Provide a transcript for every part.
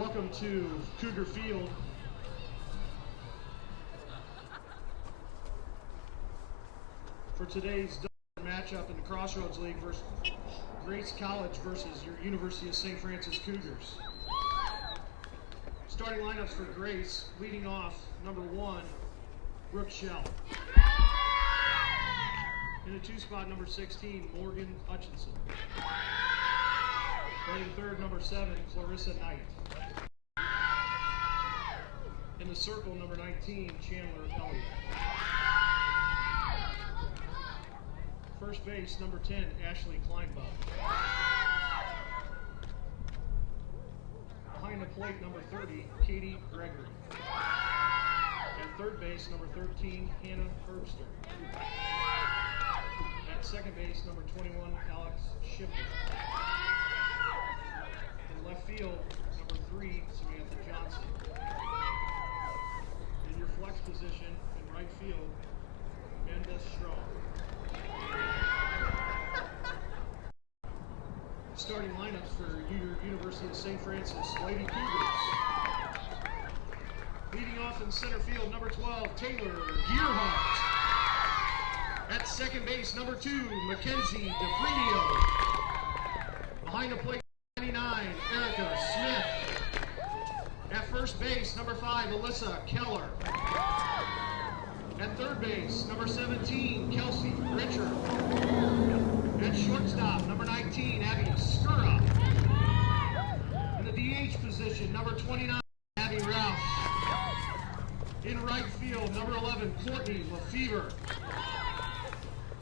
Welcome to Cougar Field. For today's matchup in the Crossroads League versus Grace College versus your University of St. Francis Cougars. Starting lineups for Grace, leading off, number 1, Brooke Shell. In the 2 spot, number 16, Morgan Hutchinson. Playing third, number 7, Clarissa Knight. In the circle, number 19, Chandler Elliott. First base, number 10, Ashley Kleinbaum. Behind the plate, number 30, Katie Gregory. At third base, number 13, Hannah Herbster. At second base, number 21, Alex Schiffer. In left field, number 3, Samantha Johnson. In your flex position, in right field, Mendes Strong. Starting lineups for your University of St. Francis Lady Cougars. Leading off in center field, number 12, Taylor Gearhart. At second base, number 2, Mackenzie DeFridio. Behind the plate, 99, Erica Smith. At first base, number 5, Alyssa Keller. At third base, number 17, Kelsey Richard. At shortstop, number 19, Abby Skura. In the DH position, number 29, Abby Roush. In right field, number 11, Courtney Lefevre.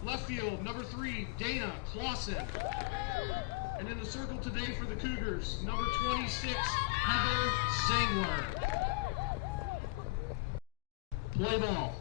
Left field, number 3, Dana Clausen. And in the circle today for the Cougars, number 26, Heather Zengler. Play ball.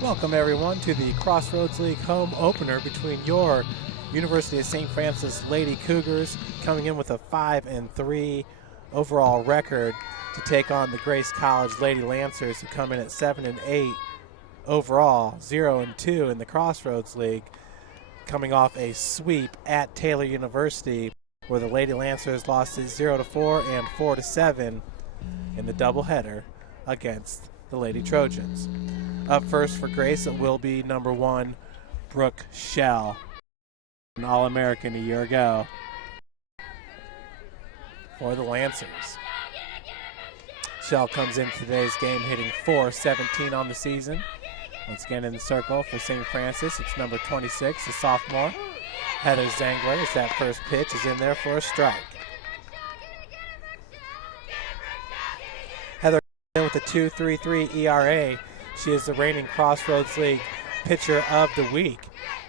Welcome everyone to the Crossroads League home opener between your University of St. Francis Lady Cougars, coming in with a 5-3 overall record, to take on the Grace College Lady Lancers, who come in at 7-8 overall, 0-2 in the Crossroads League, coming off a sweep at Taylor University, where the Lady Lancers lost it 0-4 and 4-7 in the doubleheader against the Lady Trojans. Up first for Grace, it will be number 1, Brooke Shell, an All-American a year ago for the Lancers. Shell comes in today's game hitting .417 on the season. Once again in the circle for St. Francis, it's number 26, the sophomore, Heather Zengler, as that first pitch is in there for a strike. Heather with a 2.33 ERA. She is the reigning Crossroads League Pitcher of the Week,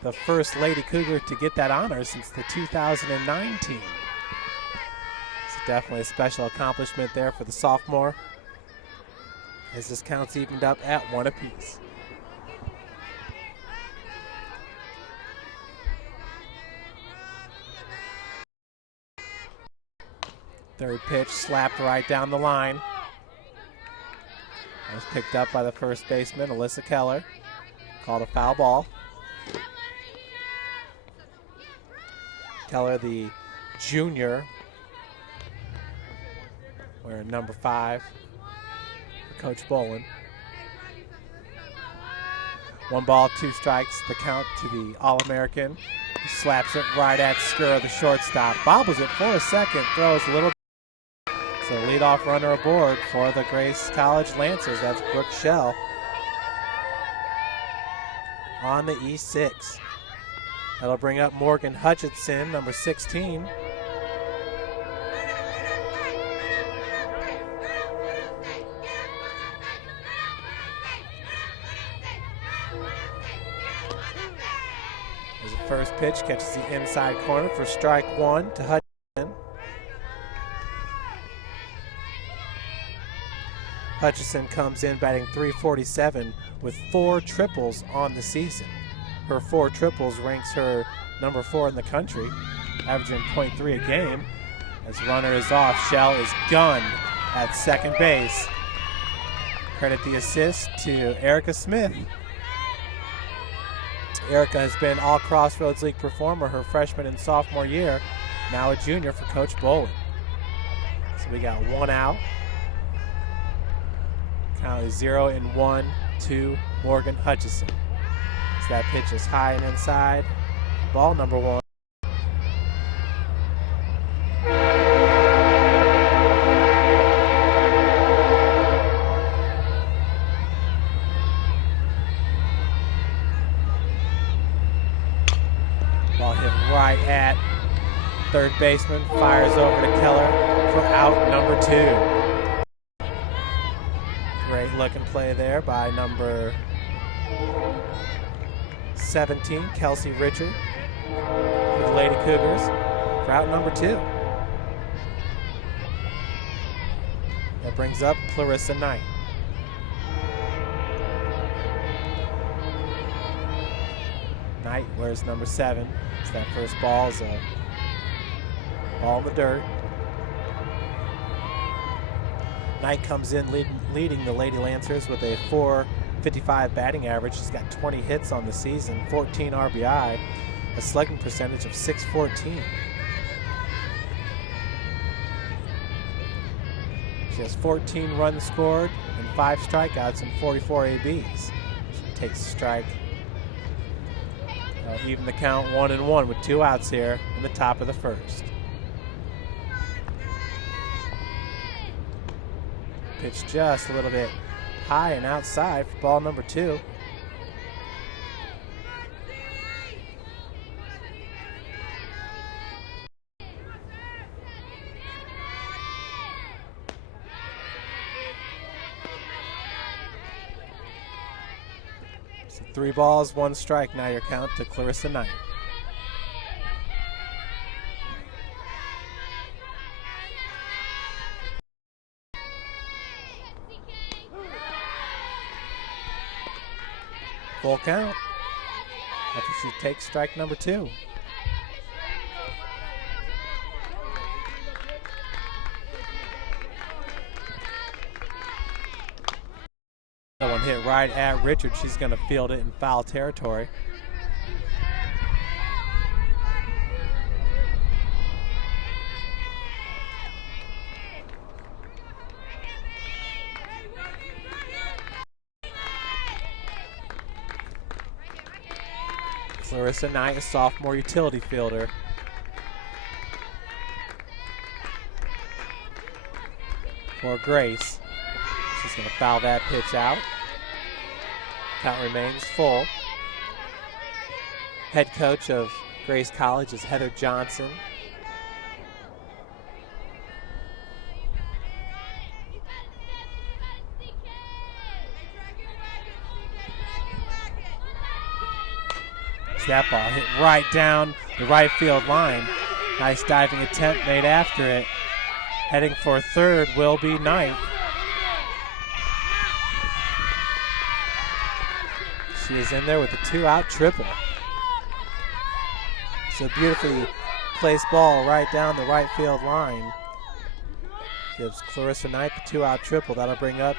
the first Lady Cougar to get that honor since the 2009 team. It's definitely a special accomplishment there for the sophomore, as this count's evened up at 1 apiece. Third pitch slapped right down the line. It was picked up by the first baseman, Alyssa Keller. Called a foul ball. Keller, the junior, wearing number 5 for Coach Bolin. 1 ball, 2 strikes, the count to the All-American. He slaps it right at Skura, the shortstop. Bobbles it for a second, throws a little. So leadoff runner aboard for the Grace College Lancers. That's Brooke Shell on the E6. That'll bring up Morgan Hutchinson, number 16. As the first pitch catches the inside corner for strike 1 to Hutchinson. Hutchinson comes in batting .347 with 4 triples on the season. Her 4 triples ranks her number 4 in the country, averaging .3 a game. As runner is off, Shell is gunned at second base. Credit the assist to Erica Smith. Erica has been All-Crossroads League performer her freshman and sophomore year, now a junior for Coach Bolin. So we got 1 out. Count is 0-1 to Morgan Hutchinson. So that pitch is high and inside. Ball number 1. Ball hit right at third baseman. Fires over to Keller for out number 2. Great looking play there by number 17, Kelsey Richard, for the Lady Cougars for out number 2. That brings up Clarissa Knight. Knight wears number 7. So that first ball is a ball in the dirt. Knight comes in leading the Lady Lancers with a .455 batting average. She's got 20 hits on the season, 14 RBI, a slugging percentage of .614. She has 14 runs scored and 5 strikeouts and 44 ABs. She takes a strike. Even the count 1-1 with 2 outs here in the top of the first. Pitch just a little bit high and outside for ball number 2. So 3 balls, 1 strike. Now your count to Clarissa Knight. Full count after she takes strike number 2. That one hit right at Richard. She's going to field it in foul territory. Clarissa Knight, a sophomore utility fielder. For Grace. She's going to foul that pitch out. Count remains full. Head coach of Grace College is Heather Johnson. That ball hit right down the right field line. Nice diving attempt made after it. Heading for third will be Knight. She is in there with a 2-out triple. So beautifully placed ball right down the right field line. Gives Clarissa Knight the 2-out triple. That'll bring up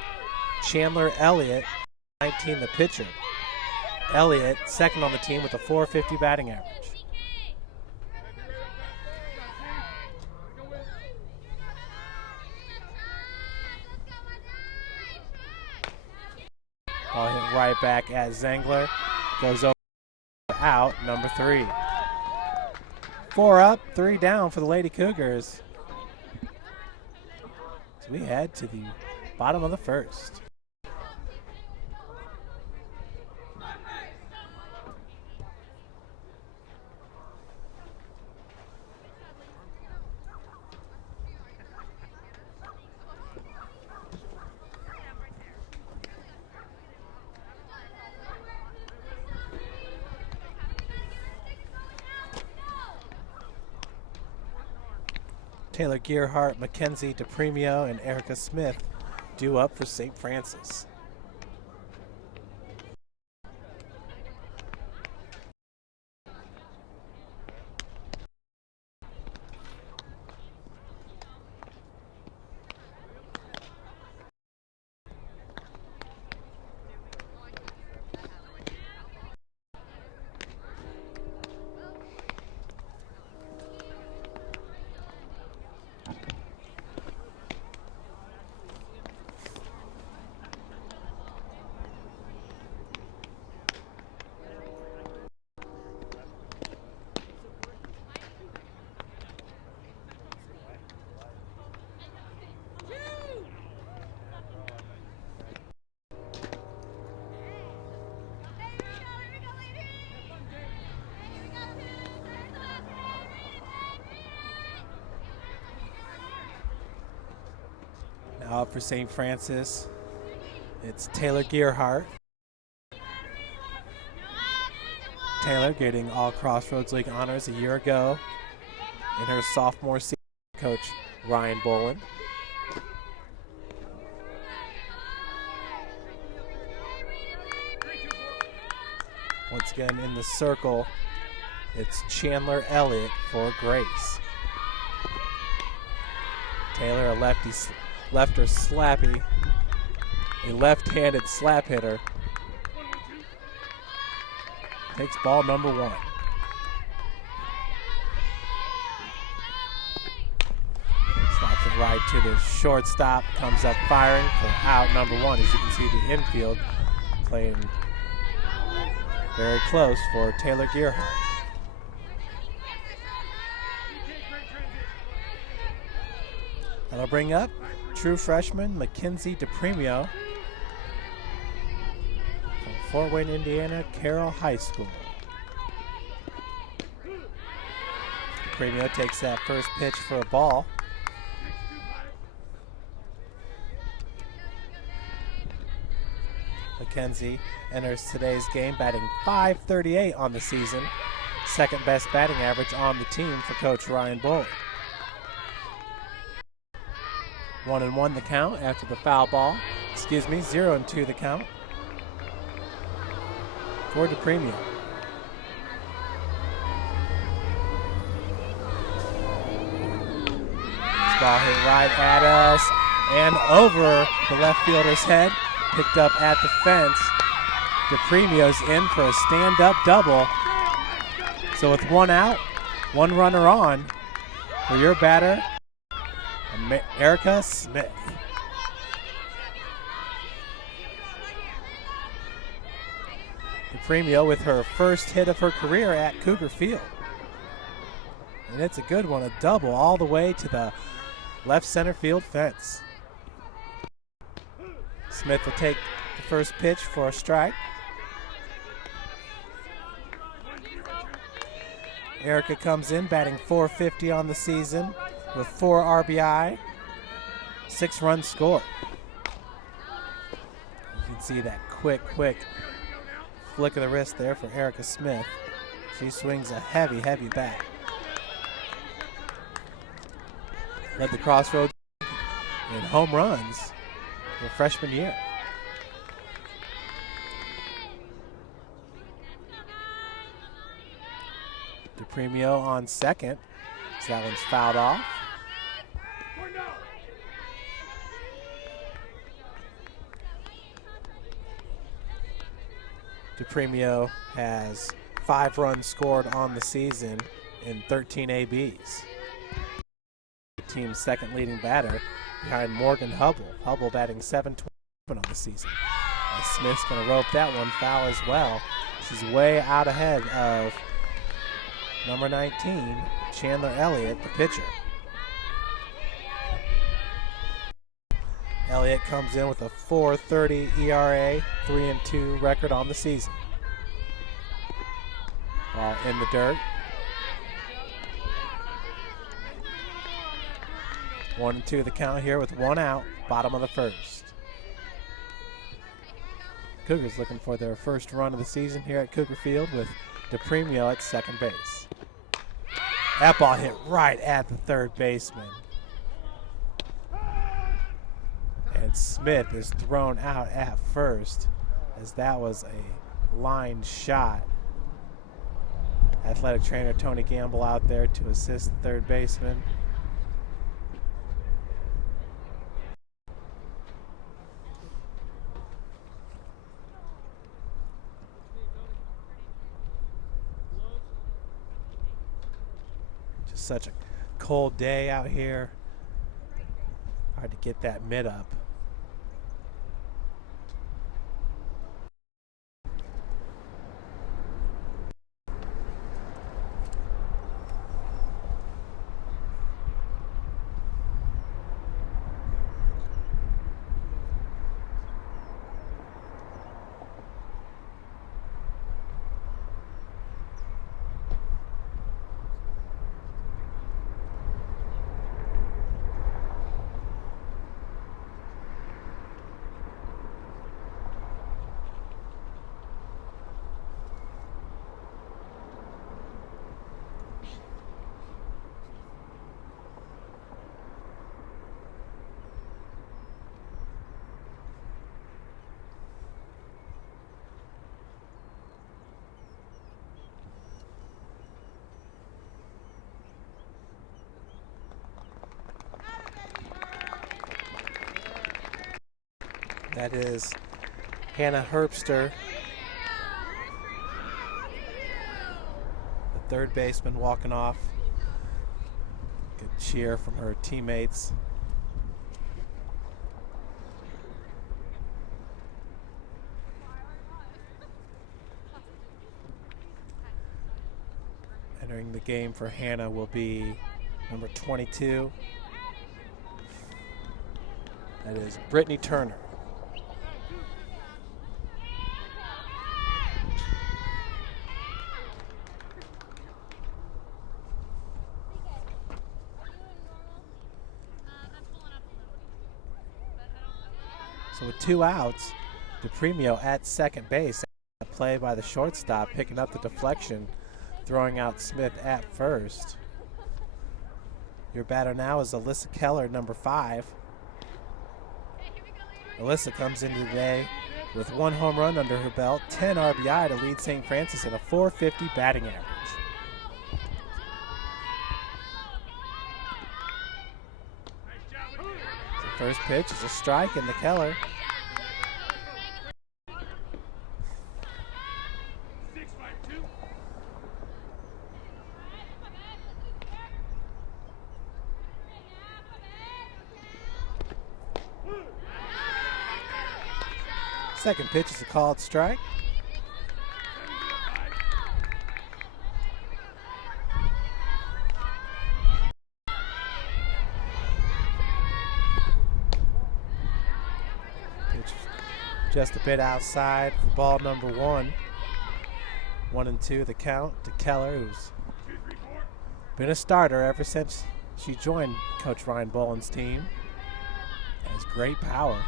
Chandler Elliott, 19, the pitcher. Elliott, second on the team with a .450 batting average. Ball hit right back at Zengler. Goes over out, number 3. 4 up, 3 down for the Lady Cougars. So we head to the bottom of the first. Taylor Gearhart, Mackenzie DePremio, and Erica Smith due up for St. Francis. Now up for St. Francis, it's Taylor Gearhart. Taylor getting all Crossroads League honors a year ago in her sophomore season. Coach Ryan Bolin. Once again in the circle, it's Chandler Elliott for Grace. Taylor, a lefter slappy, a left-handed slap hitter. Takes ball number 1. Slaps it right to the shortstop, comes up firing for out number 1. As you can see, the infield playing very close for Taylor Gearhart. That'll bring up true freshman Mackenzie DePremio from Fort Wayne, Indiana, Carroll High School. DePremio takes that first pitch for a ball. Mackenzie enters today's game batting .538 on the season, second best batting average on the team for Coach Ryan Bull. 1-1 the count after the foul ball. 0-2 the count for DePremio. This ball hit right at us and over the left fielder's head, picked up at the fence. DePremio's in for a stand-up double. So with 1 out, 1 runner on for your batter, Erica Smith. DePremio with her first hit of her career at Cougar Field. And it's a good one, a double all the way to the left center field fence. Smith will take the first pitch for a strike. Erica comes in batting .450 on the season with 4 RBI, 6 runs scored. You can see that quick flick of the wrist there for Erica Smith. She swings a heavy bat. Led the Crossroads in home runs her freshman year. DePremio on second, so that one's fouled off. DePremio has 5 runs scored on the season in 13 ABs. The team's second leading batter behind Morgan Hubble. Hubble batting .720 on the season. And Smith's going to rope that one foul as well. She's way out ahead of number 19, Chandler Elliott, the pitcher. Elliott comes in with a 4.30 ERA, 3-2 record on the season. Ball in the dirt. 1-2 the count here with one out, bottom of the first. Cougars looking for their first run of the season here at Cougar Field with DePremio at second base. That ball hit right at the third baseman. And Smith is thrown out at first as that was a line shot. Athletic trainer Tony Gamble out there to assist the third baseman. Just such a cold day out here. Hard to get that mid up. That is Hannah Herbster, the third baseman, walking off. Good cheer from her teammates. Entering the game for Hannah will be number 22. That is Brittany Turner. So with two outs, DePremio at second base. A play by the shortstop, picking up the deflection, throwing out Smith at first. Your batter now is Alyssa Keller, number 5. Alyssa comes into the day with 1 home run under her belt, 10 RBI to lead St. Francis, and a .450 batting average. First pitch is a strike into Keller. Second pitch is a called strike. Just a bit outside for ball number 1. 1-2 the count to Keller, who's been a starter ever since she joined Coach Ryan Boland's team. Has great power.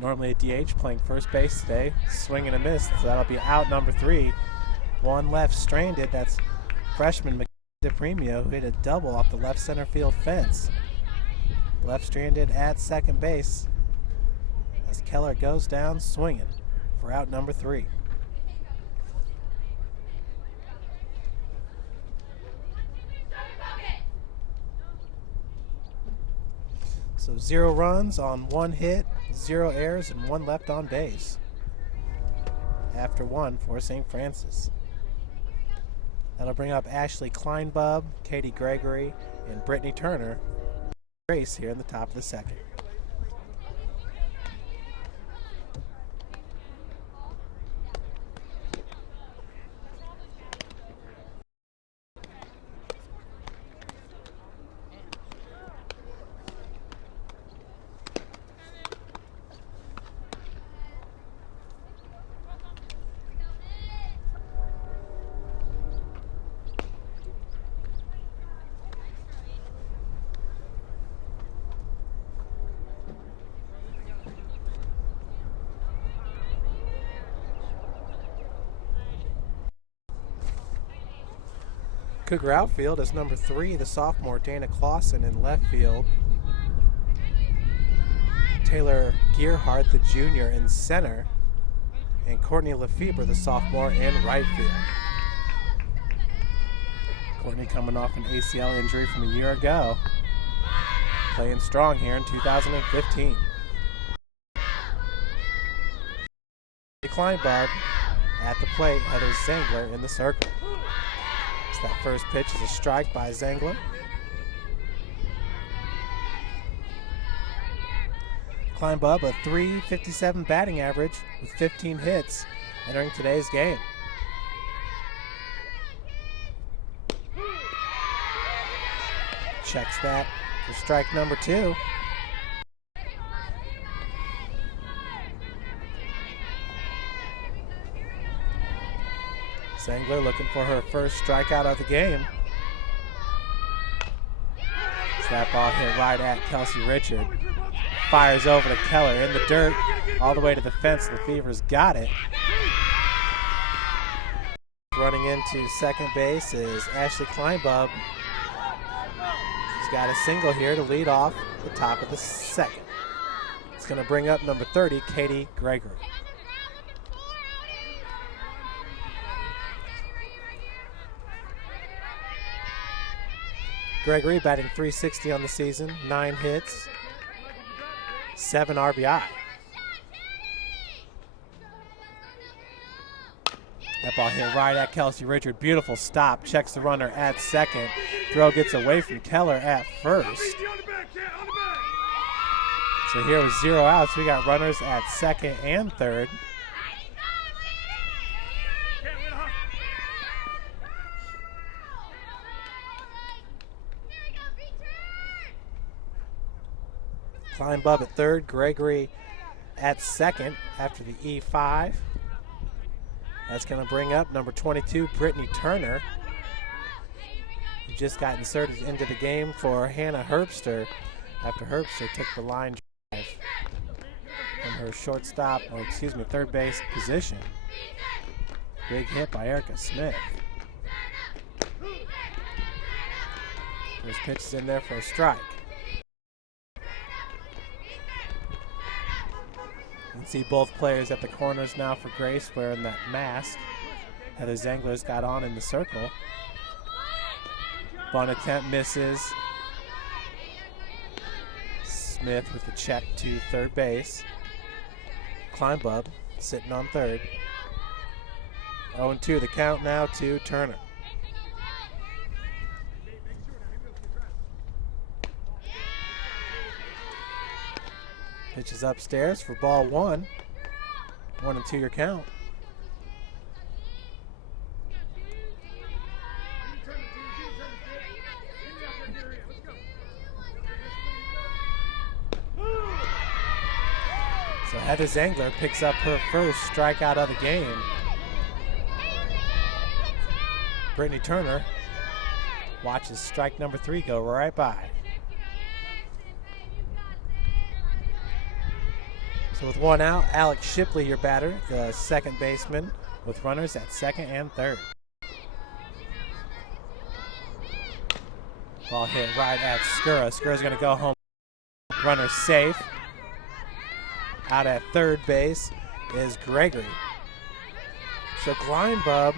Normally a DH, playing first base today. Swing and a miss, so that'll be out number 3. One left stranded, that's freshman DePremio, who hit a double off the left center field fence. Left stranded at second base, as Keller goes down swinging for out number 3. So 0 runs on 1 hit, 0 errors, and 1 left on base. After 1 for St. Francis. That'll bring up Ashley Kleinbub, Katie Gregory, and Brittany Turner. Race here in the top of the second. Cougar outfield is number 3, the sophomore Dana Clausen in left field. Taylor Gearhart, the junior, in center. And Courtney Lefebvre, the sophomore, in right field. Courtney coming off an ACL injury from a year ago. Playing strong here in 2015. Kleinbub at the plate, Heather Zengler in the circle. So that first pitch is a strike by Zengler. Kleinbub, a .357 batting average with 15 hits entering today's game. Checks that for strike number 2. Zengler looking for her first strikeout of the game. So that ball hit right at Kelsey Richard. Fires over to Keller in the dirt, all the way to the fence. Lefebvre's got it. Running into second base is Ashley Kleinbub. She's got a single here to lead off the top of the second. It's going to bring up number 30, Katie Gregory. Gregory batting .360 on the season, 9 hits, 7 RBI. That ball hit right at Kelsey Richard. Beautiful stop. Checks the runner at second. Throw gets away from Keller at first. So here with 0 outs, we got runners at second and third. Kleinbub at third, Gregory at second after the E5. That's going to bring up number 22, Brittany Turner, who just got inserted into the game for Hannah Herbster after Herbster took the line drive from her third base position. Big hit by Erica Smith. First pitch is in there for a strike. You can see both players at the corners now for Grace wearing that mask. Heather Zengler's got on in the circle. Bunt attempt misses. Smith with the check to third base. Kleinbub sitting on third. 0-2 the count now to Turner. Pitches upstairs for ball 1. 1-2 your count. So Heather Zengler picks up her first strikeout of the game. Brittany Turner watches strike number 3 go right by. So with 1 out, Alex Shipley, your batter, the second baseman, with runners at second and third. Ball hit right at Skura. Skura's going to go home. Runner safe. Out at third base is Gregory. So Kleinbub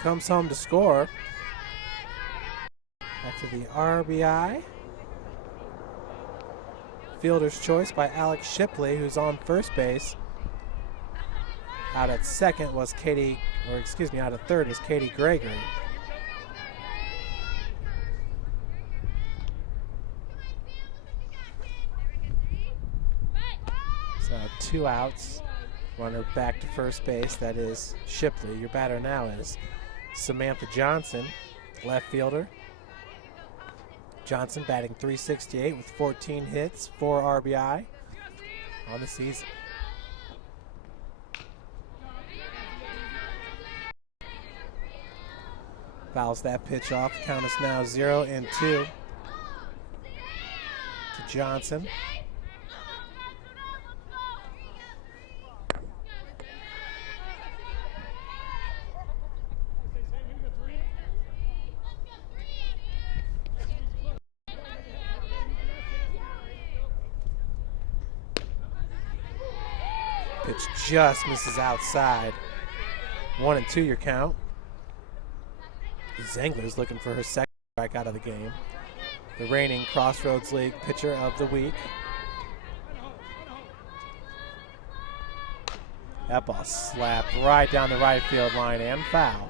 comes home to score after the RBI. Fielder's choice by Alex Shipley, who's on first base. Out at second was out at third was Katie Gregory. So 2 outs. Runner back to first base, that is Shipley. Your batter now is Samantha Johnson, left fielder. Johnson batting .368 with 14 hits, 4 RBI on the season. Fouls that pitch off. Count is now 0-2 to Johnson. Pitch just misses outside. 1-2 your count. Zengler's looking for her second strike out of the game. The reigning Crossroads League pitcher of the week. That ball slapped right down the right field line and foul.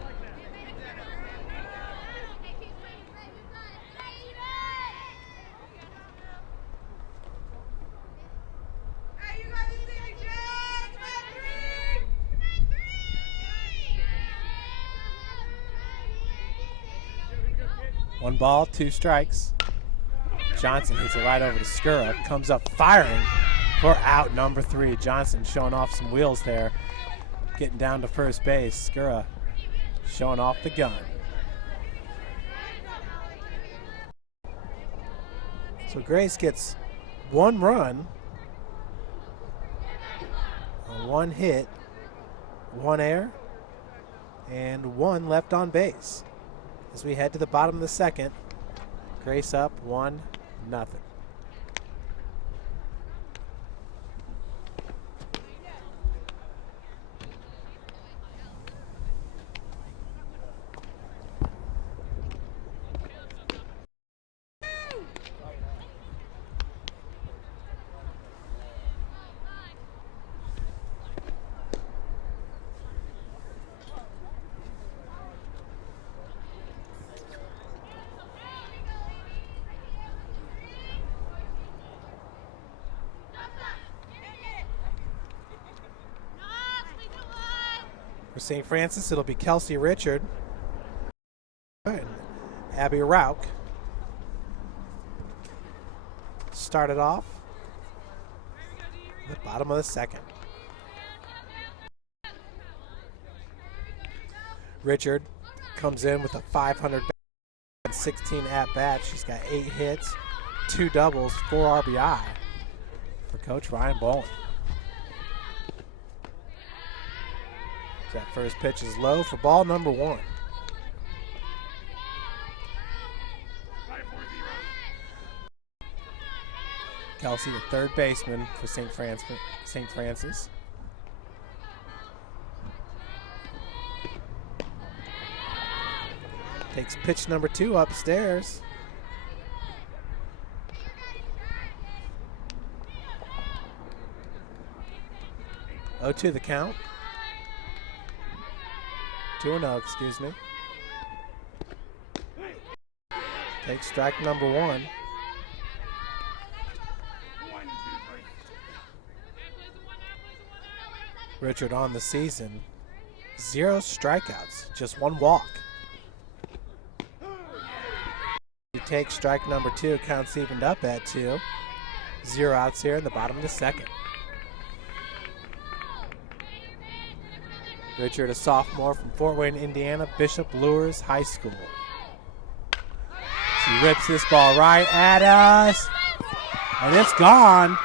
One ball, 2 strikes. Johnson hits it right over to Skura. Comes up firing for out number 3. Johnson showing off some wheels there. Getting down to first base. Skura showing off the gun. So Grace gets 1 run, 1 hit, 1 error, and 1 left on base. As we head to the bottom of the second, Grace up 1-0. For St. Francis, it'll be Kelsey Richard and Abby Rauch. Started off at the bottom of the second. Richard comes in with a .500 and 16 at-bats. She's got 8 hits, 2 doubles, 4 RBI for Coach Ryan Bowen. That first pitch is low for ball number 1. Kelsey, the third baseman for St. Francis. Takes pitch number 2 upstairs. Oh, 2 the count. 2-0, excuse me. Takes strike number 1. Richard on the season, 0 strikeouts, just 1 walk. He takes strike number 2, counts evened up at 2. 0 outs here in the bottom of the second. Richard, a sophomore from Fort Wayne, Indiana, Bishop Luers High School. She rips this ball right at us, and it's gone.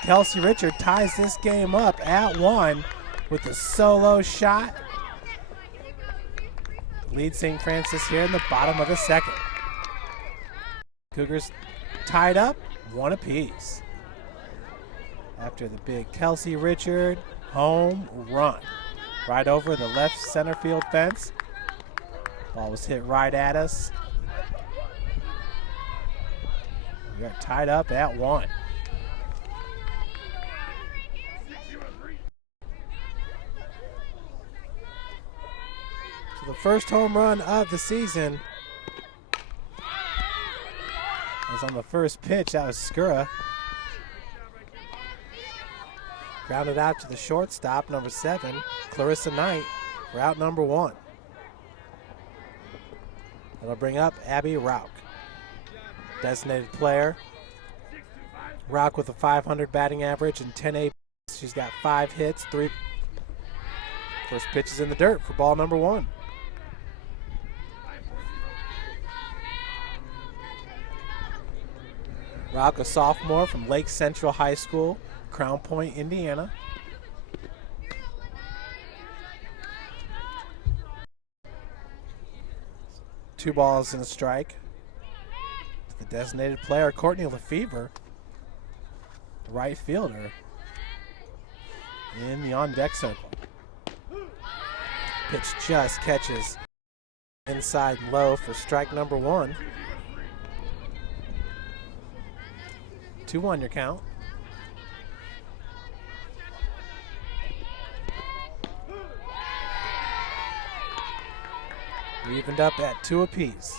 Kelsey Richard ties this game up at 1 with a solo shot. Lead St. Francis here in the bottom of the second. Cougars tied up, 1 apiece. After the big Kelsey Richard home run right over the left center field fence. Ball was hit right at us. We are tied up at 1. So the first home run of the season was on the first pitch. That was Skura. Grounded out to the shortstop, number 7, Clarissa Knight, for out number 1. That'll bring up Abby Rauch, designated player. Rauch with a .500 batting average and 10 A. She's got 5 hits, 3. First pitch is in the dirt for ball number 1. Rauch, a sophomore from Lake Central High School, Crown Point, Indiana. Two balls and a strike. The designated player, Courtney Lefevre, the right fielder. in the on-deck circle. Pitch just catches inside low for strike number 1. 2-1 your count. We evened up at 2 apiece.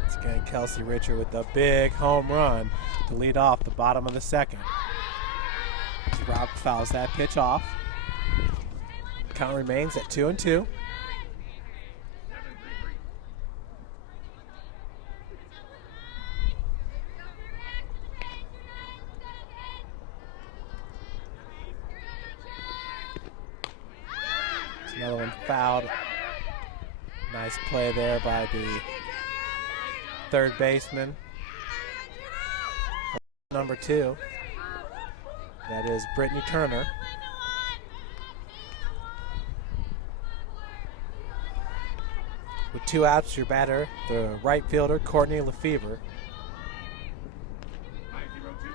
Once again, Kelsey Richard with the big home run to lead off the bottom of the second. Rob fouls that pitch off. Count remains at 2-2. Another one fouled. Nice play there by the third baseman. Number 2. That is Brittany Turner. With 2 outs, your batter, the right fielder, Courtney Lefevre.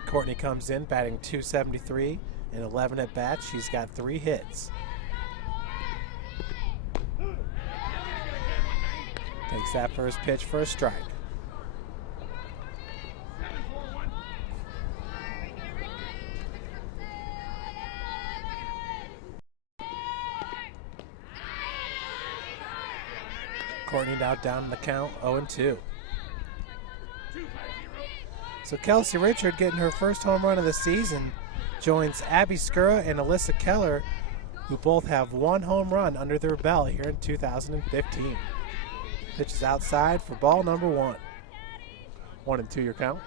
Courtney comes in batting .273 and 11 at bats. She's got 3 hits. Takes that first pitch for a strike. Courtney now down in the count, 0-2. So Kelsey Richard getting her first home run of the season joins Abby Skura and Alyssa Keller, who both have 1 home run under their belt here in 2015. Pitch is outside for ball number 1. 1-2 your count.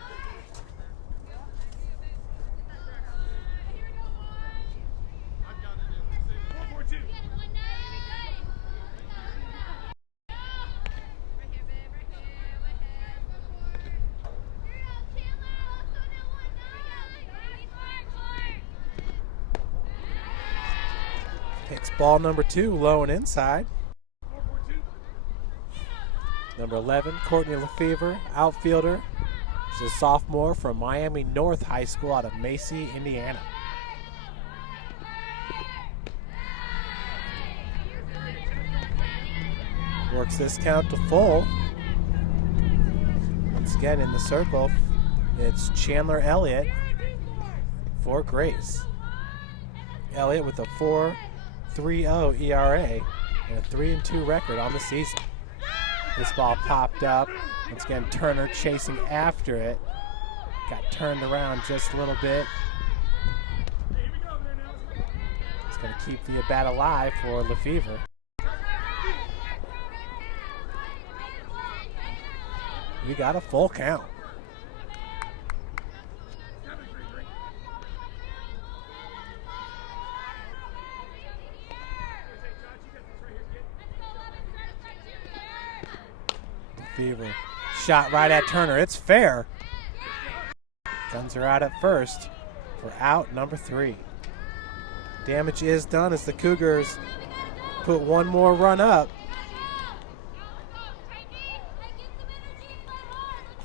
Takes ball number 2 low and inside. Number 11, Courtney Lefevre, outfielder. She's a sophomore from Miami North High School out of Macy, Indiana. Works this count to full. Once again in the circle, it's Chandler Elliott for Grace. Elliott with a 4.30 ERA and a 3-2 record on the season. This ball popped up. Once again, Turner chasing after it. Got turned around just a little bit. It's going to keep the at-bat alive for Lefevre. We got a full count. Lefevre shot right at Turner. It's fair. Guns are out at first for out number 3. Damage is done as the Cougars put 1 more run up.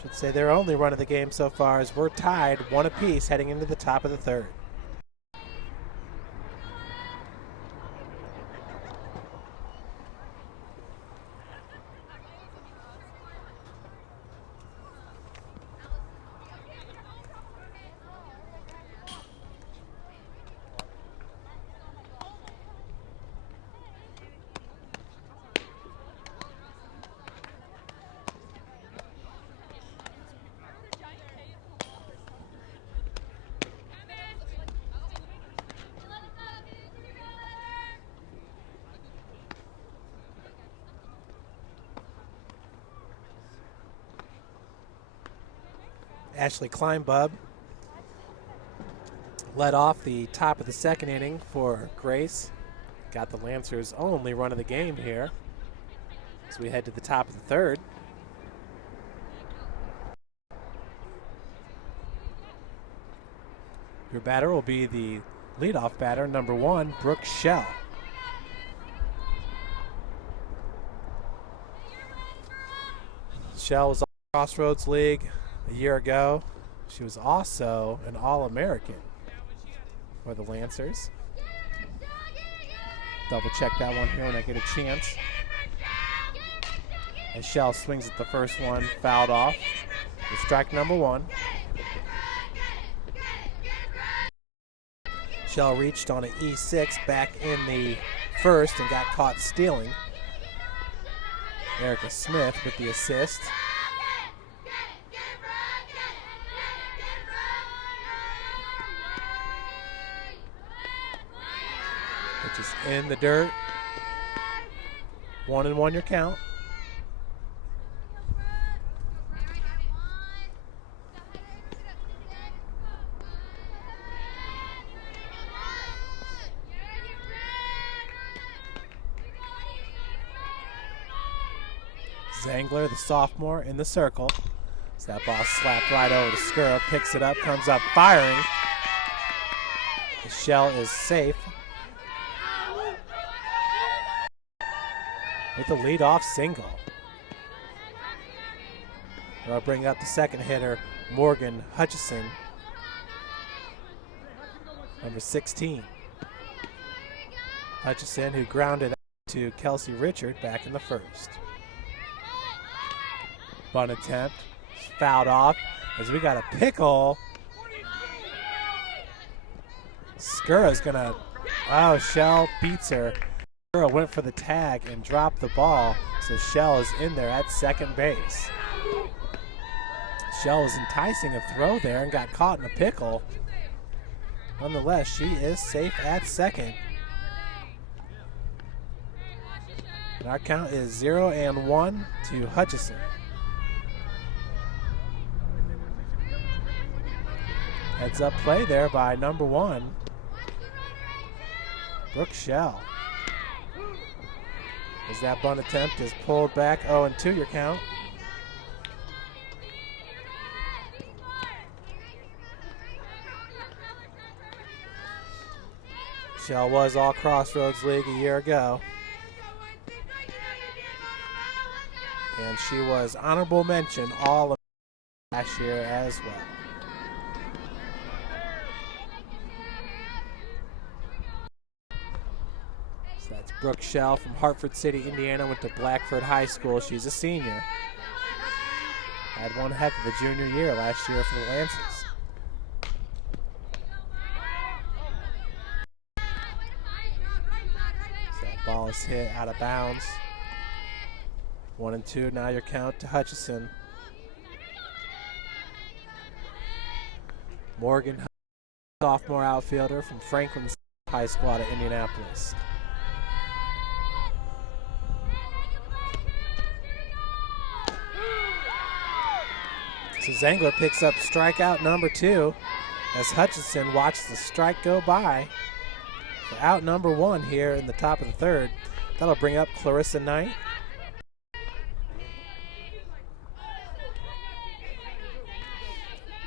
Should say their only run of the game so far, as we're tied 1 apiece heading into the top of the 3rd. Ashley Kleinbub led off the top of the 2nd inning for Grace. Got the Lancers' only run of the game here as we head to the top of the 3rd. Your batter will be the leadoff batter, number 1, Brooke Schell. Schell was on the Crossroads League A year ago, she was also an All-American for the Lancers. Double check that one here when I get a chance. And Shell swings at the first one, fouled off. With strike number one. Shell reached on an E6 back in the first and got caught stealing. Erica Smith with the assist. Which is in the dirt. 1-1 your count. Zengler, the sophomore, in the circle. So that ball slapped right over to Skura, picks it up, comes up firing. The Shell is safe with a leadoff single. I'll bring up the second hitter, Morgan Hutchison, number 16. Hutchison, who grounded to Kelsey Richard back in the first. Bunt attempt, fouled off as we got a pickle. Skura's gonna, Shell beats her. Skura went for the tag and dropped the ball, so Shell is in there at second base. Shell was enticing a throw there and got caught in a pickle. Nonetheless, she is safe at second. And our count is 0-1 to Hutchison. Heads up play there by number 1, Brooke Shell. As that bunt attempt is pulled back, 0-2 your count. Shell was all Crossroads League a year ago. And she was honorable mention all last year as well. That's Brooke Shell from Hartford City, Indiana, went to Blackford High School. She's a senior. Had one heck of a junior year last year for the Lancers. So that ball is hit out of bounds. 1-2, now your count to Hutchison. Morgan, sophomore outfielder from Franklin High School out of Indianapolis. So Zengler picks up strikeout number 2 as Hutchison watches the strike go by for out number 1 here in the top of the third. That'll bring up Clarissa Knight.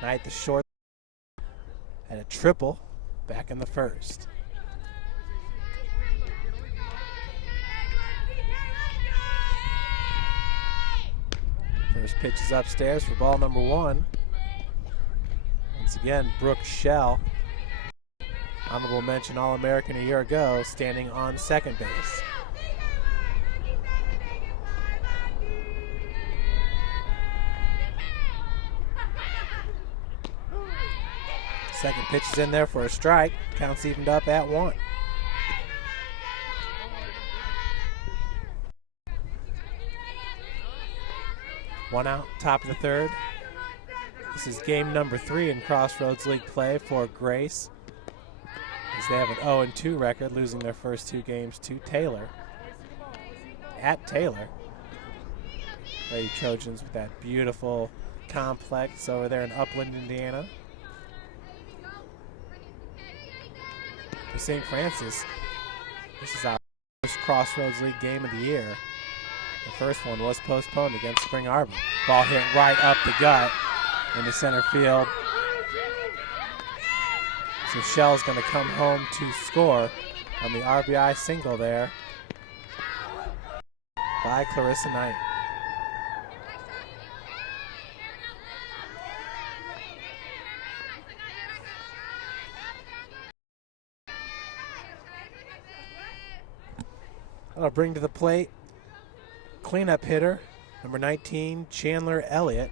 Knight, the short, had a triple back in the first. First pitch is upstairs for ball number 1. Once again, Brooke Shell, honorable mention All-American a year ago, standing on second base. Second pitch is in there for a strike. Count's evened up at 1. One out, top of the third. This is game number 3 in Crossroads League play for Grace, as they have an 0-2 record, losing their first 2 games to Taylor. At Taylor. Lady Trojans with that beautiful complex over there in Upland, Indiana. For St. Francis, this is our first Crossroads League game of the year. The first one was postponed against Spring Arbor. Ball hit right up the gut into center field. So Shell's going to come home to score on the RBI single there by Clarissa Knight. That'll bring to the plate cleanup hitter, number 19, Chandler Elliott.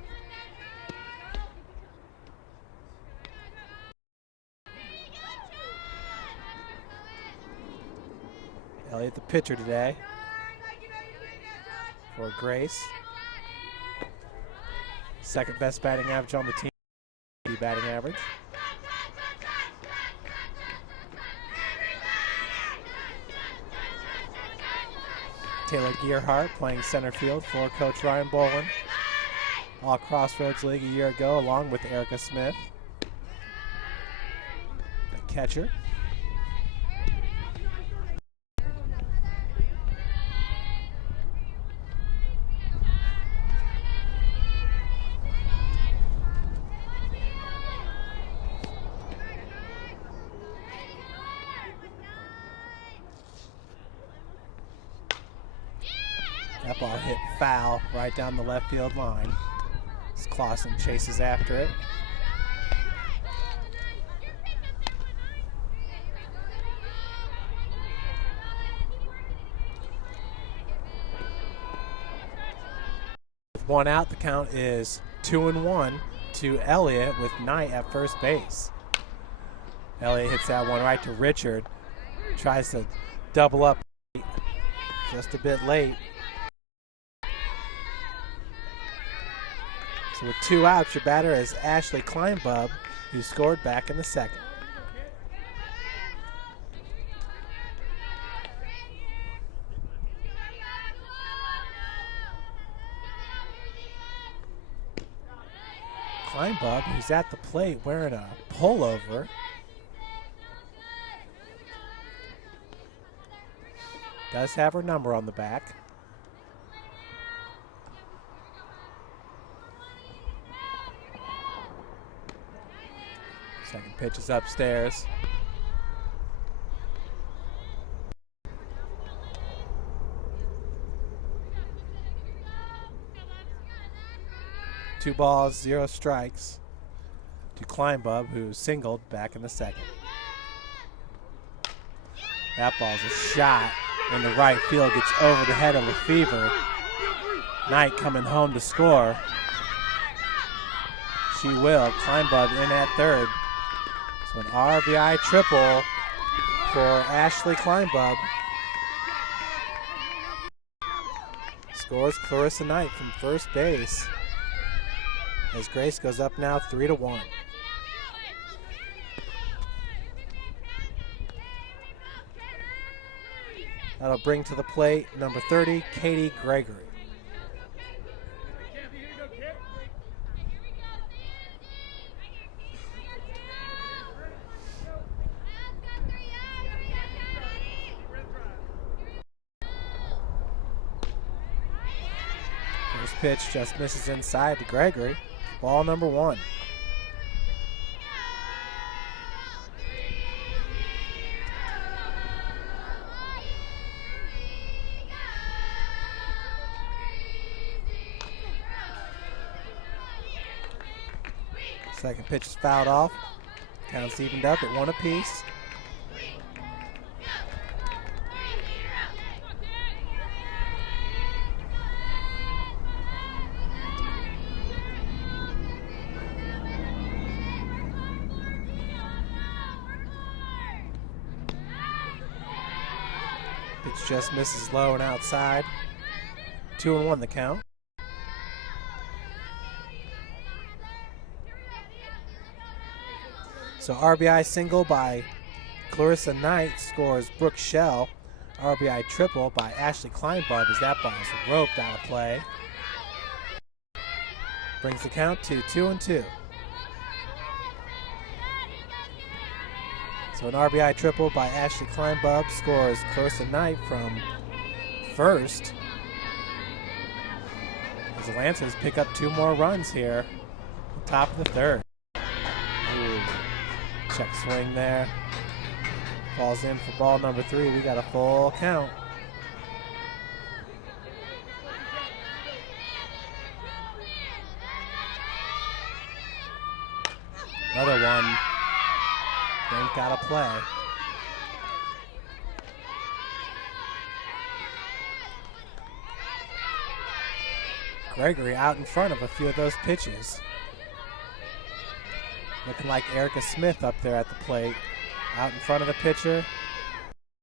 Elliott, the pitcher today for Grace. Second best batting average on the team, batting average. Taylor Gearhart playing center field for Coach Ryan Bolin. All Crossroads League a year ago, along with Erica Smith, the catcher. That ball hit foul right down the left field line as Clausen chases after it. With one out, the count is 2-1 to Elliott with Knight at first base. Elliott hits that one right to Richard. Tries to double up just a bit late. So with 2 outs, your batter is Ashley Kleinbub, who scored back in the second. Kleinbub, who's at the plate wearing a pullover. Does have her number on the back. Second pitch is upstairs. Two balls, 0 strikes to Kleinbub, who singled back in the second. That ball's a shot in the right field, gets over the head of Lefevre. Knight coming home to score. She will. Kleinbub in at third. So an RBI triple for Ashley Kleinbub. Scores Clarissa Knight from first base as Grace goes up now 3-1. That'll bring to the plate number 30, Katie Gregory. First pitch just misses inside to Gregory. Ball number 1. Second pitch is fouled off. Count's evened up at 1 apiece. Pitch just misses low and outside. 2-1 the count. So RBI single by Clarissa Knight scores Brooke Shell. RBI triple by Ashley Kleinbub as that ball is roped out of play. Brings the count to 2-2. So an RBI triple by Ashley Kleinbub scores Clarissa Knight from first. As the Lancers pick up 2 more runs here, top of the third. Ooh. Check swing there. Falls in for ball number 3. We got a full count. Another one. Ain't got to play. Gregory out in front of a few of those pitches. Looking like Erica Smith up there at the plate. Out in front of the pitcher.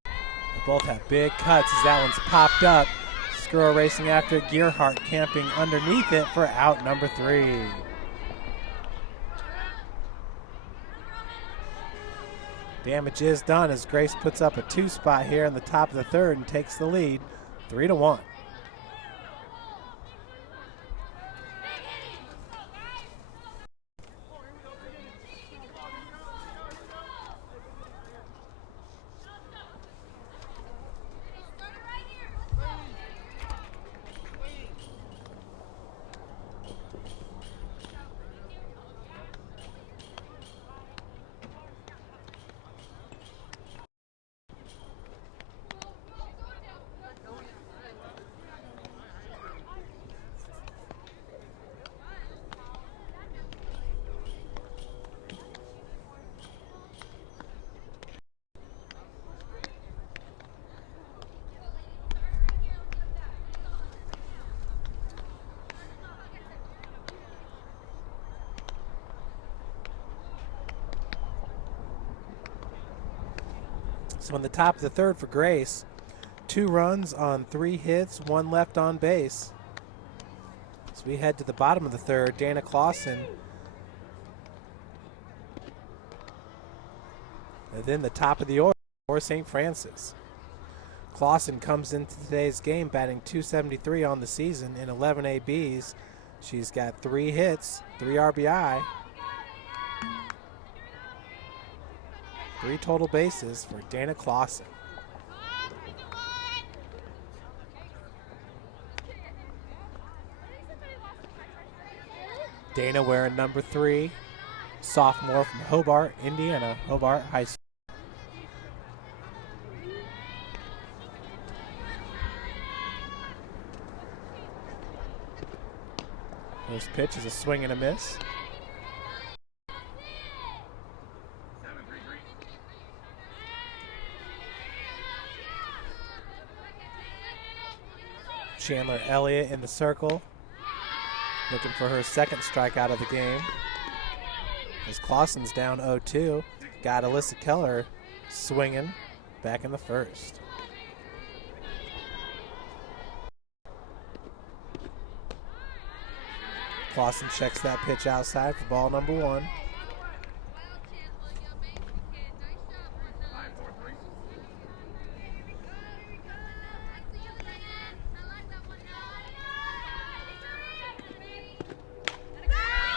They both have big cuts as that one's popped up. Skura racing after it. Gearhart camping underneath it for out number 3. Damage is done as Grace puts up a 2 spot here in the top of the 3rd and takes the lead 3-1. So in the top of the 3rd for Grace, 2 runs on 3 hits, 1 left on base. As we head to the bottom of the 3rd, Dana Clausen. And then the top of the order for St. Francis. Clausen comes into today's game batting .273 on the season in 11 ABs. She's got 3 hits, 3 RBI. 3 total bases for Dana Clausen. Dana wearing number 3, sophomore from Hobart, Indiana, Hobart High School. First pitch is a swing and a miss. Chandler Elliott in the circle, looking for her 2nd strikeout of the game. As Clausen's down 0-2, got Alyssa Keller swinging back in the 1st. Clausen checks that pitch outside for ball number 1.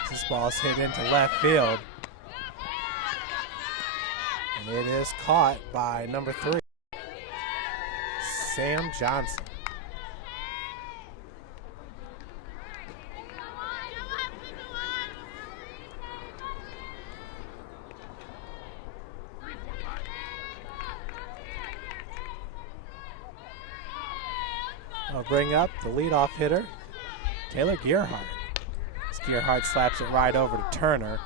This ball's hit into left field. And it is caught by number 3, Sam Johnson. I'll bring up the leadoff hitter, Taylor Gearhart. Gearhart slaps it right over to Turner.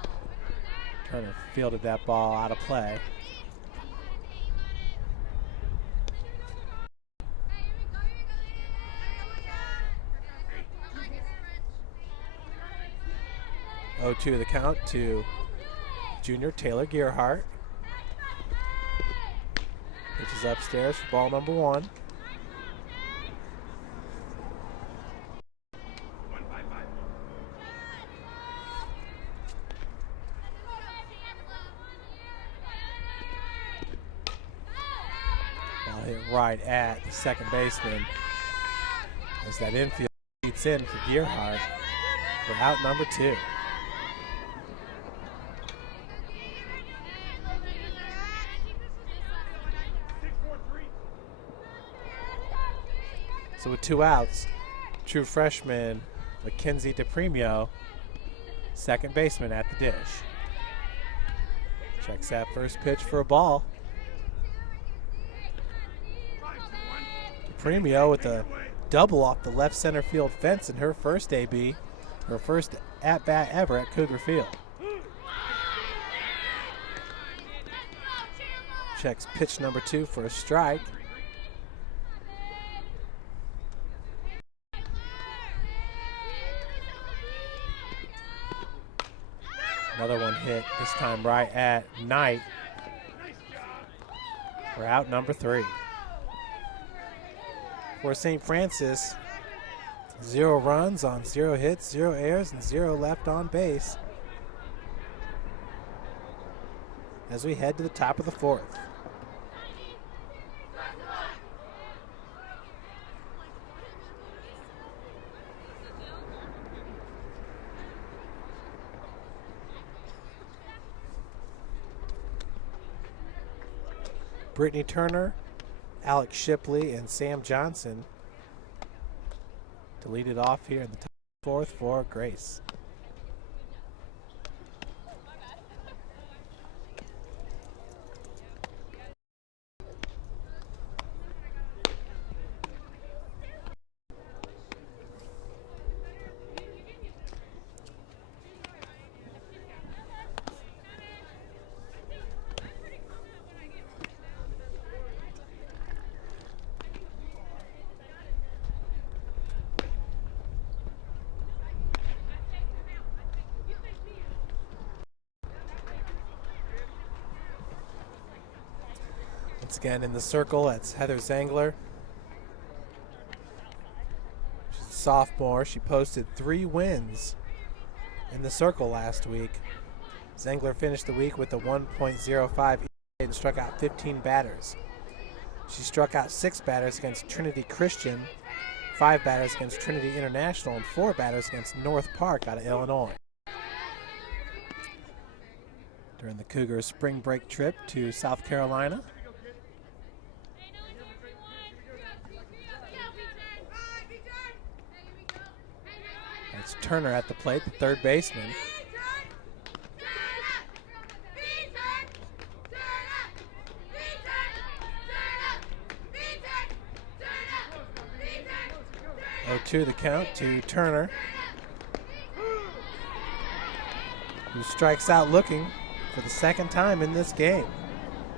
Turner fielded that ball out of play. Oh, 2 the count to junior Taylor Gearhart. Pitches upstairs for ball number 1. Hit right at the second baseman as that infield beats in for Gearhart for out number 2. So with 2 outs, true freshman Mackenzie DePremio, second baseman at the dish. Checks that first pitch for a ball. DePremio with a double off the left center field fence in her first AB, her first at-bat ever at Cougar Field. Checks pitch number 2 for a strike. Another one hit, this time right at Knight. We're out number 3. For St. Francis, 0 runs on 0 hits, 0 errors, and 0 left on base. As we head to the top of the 4th. Brittany Turner, Alex Shipley, and Sam Johnson to lead it off here in the top 4th for Grace. Once again in the circle, that's Heather Zengler. She's a sophomore. She posted 3 wins in the circle last week. Zengler finished the week with a 1.05 ERA and struck out 15 batters. She struck out 6 batters against Trinity Christian, 5 batters against Trinity International, and 4 batters against North Park out of Illinois. During the Cougars' spring break trip to South Carolina. It's Turner at the plate, the third baseman. To the count to Turner, who strikes out looking for the second time in this game.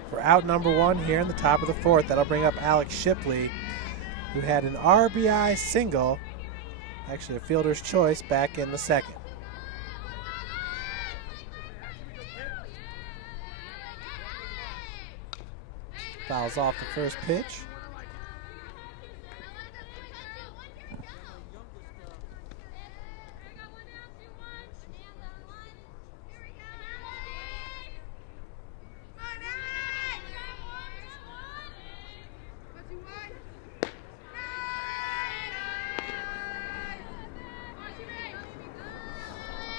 For out number 1 here in the top of the 4th, that'll bring up Alex Shipley, who had an RBI single, actually a fielder's choice, back in the 2nd. Fouls off the first pitch.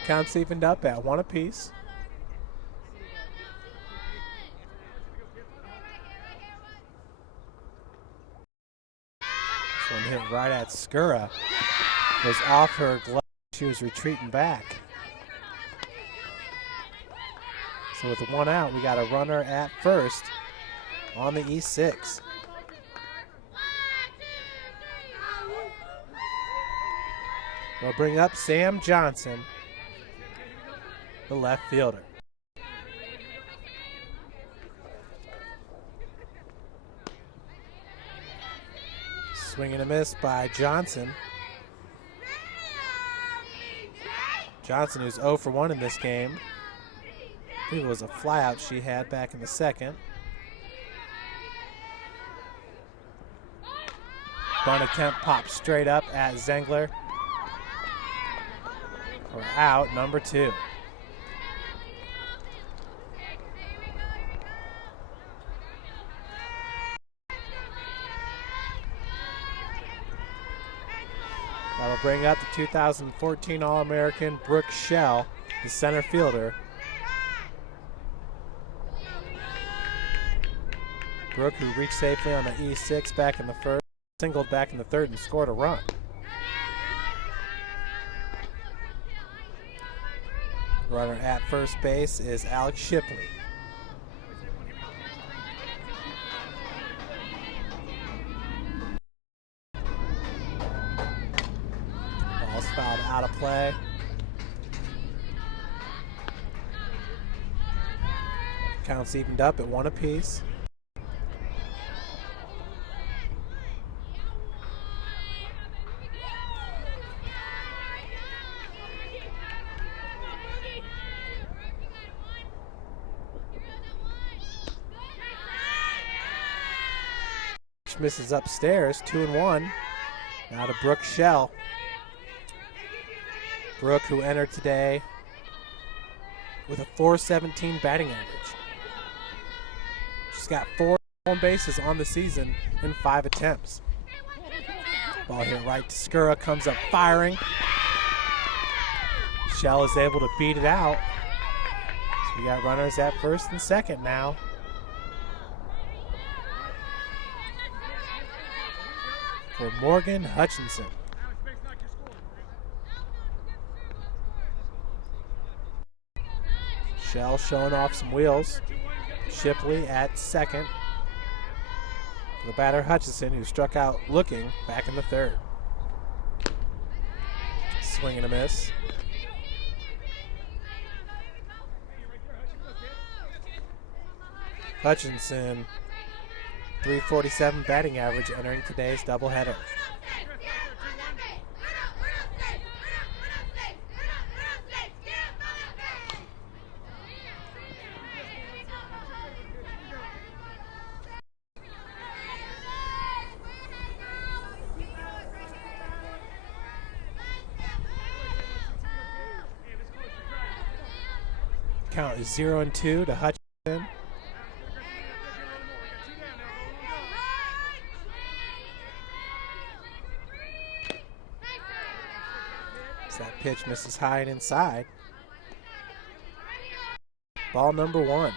Counts evened up at 1 apiece. This one hit right at Skura. Was off her glove. She was retreating back. So with 1 out, we got a runner at first on the E6. We'll bring up Sam Johnson, the left fielder. Swing and a miss by Johnson. Johnson, who's 0 for 1 in this game. I believe it was a flyout she had back in the 2nd. Bunt attempt pops straight up at Zengler. For out number 2. That'll bring up the 2014 All-American Brooke Shell, the center fielder. Brooke, who reached safely on the E6 back in the 1st, singled back in the 3rd and scored a run. Runner at first base is Alex Shipley. Ball's fouled out of play. Counts evened up at 1 apiece. pitch misses upstairs, 2-1. Now to Brooke Shell. Brooke, who entered today with a .417 batting average. She's got 4 home bases on the season in 5 attempts. Ball hit right to Skura, comes up firing. Shell is able to beat it out. So we got runners at first and second now. For Morgan Hutchinson. Shell showing off some wheels. Shipley at second. The batter Hutchinson, who struck out looking back in the third. Swing and a miss. Hutchinson, .347 batting average entering today's doubleheader. Count is 0-2 to Hutchinson. That pitch misses high and inside. Ball number 1.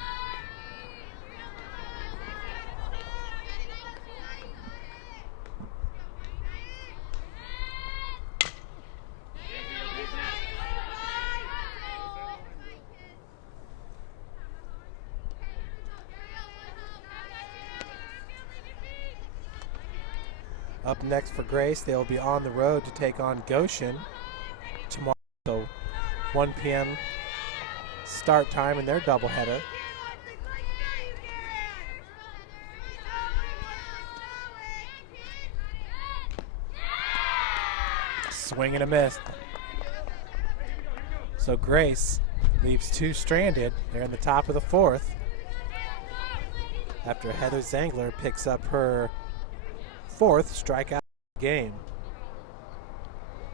Up next for Grace, they'll be on the road to take on Goshen tomorrow. So 1 p.m. start time in their doubleheader. Swing and a miss. So Grace leaves 2 stranded. They're in the top of the 4th after Heather Zengler picks up her 4th strikeout game.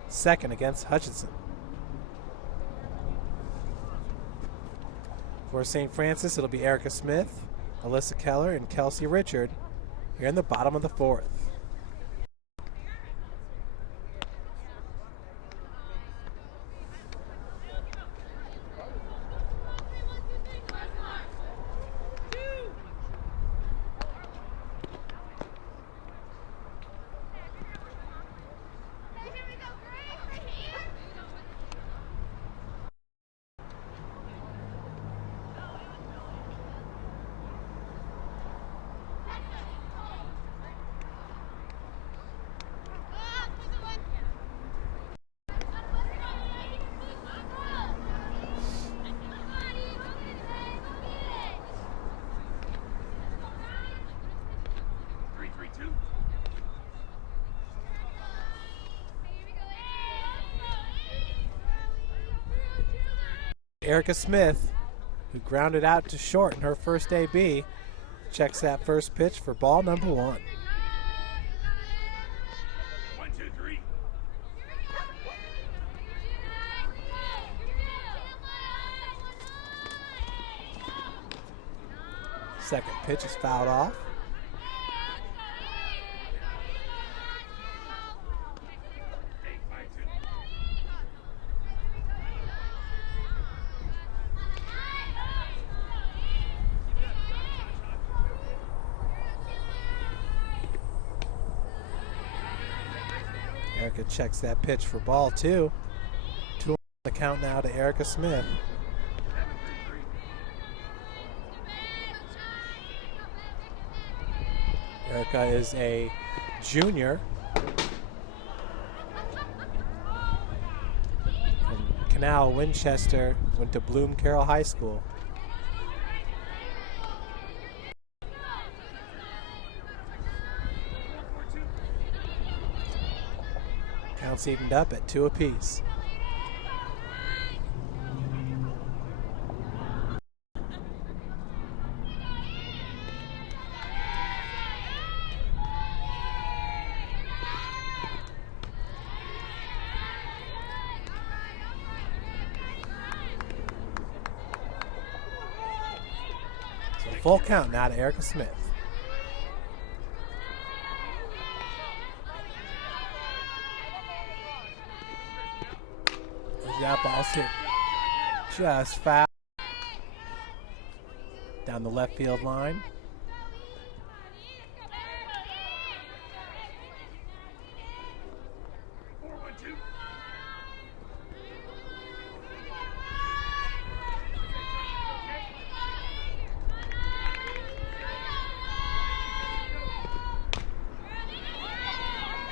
Second against Hutchinson. For St. Francis, it'll be Erica Smith, Alyssa Keller, and Kelsey Richard here in the bottom of the 4th. Erica Smith, who grounded out to short in her first AB, checks that first pitch for ball number 1. 1, 2, 3. Second pitch is fouled off. Erica checks that pitch for ball 2. 2 on the count now to Erica Smith. Erica is a junior from Canal, Winchester, went to Bloom Carroll High School. Counts evened up at 2 apiece. full count now to Erica Smith. That ball's hit just foul down the left field line.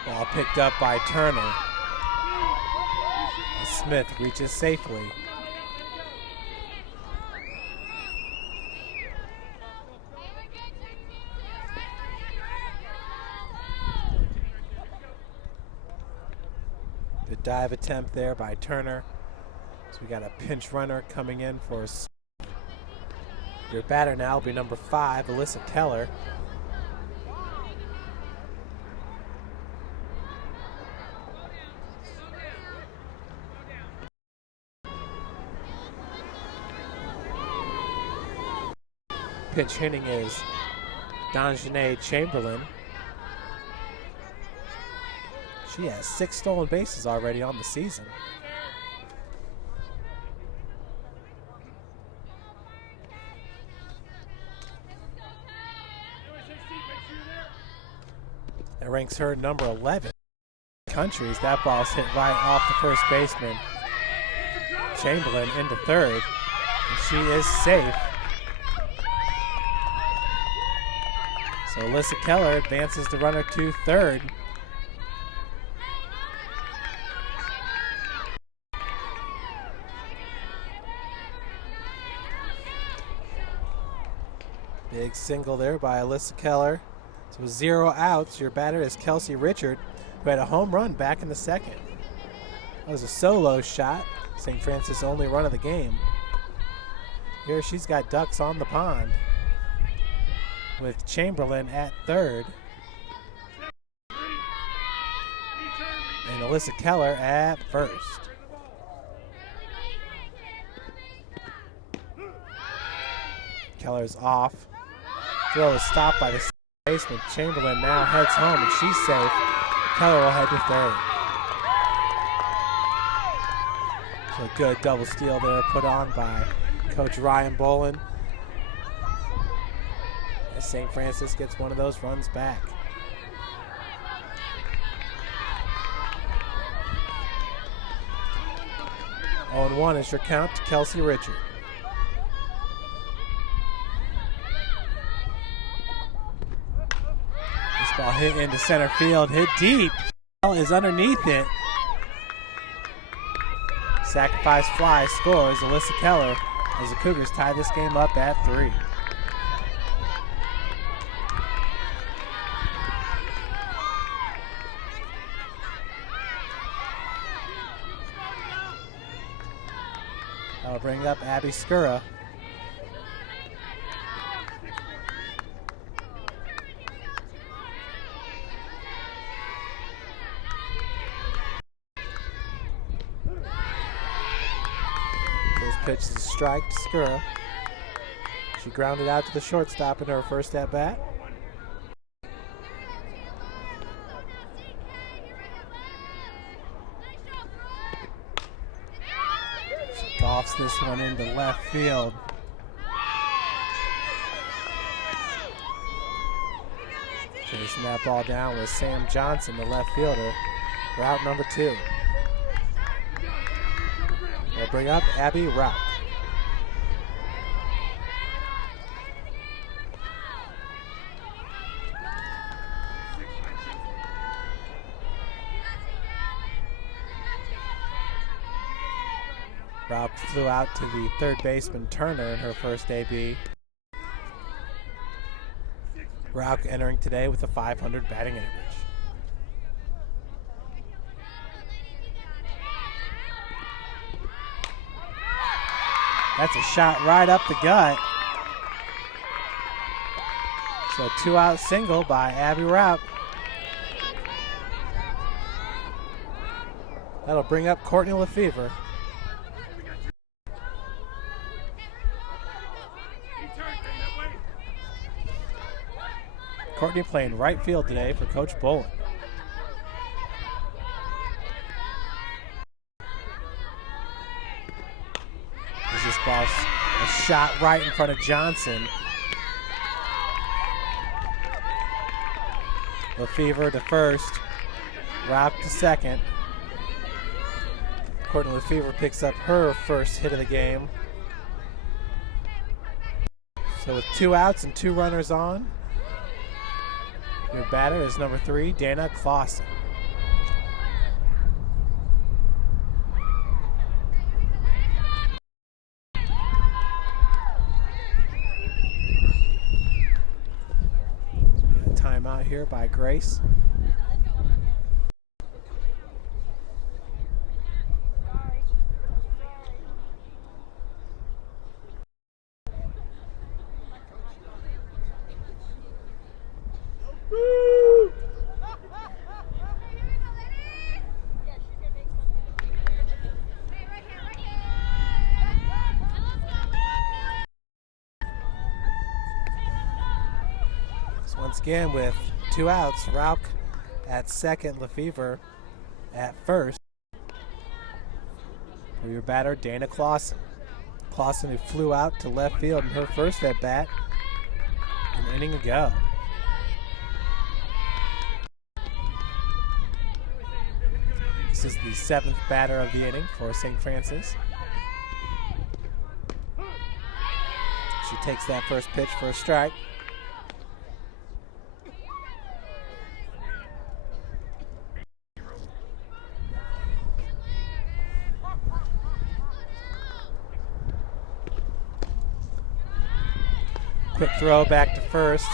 Ball picked up by Turner. Smith reaches safely. Good dive attempt there by Turner. So we got a pinch runner coming in for Smith. Your batter now will be number 5, Alyssa Keller. Pitch hitting is Donjanae Chamberlain. She has 6 stolen bases already on the season. That ranks her number 11 countries. That ball's hit right off the first baseman. Chamberlain into third, and she is safe. So Alyssa Keller advances the runner to third. Big single there by Alyssa Keller. So with 0 outs, your batter is Kelsey Richard, who had a home run back in the second. That was a solo shot, St. Francis' only run of the game. Here she's got ducks on the pond, with Chamberlain at third and Alyssa Keller at first. Keller's off. Throw is stopped by the baseman. Chamberlain now heads home and she's safe. Keller will head to third. So a good double steal there put on by Coach Ryan Bolin. St. Francis gets one of those runs back. 0-1 is your count to Kelsey Richard. This ball hit into center field, hit deep. Ball is underneath it. Sacrifice fly scores Alyssa Keller as the Cougars tie this game up at 3. That'll bring up Abby Skura. First pitch is a strike to Skura. She grounded out to the shortstop in her first at bat. Golfs this one into left field. Chasing that ball down with Sam Johnson, the left fielder, for out number 2. They'll bring up Abby Rauch. Rauch flew out to the third baseman Turner in her first AB. Rauch entering today with a .500 batting average. That's a shot right up the gut. So a 2-out single by Abby Rauch. That'll bring up Courtney Lefevre. Courtney playing right field today for Coach Bolin. As this ball's a shot right in front of Johnson. Lefevre to first. Rauch to second. Courtney Lefevre picks up her first hit of the game. So with 2 outs and 2 runners on, your batter is number 3, Dana Clausen. Timeout here by Grace. Once again, with 2 outs, Rauch at second, Lefevre at first. For your batter, Dana Clausen. Clausen, who flew out to left field in her first at bat, an inning ago. This is the 7th batter of the inning for St. Francis. She takes that first pitch for a strike. Quick throw back to first.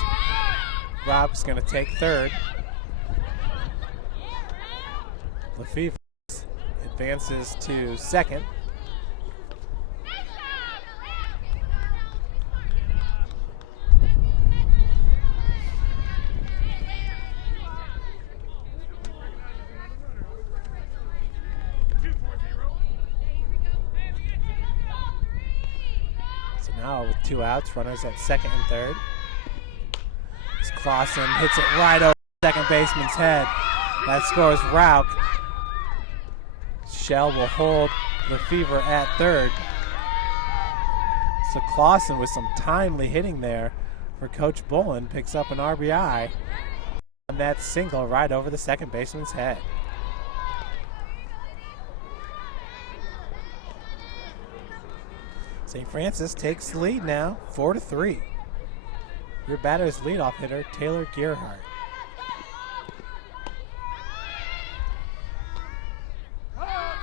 Rob's going to take third. Lefevre advances to second. Now with 2 outs, runners at second and third. As Clausen hits it right over second baseman's head. That scores Rauch. Shell will hold Lefevre at third. So Clausen with some timely hitting there for Coach Bolin picks up an RBI on that single right over the second baseman's head. St. Francis takes the lead now, 4-3. Your batter is leadoff hitter Taylor Gearhart.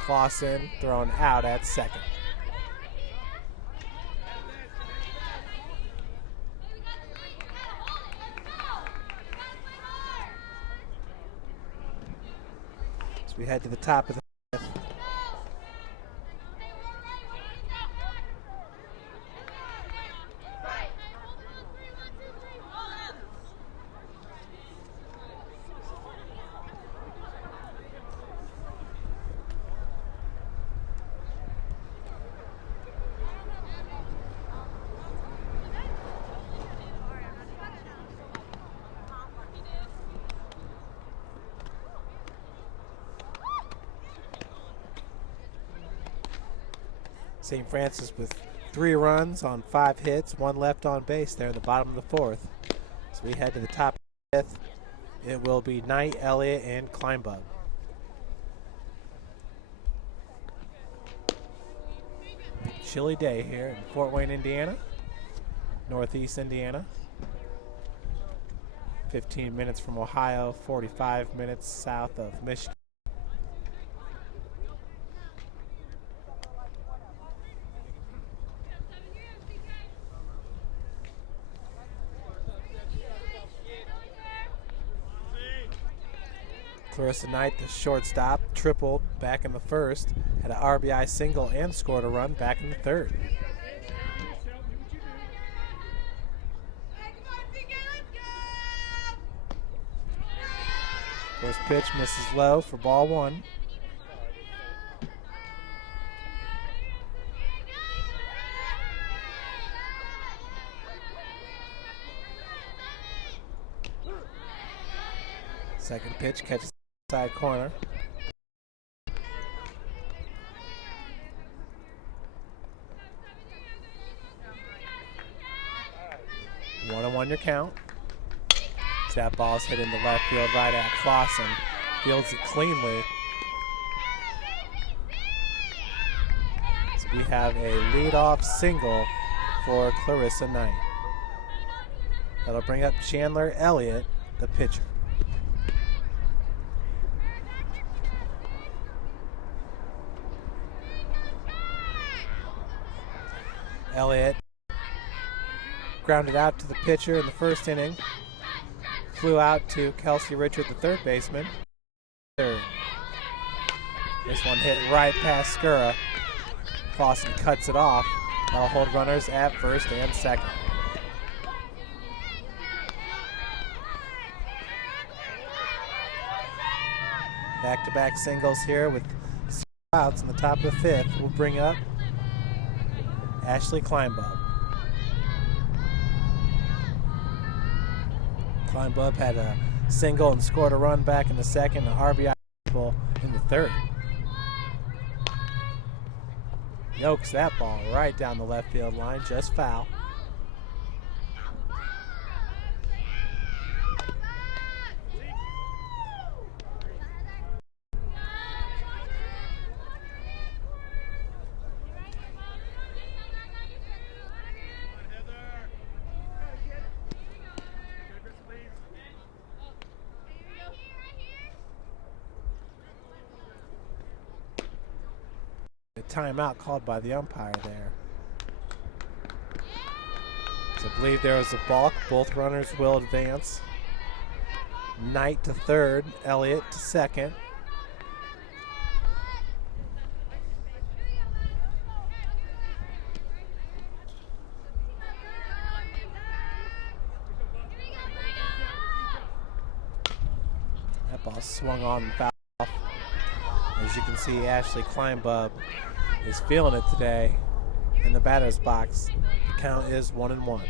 Clausen thrown out at second. So we head to the top of the fifth. St. Francis with 3 runs on 5 hits, 1 left on base there in the bottom of the 4th. So we head to the top of the 5th. It will be Knight, Elliott, and Kleinbug. Chilly day here in Fort Wayne, Indiana, Northeast Indiana. 15 minutes from Ohio, 45 minutes south of Michigan. Clarissa Knight, the shortstop, tripled back in the first, had an RBI single and scored a run back in the third. First pitch misses low for ball 1. Second pitch catches side corner. One on one your count. That ball's hit into left field right at Clausen. Fields it cleanly. So we have a leadoff single for Clarissa Knight. That'll bring up Chandler Elliott, the pitcher. Elliott grounded out to the pitcher in the first inning. Flew out to Kelsey Richard, the third baseman. Third. This one hit right past Skura. Clausen cuts it off. That'll hold runners at first and second. Back-to-back singles here with outs in the top of the fifth. We'll bring up Ashley Kleinbub. Kleinbub had a single and scored a run back in the second, an RBI in the third. Yokes that ball right down the left field line, just foul. Timeout called by the umpire there. So I believe there was a balk. Both runners will advance. Knight to third, Elliott to second. That ball swung on and fouled off. As you can see, Ashley Kleinbub is feeling it today in the batter's box. The count is 1-1.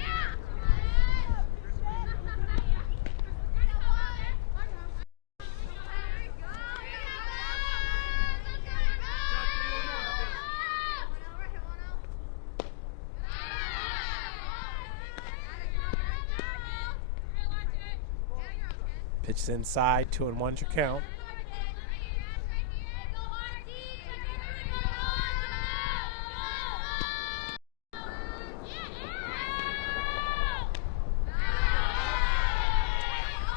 Pitches inside, 2-1 your count.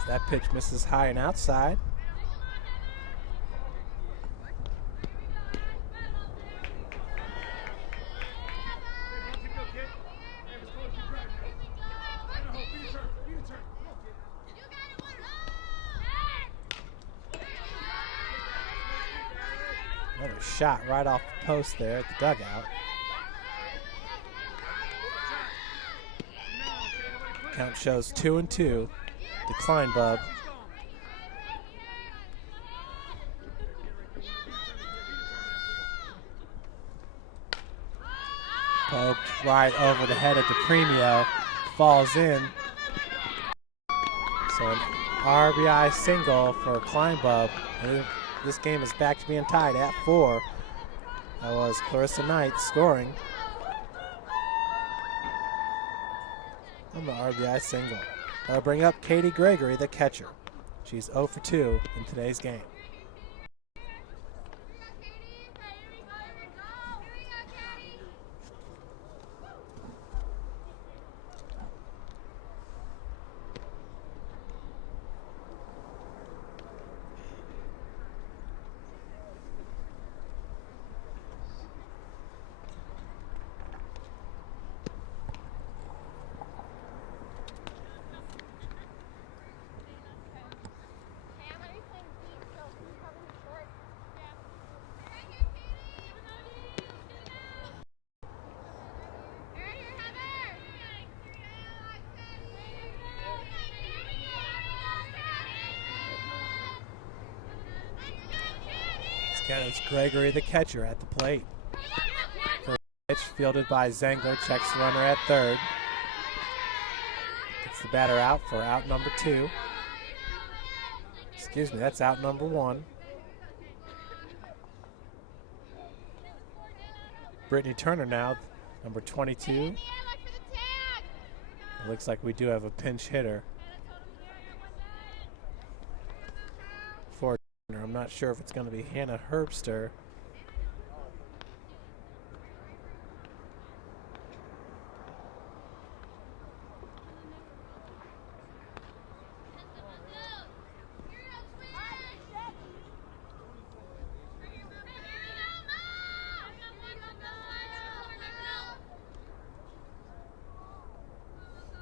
That pitch misses high and outside. Another shot right off the post there at the dugout. Count shows 2-2 to Kleinbub. Poked right over the head of DePremio. Falls in. So an RBI single for Kleinbub. This game is back to being tied at 4. That was Clarissa Knight scoring on the RBI single. That'll bring up Katie Gregory, the catcher. She's 0 for 2 in today's game. Again, it's Gregory, the catcher, at the plate. First pitch fielded by Zengler, checks the runner at third. Gets the batter out for out number 2. Excuse me, that's out number 1. Brittany Turner now, number 22. It looks like we do have a pinch hitter for Turner. I'm not sure if it's going to be Hannah Herbster.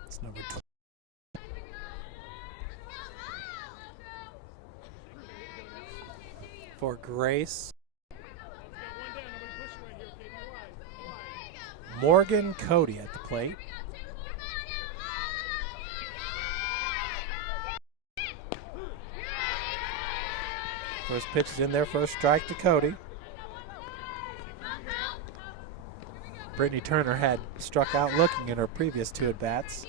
It's number 20. For Grace, Morgan Cody at the plate. First pitch is in there for a strike to Cody. Brittany Turner had struck out looking in her previous 2 at-bats.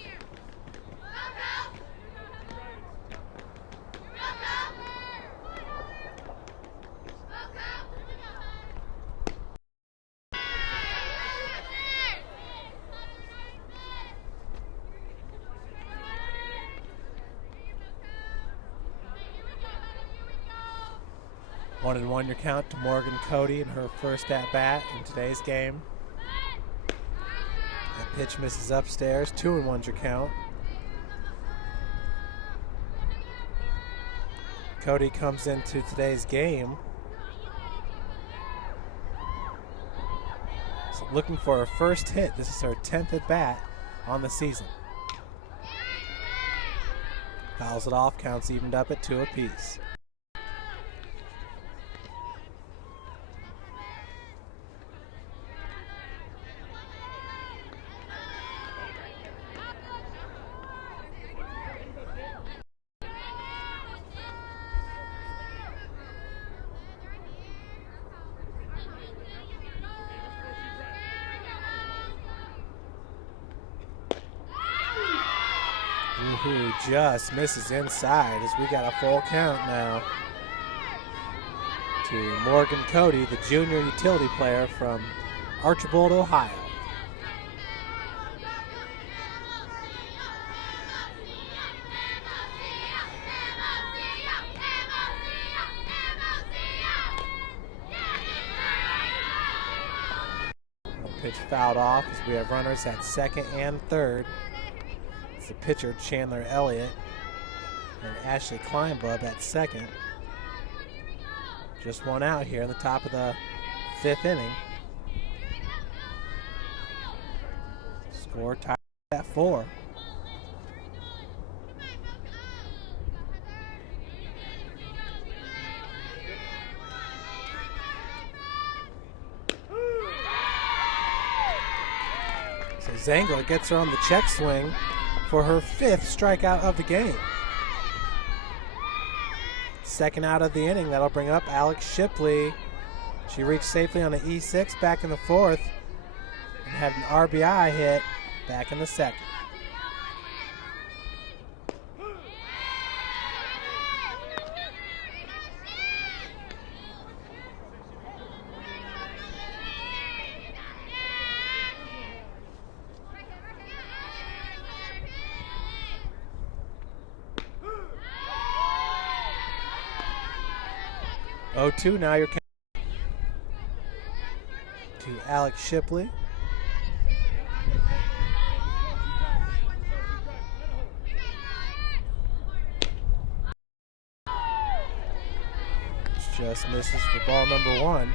One and one your count to Morgan Cody in her first at-bat in today's game. That pitch misses upstairs. 2-1's your count. Cody comes into today's game looking for her first hit. This is her 10th at-bat on the season. Fouls it off, counts evened up at 2 apiece. Who just misses inside as we got a full count now to Morgan Cody, the junior utility player from Archibald, Ohio. Pitch fouled off as we have runners at second and third. The pitcher Chandler Elliott and Ashley Kleinbub at second. Just one out here in the top of the 5th inning. Score tied at 4. So Zengler gets her on the check swing for her 5th strikeout of the game. Second out of the inning, that'll bring up Alex Shipley. She reached safely on the E6 back in the 4th and had an RBI hit back in the 2nd. Oh, 2 now you're to Alex Shipley. Just misses for ball number 1.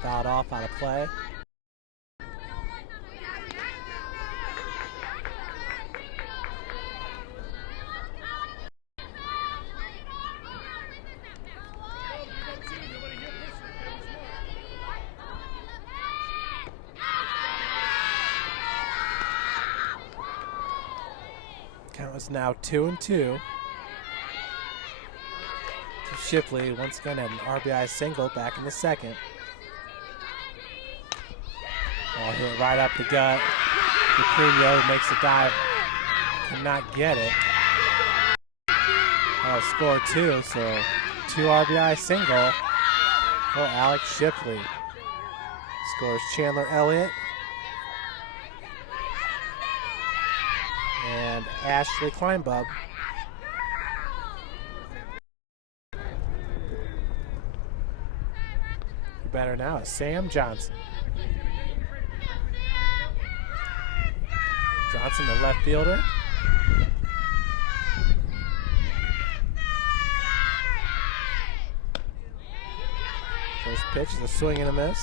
Fouled off out of play. Count is now 2-2. Shipley once again had an RBI single back in the second. Ball hit right up the gut. DePremio makes a dive. Cannot get it. That'll score 2, so 2 RBI single for Alex Shipley. Scores Chandler Elliott and Ashley Kleinbub. The batter now is Sam Johnson. Johnson, the left fielder. First pitch is a swing and a miss.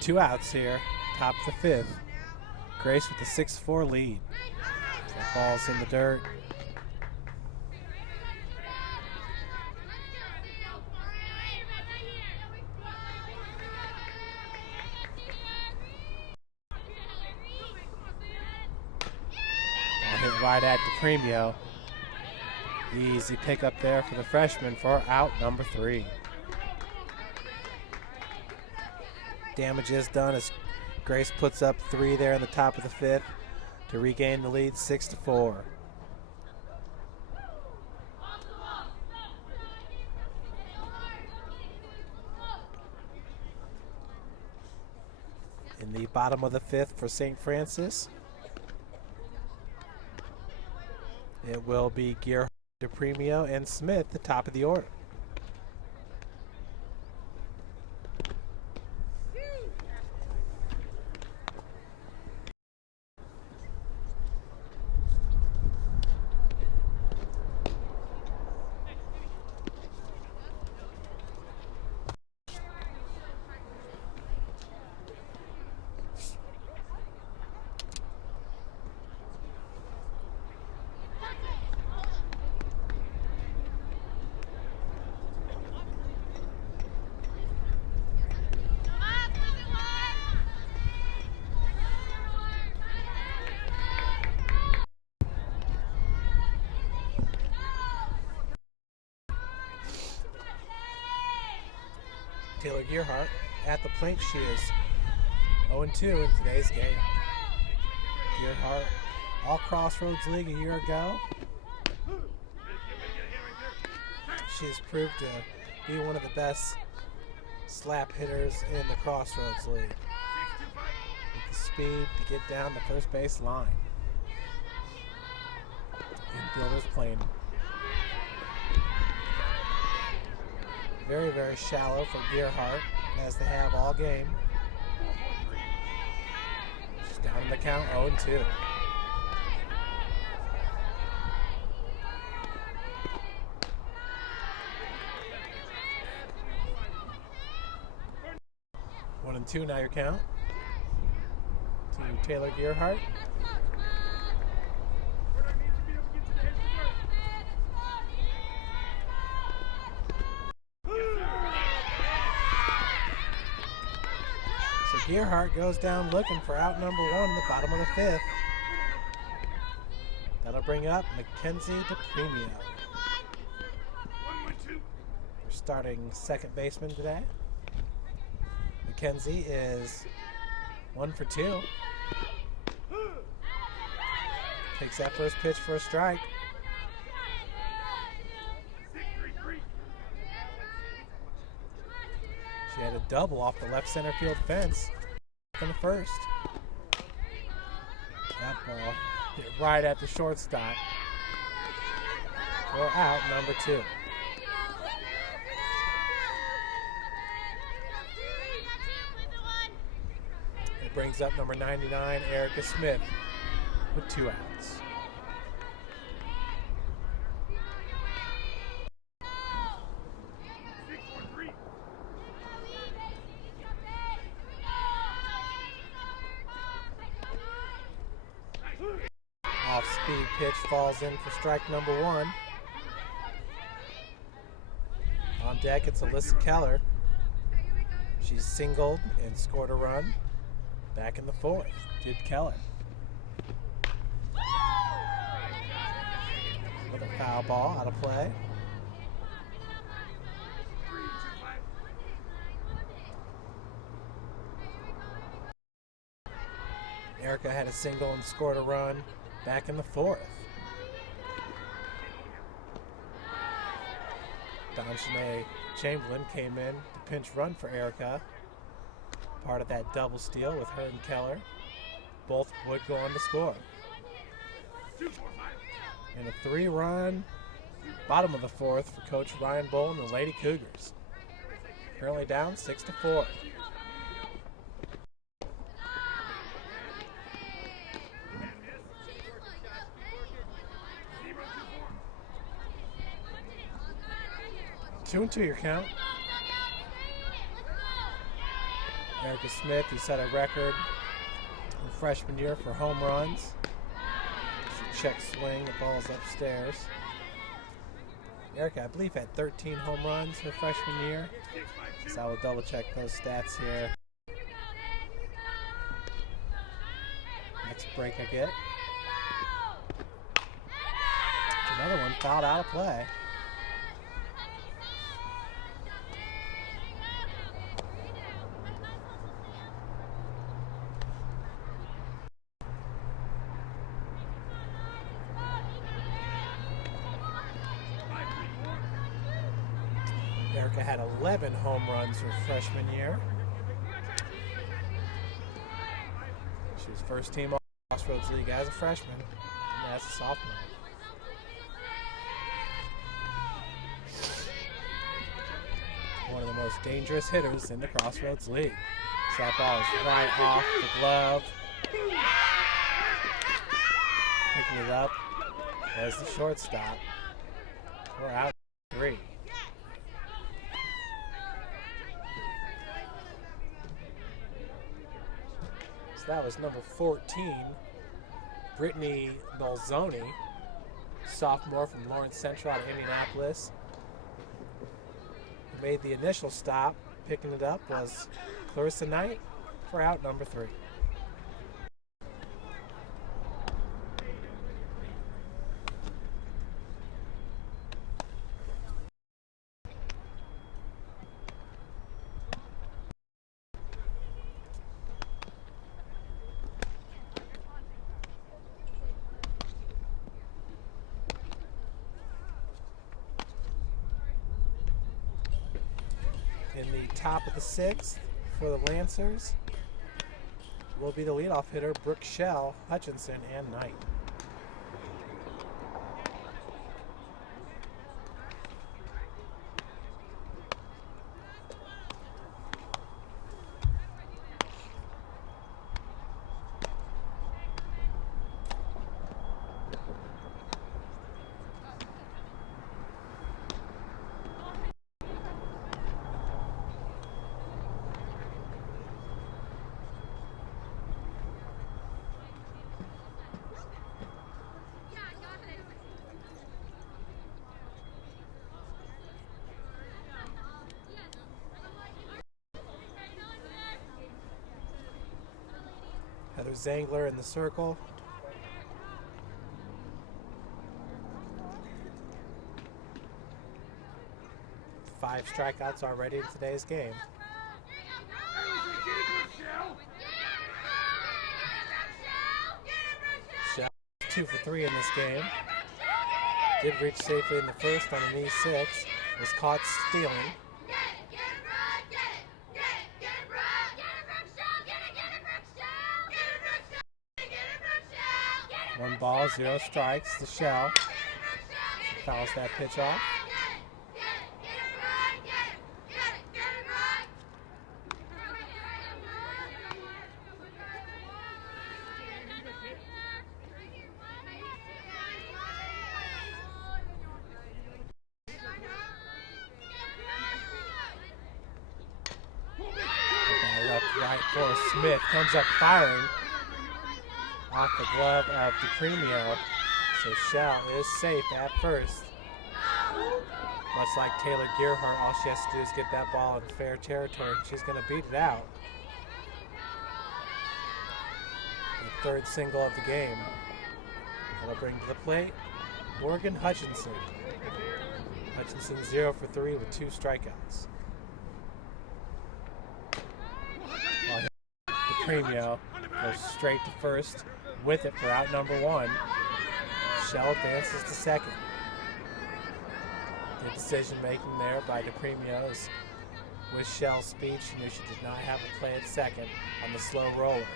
Two outs here, top of the fifth. Grace with the 6-4 lead. That ball's in the dirt. Ball hit right at DePremio. Easy pickup there for the freshman for out number 3. Damage is done as Grace puts up 3 there in the top of the fifth to regain the lead 6-4. In the bottom of the fifth for St. Francis, it will be Gearhart, DePremio, and Smith, the top of the order. Taylor Gearhart at the plate. She is 0-2 in today's game. Gearhart, all Crossroads League a year ago. She has proved to be one of the best slap hitters in the Crossroads League, with the speed to get down the first base line. Infielders playing very, very shallow for Gearhart, as they have all game. She's down in the count, 0-2. One and two now your count to Taylor Gearhart. Gearhart goes down looking for out number 1 in the bottom of the fifth. That'll bring up Mackenzie DePremio. We're starting second baseman today. Mackenzie is 1 for 2. Takes that first pitch for a strike. She had a double off the left center field fence in the first. That ball hit right at the shortstop for out number 2. brings up number 99, Erica Smith, with 2 outs. Off-speed pitch falls in for strike number 1. On deck, it's Alyssa Keller. She's singled and scored a run. Back in the 4th, did Keller. With a foul ball out of play. Erica had a single and scored a run. Back in the 4th. Donshanae Chamberlain came in to pinch run for Erica. Part of that double steal with her and Keller. Both would go on to score. And a 3-run bottom of the 4th for Coach Ryan Bowl and the Lady Cougars. Currently down 6-4. Two and 2 your count. Erica Smith, who set a record in freshman year for home runs. She checks swing, the ball's upstairs. Erica, I believe, had 13 home runs her freshman year. So I will double check those stats here. Next break I get. Another one fouled out of play. Erica had 11 home runs her freshman year. She was first team All-Crossroads League as a freshman and as a sophomore. One of the most dangerous hitters in the Crossroads League. So that ball is right off the glove. Picking it up as the shortstop. We're out 3. So that was number 14, Brittany Nolzoni, sophomore from Lawrence Central out of Indianapolis. Who made the initial stop. Picking it up was Clarissa Knight for out number 3. In the top of the 6th for the Lancers will be the leadoff hitter, Brooke Shell, Hutchinson, and Knight. Heather Zengler in the circle. Five strikeouts already in today's game. Shell 2 for 3 in this game. Did reach safely in the first on an E6. Was caught stealing. One ball, 0 strikes to Shell. She fouls that pitch off. for Smith. Comes up firing off the glove of DePremio. So Shell is safe at first. Much like Taylor Gearhart, all she has to do is get that ball in fair territory. She's going to beat it out. The third single of the game. That'll bring to the plate Morgan Hutchinson. Hutchinson 0 for 3 with 2 strikeouts. While DePremio goes straight to first with it for out number 1. Shell advances to second. Good decision making there by DePremio. With Shell's speed, she knew she did not have a play at second on the slow roller.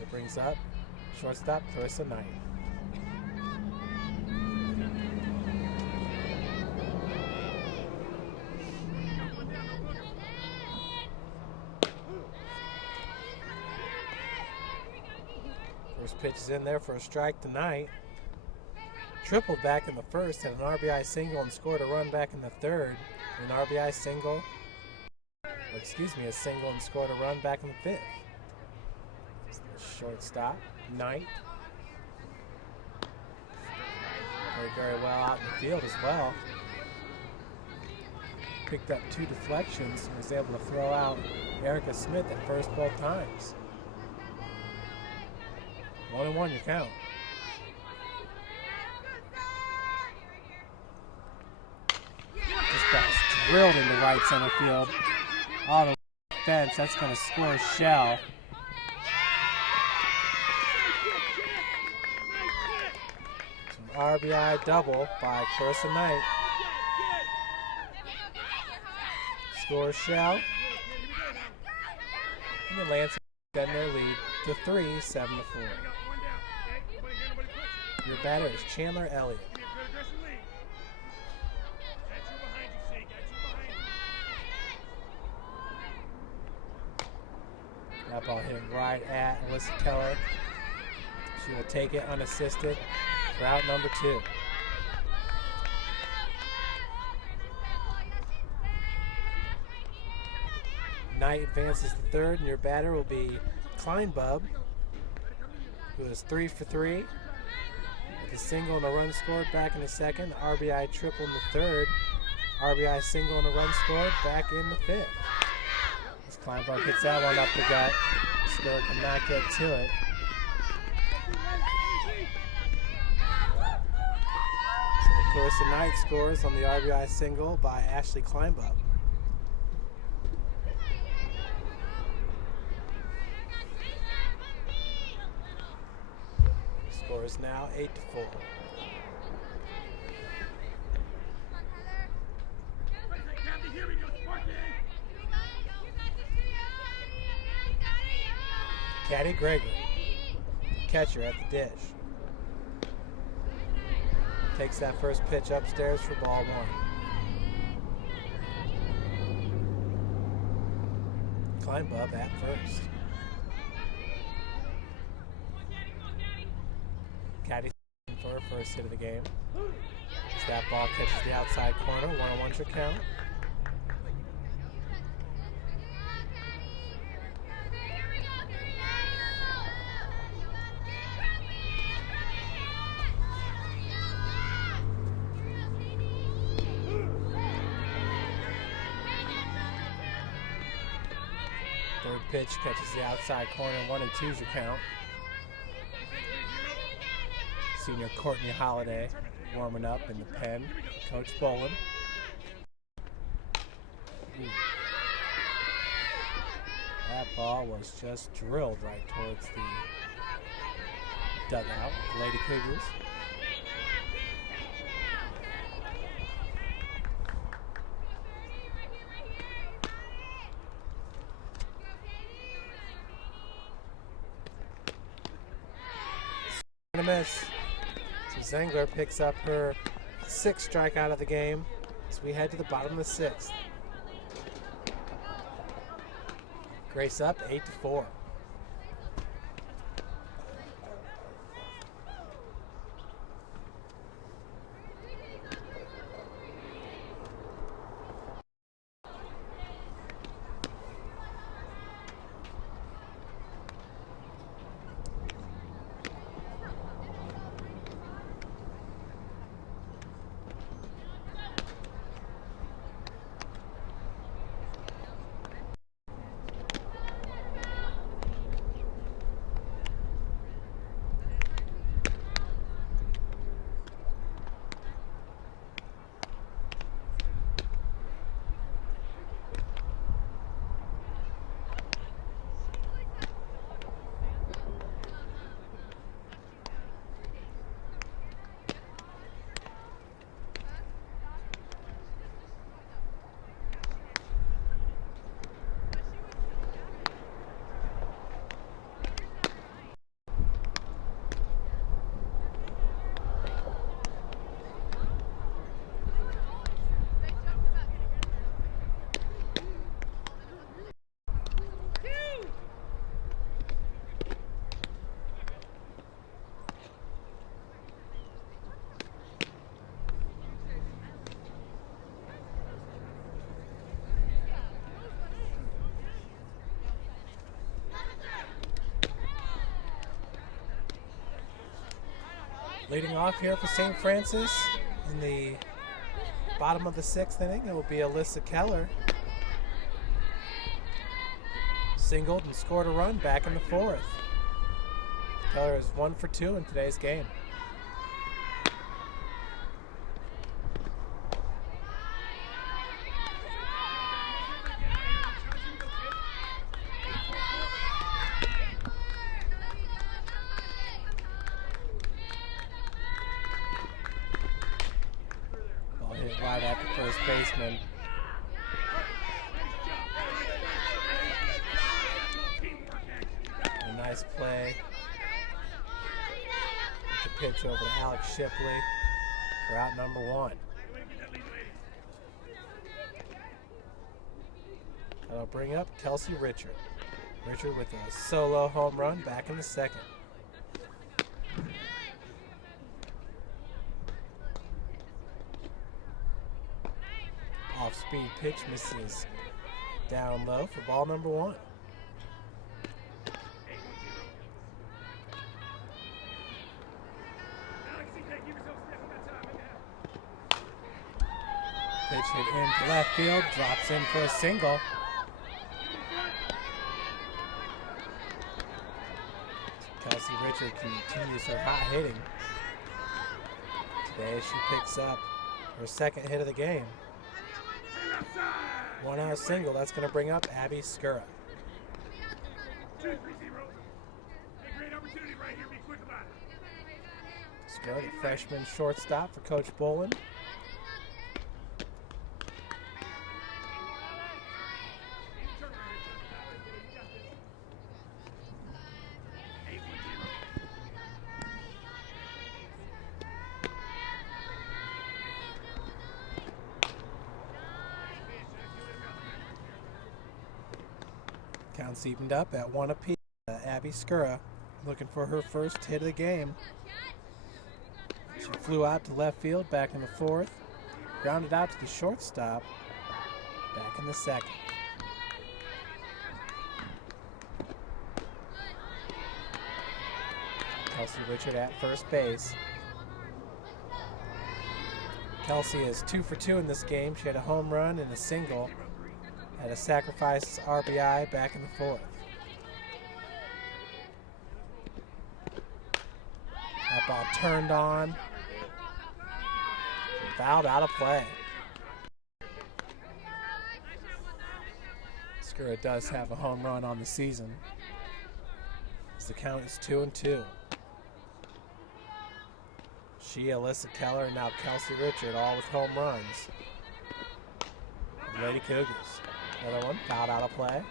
It brings up shortstop Carissa Knight. First pitch is in there for a strike tonight. Tripled back in the first, had an RBI single and scored a run back in the third. An RBI single, a single and scored a run back in the fifth. Shortstop, Knight. Played very well out in the field as well. Picked up 2 deflections and was able to throw out Erica Smith at first both times. 1-1 your count. This ball's drilled into right center field. On the fence, that's going to score Shell. It's an RBI double by Carissa Knight. Scores Shell. And the Lancers extend their lead to 3, 7-4. Your batter is Chandler Elliott. That ball hit right at Alyssa Keller. She will take it unassisted for out number 2. Knight advances to third, and your batter will be Kleinbub, who is 3 for 3. With a single and a run scored back in the second, RBI triple in the third, RBI single and a run scored back in the fifth. As Kleinbub hits that one up the gut, Score cannot get to it. So Carissa Knight scores on the RBI single by Ashley Kleinbub. Score is now 8-4. Caddy Gregory, catcher at the dish. Takes that first pitch upstairs for ball one. Kleinbub at first. Caddy for her first hit of the game. As that ball catches the outside corner, 1-1 your count. Third pitch catches the outside corner, 1-2 is your count. Senior Courtney Holliday warming up in the pen. Coach Bolin. That ball was just drilled right towards the dugout of Lady Cougars. A miss. So Zengler picks up her 6th strikeout of the game as we head to the bottom of the 6th. Grace up 8-4. Leading off here for St. Francis in the bottom of the 6th inning, it will be Alyssa Keller. Singled and scored a run back in the 4th. Keller is 1 for 2 in today's game. Ball hit wide at the first baseman. A nice play. The pitch over to Alex Shipley for out number 1. That'll bring up Kelsey Richard. Richard with a solo home run back in the 2nd. Off-speed pitch misses down low for ball number 1. Pitch hit into left field, drops in for a single. Kelsey Richard continues her hot hitting. Today she picks up her 2nd hit of the game. 1-out single, that's going to bring up Abby Skura. Skura, the freshman shortstop for Coach Boland. Counts evened up at 1 apiece. Abby Skura looking for her first hit of the game. She flew out to left field back in the 4th. Grounded out to the shortstop back in the 2nd. Kelsey Richard at first base. Kelsey is 2 for 2 in this game. She had a home run and a single. Had a sacrifice RBI back in the 4th. That ball turned on. Fouled out of play. Skura does have a home run on the season, as the count is 2-2. She, Alyssa Keller, and now Kelsey Richard, all with home runs. Lady Cougars. Another one, fouled out of play.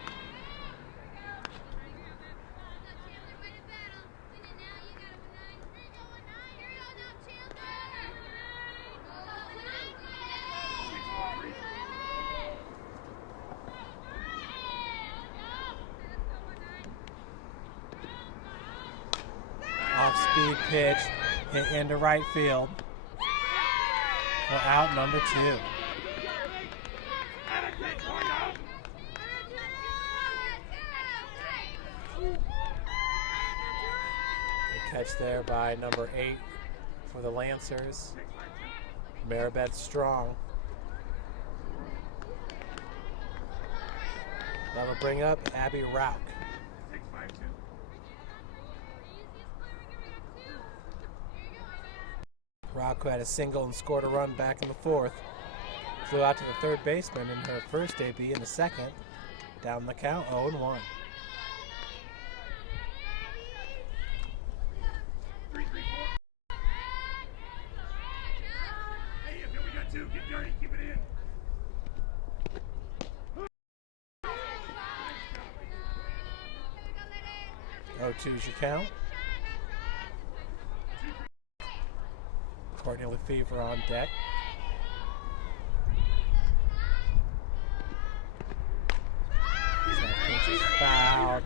Off-speed pitch, hit into right field. For out number 2. Catch there by number 8 for the Lancers, Maribeth Strong. That'll bring up Abby Rauch. Rauch, who had a single and scored a run back in the 4th, flew out to the 3rd baseman in her first debut in the 2nd. Down the count, 0-1. Two's your count. Courtney Lefevre on deck. That pitch is fouled.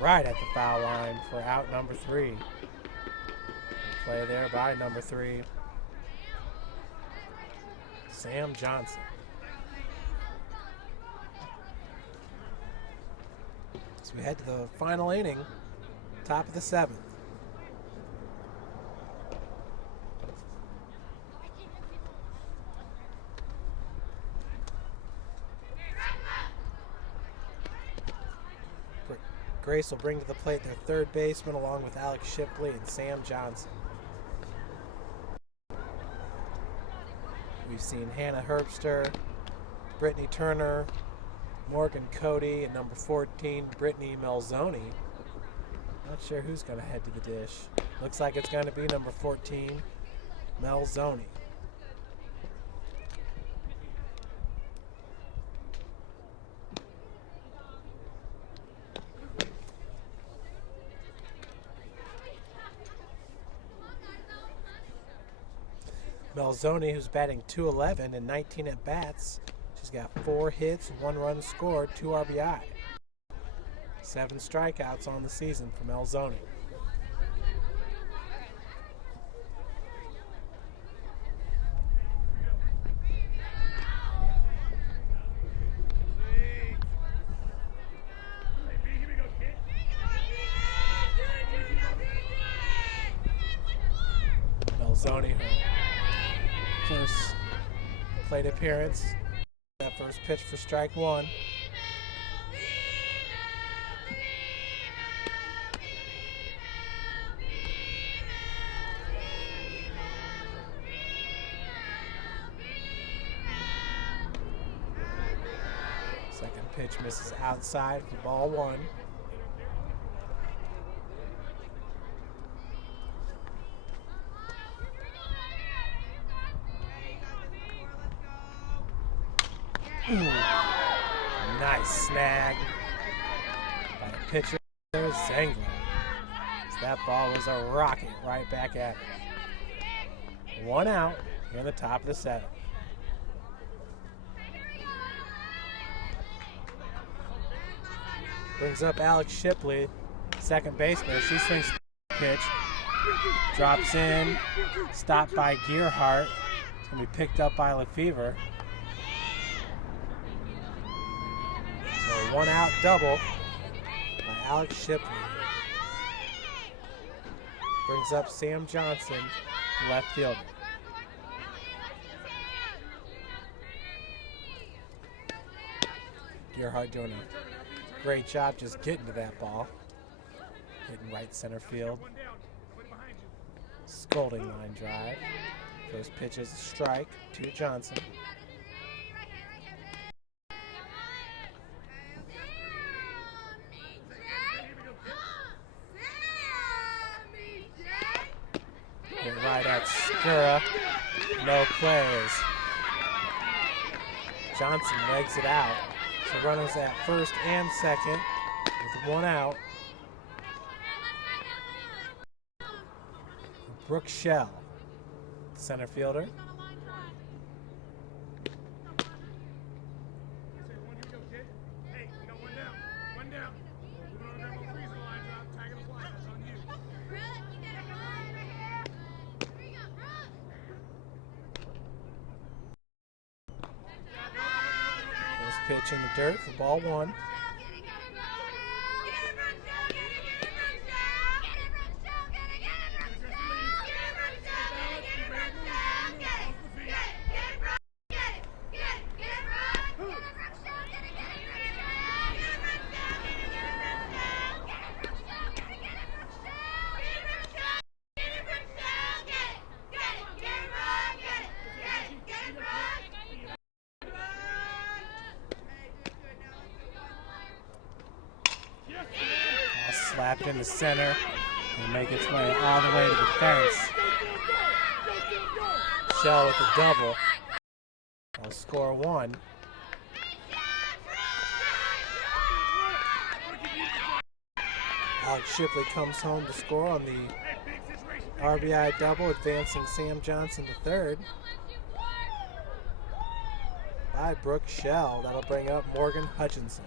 Right at the foul line for out number 3. Play there by number 3, Sam Johnson. So we head to the final inning, top of the 7th. Grace will bring to the plate their third baseman along with Alex Shipley and Sam Johnson. We've seen Hannah Herbster, Brittany Turner, Morgan Cody, and number 14, Brittany Melzoni. Not sure who's going to head to the dish. Looks like it's going to be number 14, Melzoni. Melzoni, who's batting .211 and 19 at-bats. She's got 4 hits, 1 run scored, 2 RBI. 7 strikeouts on the season for Melzoni. Melzoni, her first plate appearance. That first pitch for strike 1. Second pitch misses outside for ball 1. Nice snag by the pitcher, Zengler. That ball was a rocket right back at her. 1 out here in the top of the 7th. Brings up Alex Shipley, second baseman. She swings pitch, drops in, stopped by Gearhart. It's going to be picked up by Lefevre. So 1 out double by Alex Shipley. Brings up Sam Johnson, left fielder. Gearhart doing a great job just getting to that ball. Hitting right center field. Scolding line drive. First pitch is a strike to Johnson. Hit right at Skura. No plays. Johnson legs it out. So runners at first and second with 1 out. Brooke Shell, center fielder. Pitch in the dirt for ball 1. Slap it in the center and make its way all the way to the fence. Shell with a double. I'll score 1. Alex Shipley comes home to score on the RBI double, advancing Sam Johnson to third. By Brooke Shell. That'll bring up Morgan Hutchinson.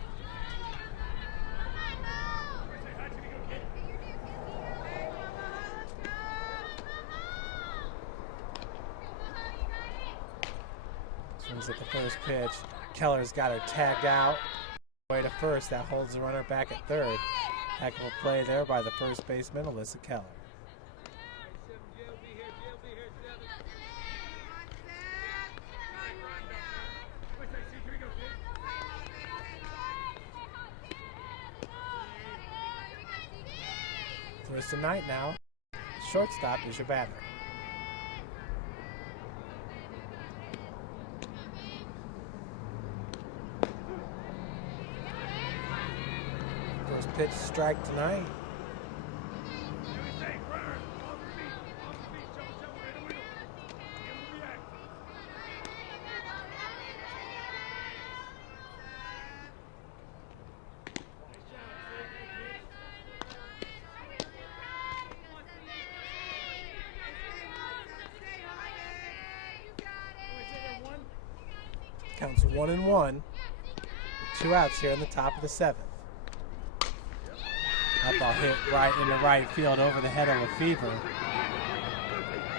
Swings at the first pitch. Keller's got her tagged out. Way to first. That holds the runner back at third. Heck of a play there by the first baseman, Alyssa Keller. First tonight now. Shortstop is your batter. First pitch strike tonight. Counts 1-1. 2 outs here in the top of the 7th. That ball hit right into right field over the head of Lefevre.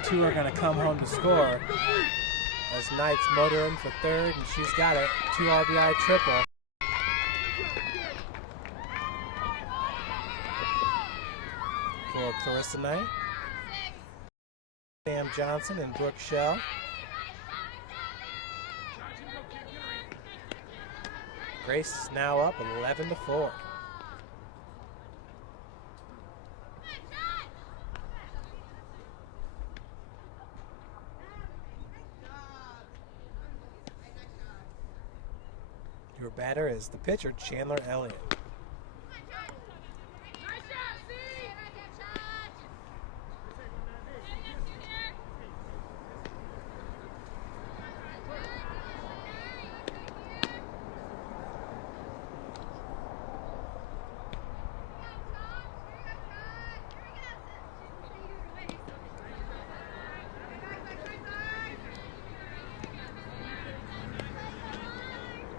2 are going to come home to score as Knight's motor in for third, and she's got it. 2 RBI triple. For Clarissa Knight, Sam Johnson and Brooke Shell. Grace is now up 11-4. Your batter is the pitcher, Chandler Elliott.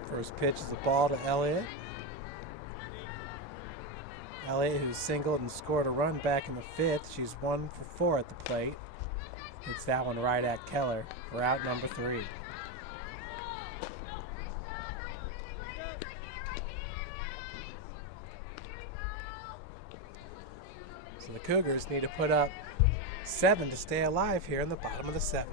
First pitch is a ball to Elliott. Elliott, who singled and scored a run back in the 5th. She's 1 for 4 at the plate. Hits that one right at Keller for out number 3. So the Cougars need to put up 7 to stay alive here in the bottom of the 7th.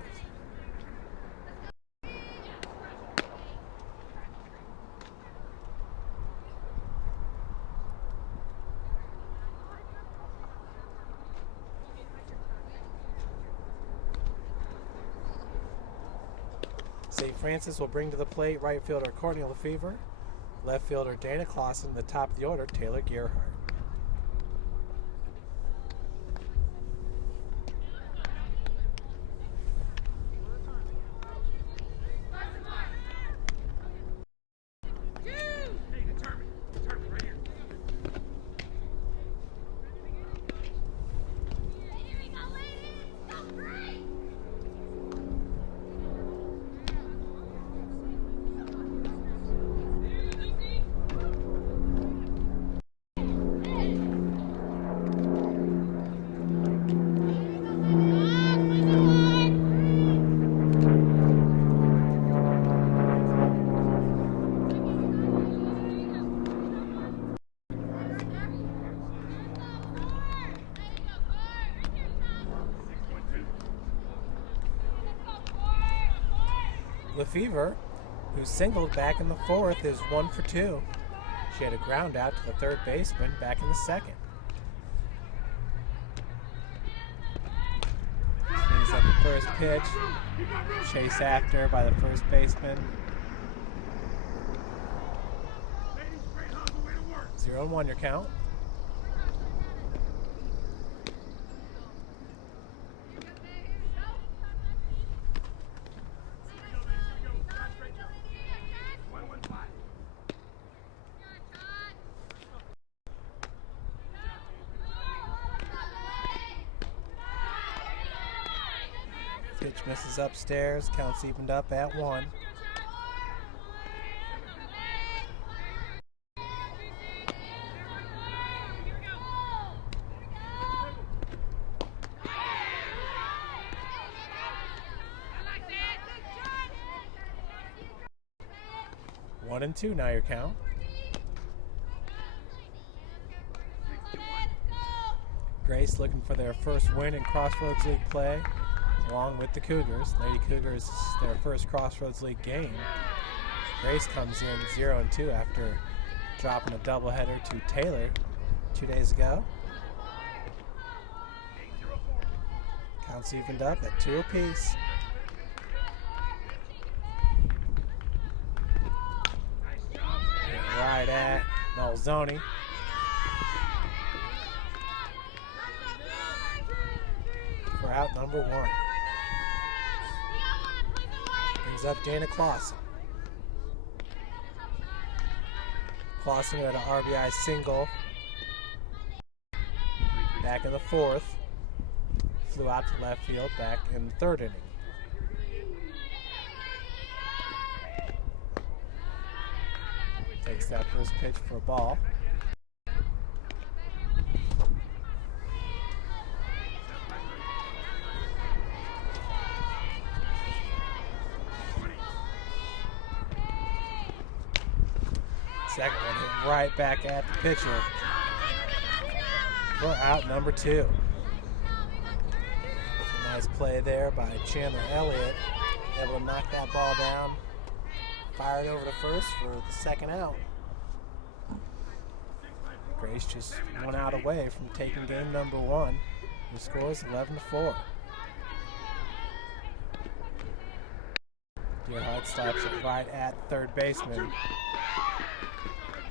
St. Francis will bring to the plate right fielder Courtney Lefevre, left fielder Dana Clausen, the top of the order Taylor Gerhardt. Lefevre, who singled back in the 4th, is 1 for 2. She had a ground out to the third baseman back in the 2nd. Swings at the first pitch. Chase after by the first baseman. 0-1 your count. Pitch misses upstairs, counts evened up at 1. One and 2 now your count. Grace looking for their first win in Crossroads League play, along with the Cougars. Lady Cougars, their first Crossroads League game. Grace comes in 0-2 after dropping a doubleheader to Taylor 2 days ago. Counts evened up at 2 apiece. Right at Malzoni. For out number 1. Brings up Dana Clausen. Clausen had an RBI single back in the 4th. Flew out to left field back in the 3rd inning. Takes that first pitch for a ball. Second one hit right back at the pitcher for out number 2. Nice play there by Chandler Elliott. Able to knock that ball down. Fired over to first for the second out. Grace just 1 out away from taking game number 1. The score is 11-4. Gerhardt stops it right at third baseman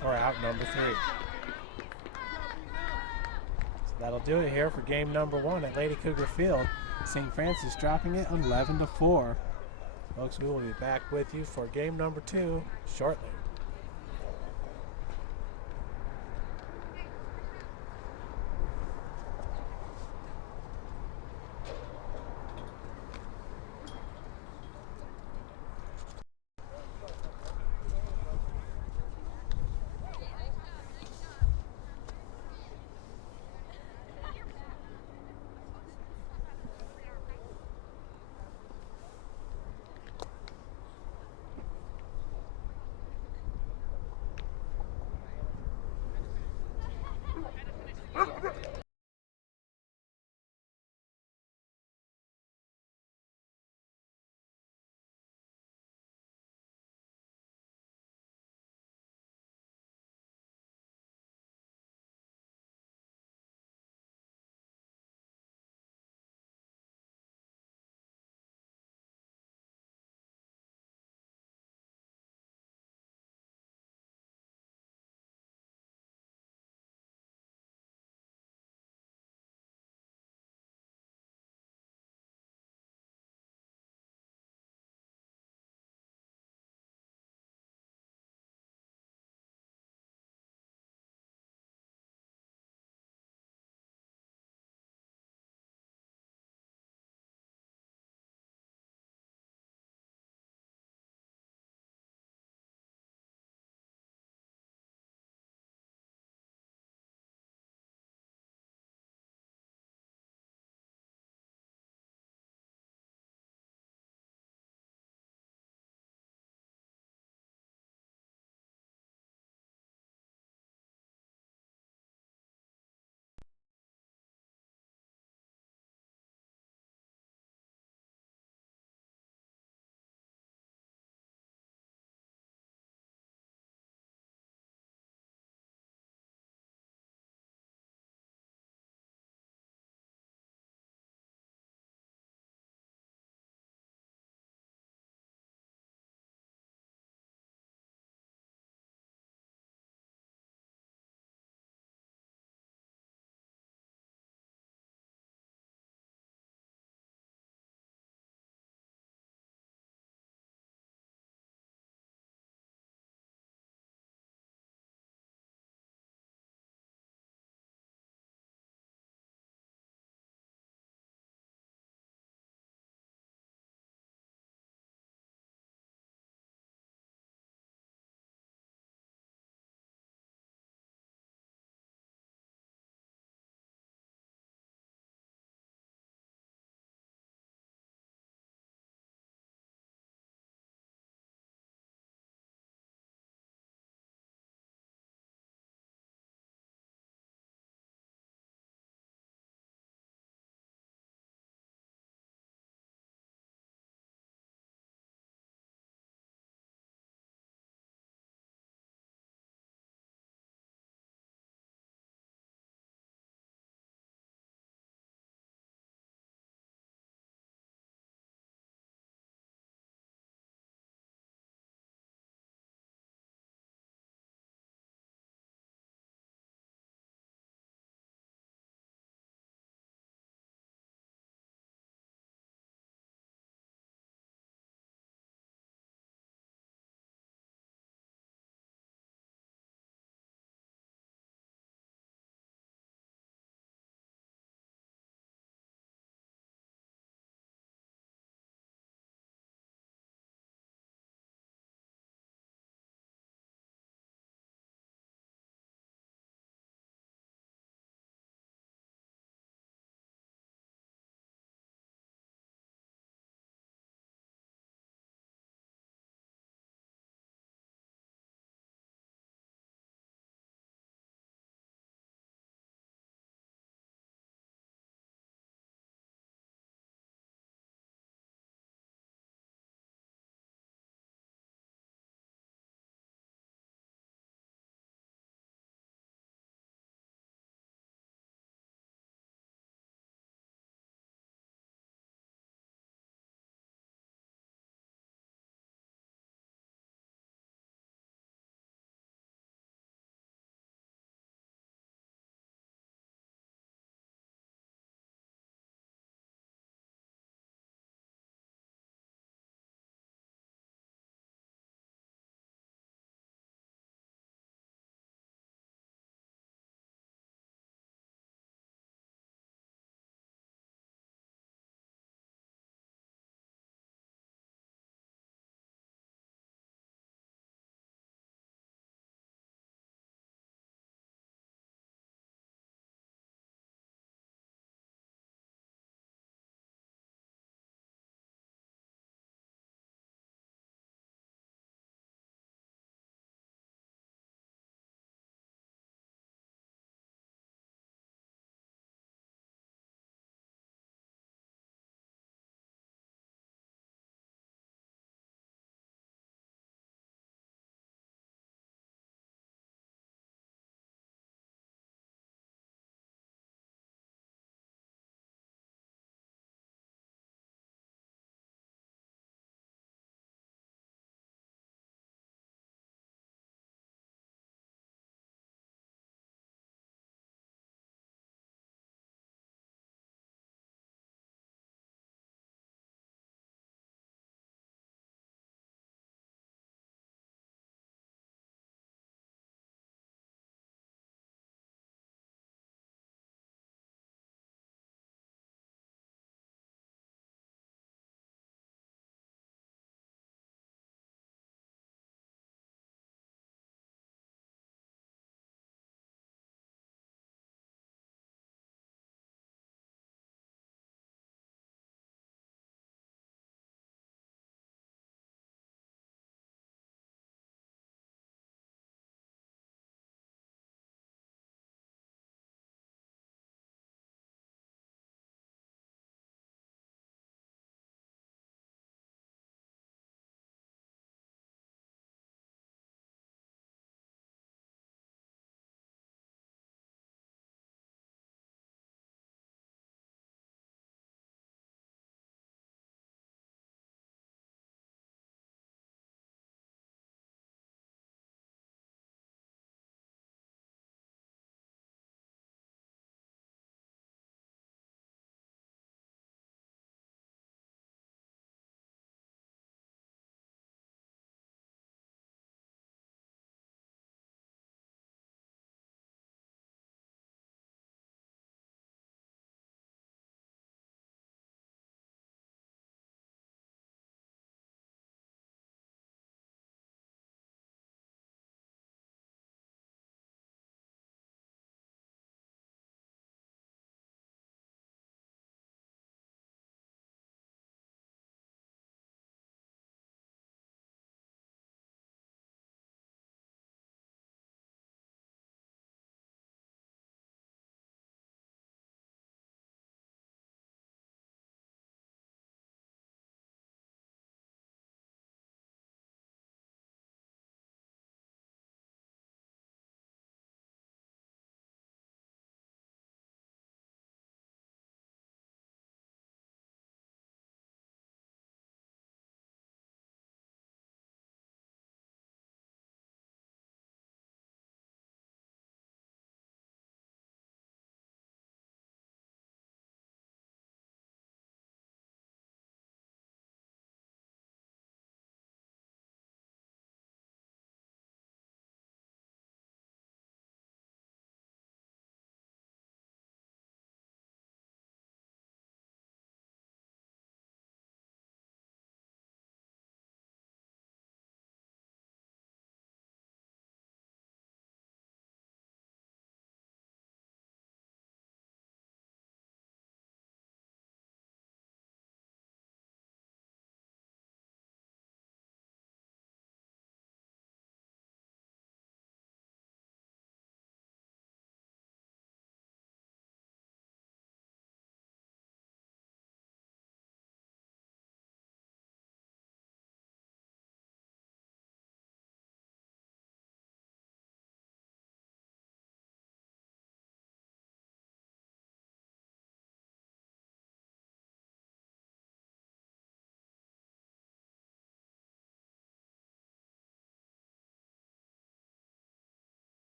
for out number 3. So that'll do it here for game number 1 at Lady Cougar Field. St. Francis dropping it 11-4. Folks, we will be back with you for game number 2 shortly.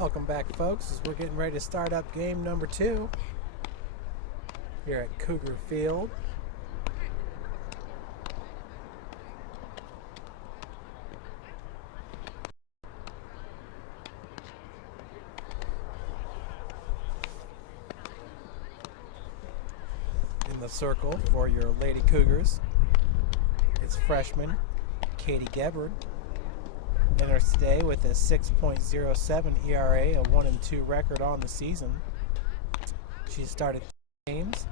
Welcome back, folks, as we're getting ready to start up game number 2 here at Cougar Field. In the circle for your Lady Cougars, it's freshman Katie Gebhard. Enters today with a 6.07 ERA, a 1-2 record on the season. She started games,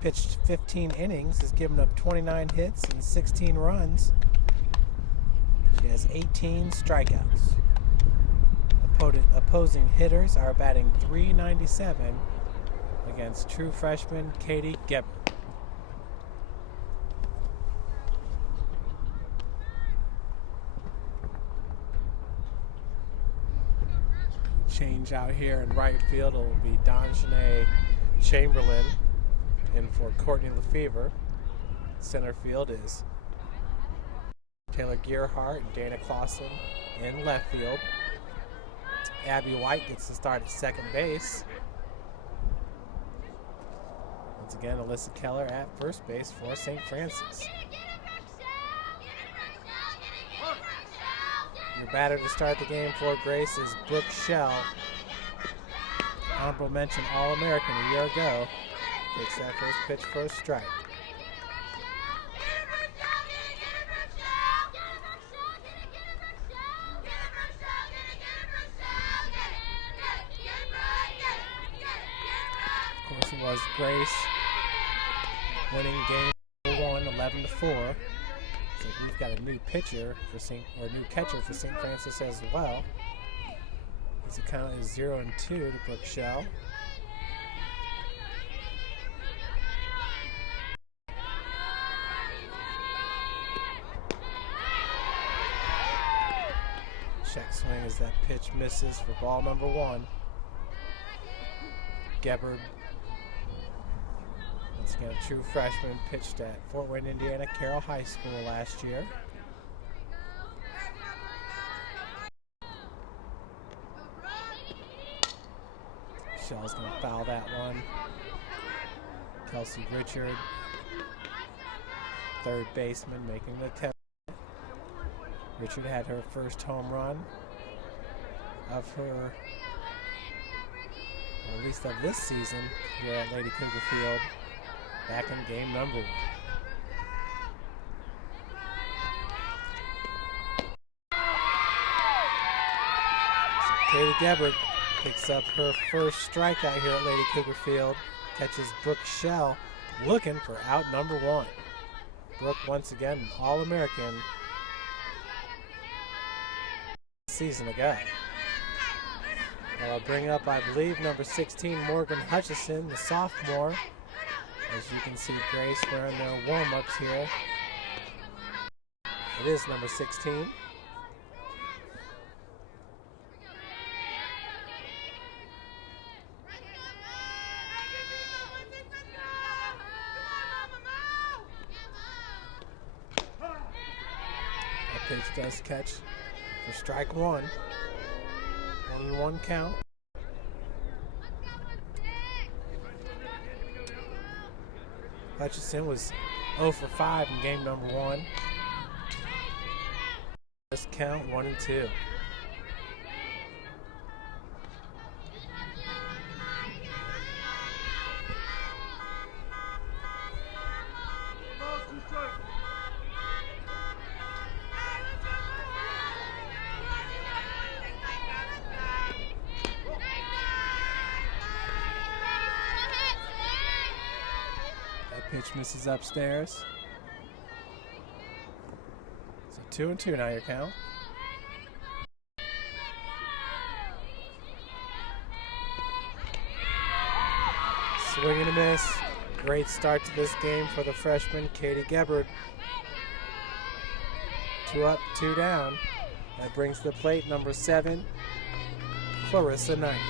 pitched 15 innings, has given up 29 hits and 16 runs. She has 18 strikeouts. Opposing hitters are batting .397 against true freshman Katie Gebhard. Change out here in right field. It will be Donjane Chamberlain in for Courtney Lefevre. Center field is Taylor Gearhart and Dana Clausen in left field. Abby White gets to start at second base. Once again, Alyssa Keller at first base for St. Francis. Your batter to start the game for Grace is Brooke Shell. Honorable mention All-American a year ago. Takes that first pitch for a strike. Of course, it was Grace winning game 1, 11-4. So we've got a new pitcher for new catcher for St. Francis as well. His account is 0-2 to Brooke Shell. Check swing as that pitch misses for ball number 1. Gebhard, once again a true freshman, pitched at Fort Wayne, Indiana, Carroll High School last year. Shell's going to foul that one. Kelsey Richard, third baseman, making the attempt. Richard had her first home run of her, or at least of this season, here at Lady Cougar Field, back in game number 1. So Katie Gebhard picks up her first strikeout here at Lady Cougar Field, catches Brooke Shell looking for out number 1. Brooke, once again, an All-American season ago. I'll bring up, I believe, number 16, Morgan Hutchison, the sophomore. As you can see, Grace wearing their warm-ups here. It is number 16. That pitch does catch for strike 1. 1-1 count. Hutchison was 0 for 5 in game number 1. This count 1-2. Pitch misses upstairs. So 2-2 now your count. Swing and a miss. Great start to this game for the freshman Katie Gebhard. 2 up, 2 down. That brings the plate number 7, Clarissa Knight.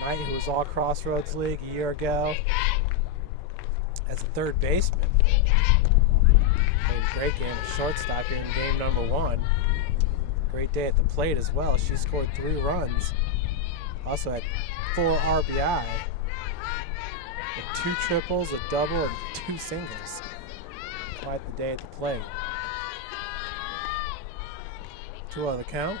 Knight, who was all-Crossroads League a year ago as a third baseman. Played great game at shortstop here in game number 1. Great day at the plate as well. She scored 3 runs. Also had 4 RBI. With 2 triples, a double, and 2 singles. Quite the day at the plate. 2-0 the count.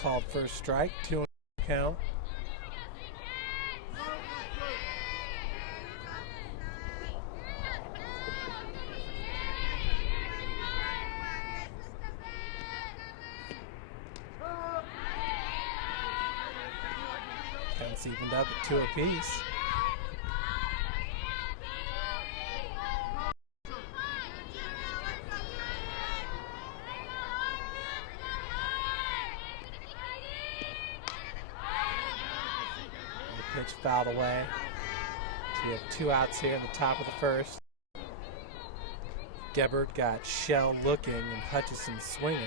Called first strike, 2-0 count. Counts evened up at 2 apiece. Pitch fouled away. So we have 2 outs here in the top of the first. Gebert got Shell looking and Hutchison swinging.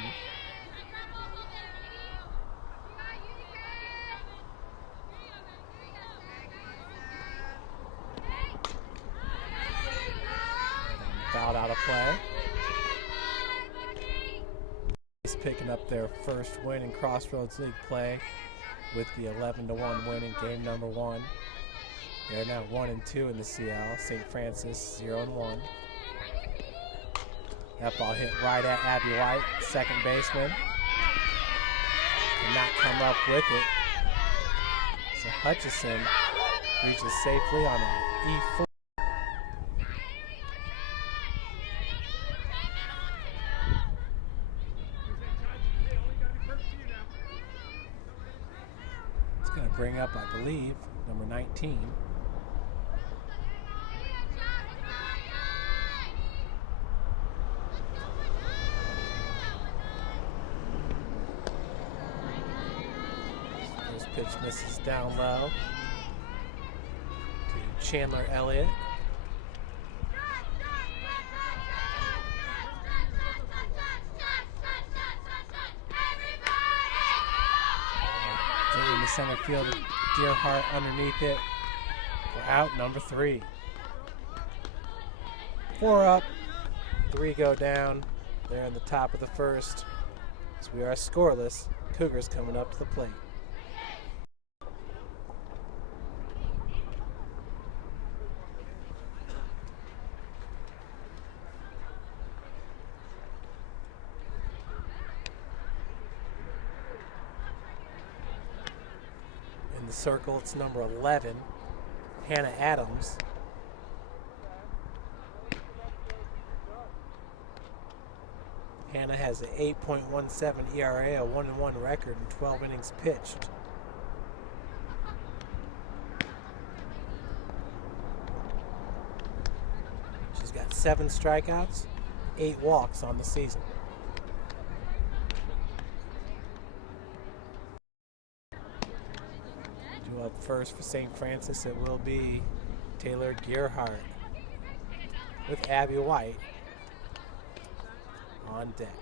Fouled out of play. He's picking up their first win in Crossroads League play with the 11-1 win in game number 1. They're now 1-2 in the CL. St. Francis 0-1. That ball hit right at Abby White, second baseman. Did not come up with it. So Hutchison reaches safely on an E4. Bring up, I believe, number 19. First pitch misses down low to Chandler Elliott. In the center field, Deerhart underneath it. We're out, number 3. 4 up, 3 go down. They're in the top of the first. So we are scoreless. Cougars coming up to the plate. Circle, it's number 11, Hannah Adams. Hannah has an 8.17 ERA, a 1-1 record, and 12 innings pitched. She's got 7 strikeouts, 8 walks on the season. Up first for St. Francis, it will be Taylor Gearhart with Abby White on deck.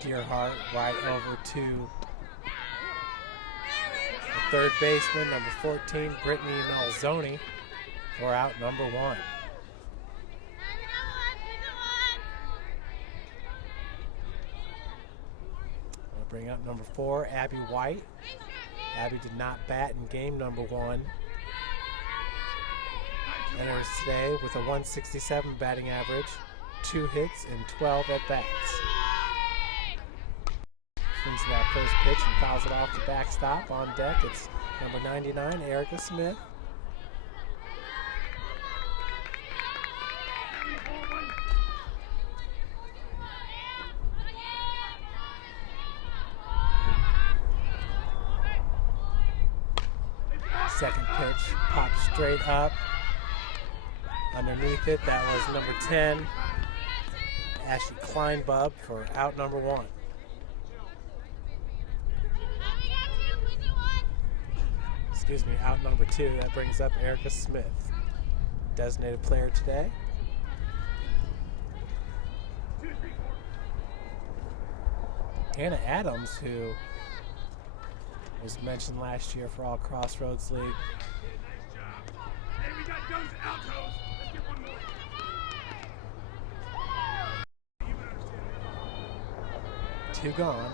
Gearhart right over to the third baseman, number 14, Brittany Malzoni, for out number 1. We'll bring up number 4, Abby White. Abby did not bat in game number 1. Enters today with a 167 batting average, 2 hits and 12 at-bats. Swings to that first pitch and fouls it off the backstop. On deck, it's number 99, Erica Smith. Second pitch pops straight up. Underneath it, that was number 10, Ashley Kleinbub, for out number 1. Excuse me, out number 2. That brings up Erica Smith, designated player today. Hannah Adams, who was mentioned last year for all Crossroads League. Hey, we got those altos. Let's get one more. 2 gone.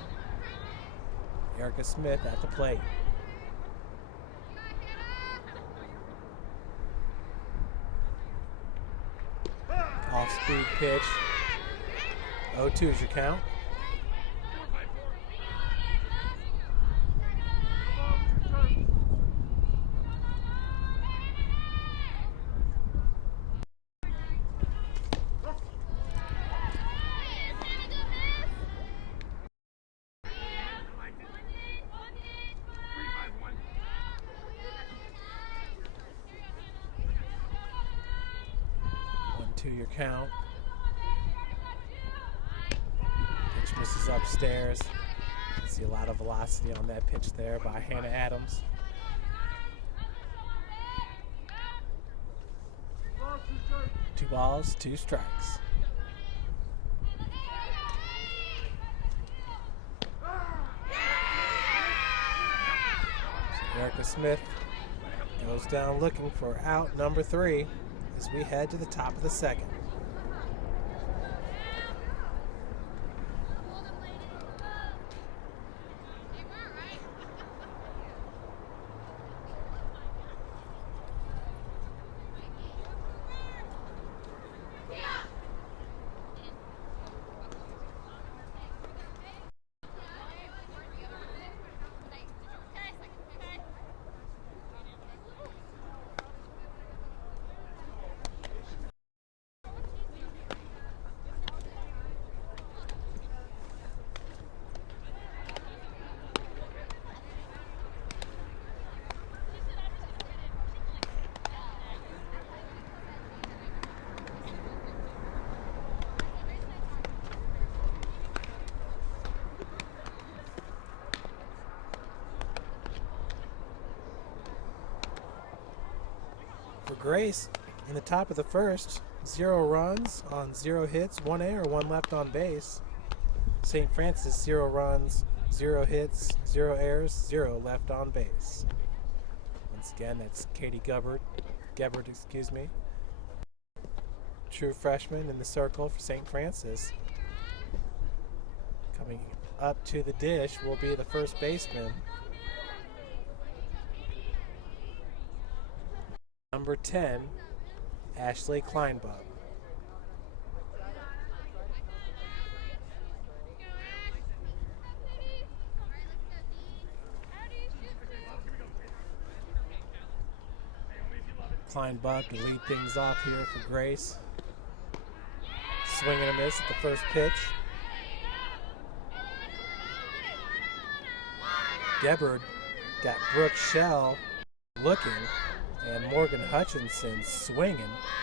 Erica Smith at the plate. Off-speed pitch. 0-2 is your count. 1-2 your count. Pitch misses upstairs. See a lot of velocity on that pitch there by Hannah Adams. Two balls, 2 strikes. So Erica Smith goes down looking for out number 3 as we head to the top of the second. For Grace, in the top of the first, 0 runs on 0 hits, 1 error, 1 left on base. St. Francis, 0 runs, 0 hits, 0 errors, 0 left on base. Once again, that's Katie Gebert, true freshman in the circle for St. Francis. Coming up to the dish will be the first baseman, number 10, Ashley Kleinbub. Kleinbub to lead things off here for Grace. Swing and a miss at the first pitch. Gebert got Brooke Shell looking, and Morgan Hutchinson swinging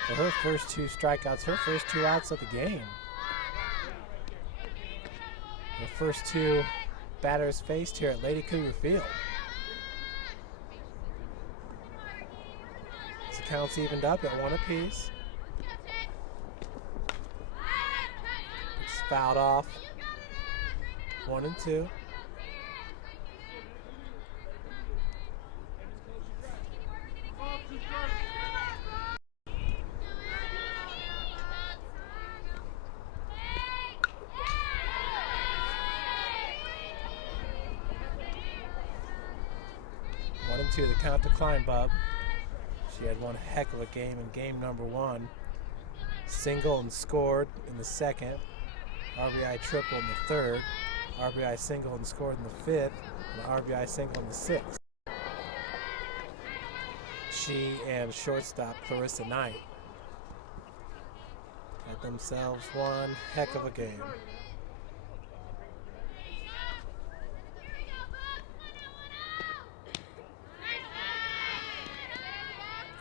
for her first 2 strikeouts, her first 2 outs of the game. The first 2 batters faced here at Lady Cougar Field. As the counts evened up at 1 apiece. It's fouled off. 1-2. 7-2 the count to Kleinbub. She had one heck of a game in game number 1. Single and scored in the 2nd. RBI triple in the 3rd. RBI single and scored in the 5th. And RBI single in the 6th. She and shortstop Clarissa Knight had themselves one heck of a game.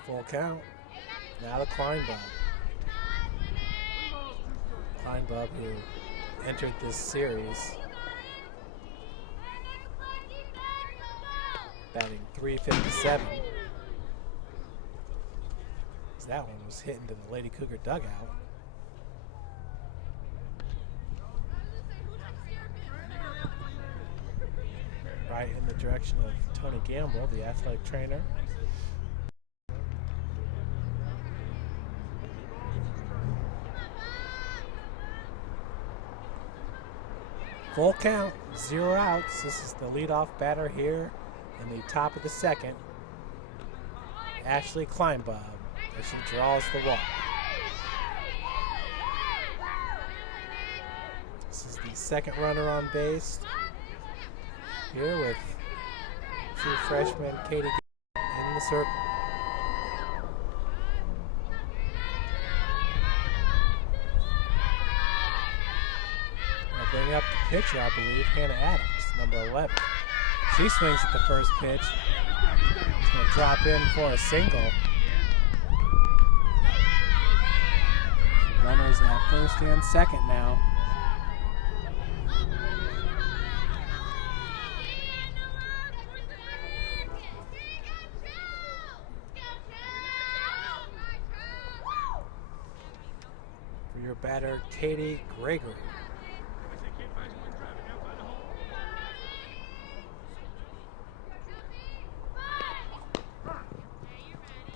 Full count. Now to Kleinbub. Kleinbub, who entered this series batting .357. That one was hit into the Lady Cougar dugout. Right in the direction of Tony Gamble, the athletic trainer. Full count, 0 outs. This is the leadoff batter here in the top of the 2nd. Ashley Kleinbub, as she draws the walk. This is the 2nd runner on base here with true freshman Katie in the circle. I'll bring up the pitcher, I believe, Hannah Adams, number 11. She swings at the first pitch. She's going to drop in for a single. Runners at first and 2nd now. For your batter, Katie Gregory.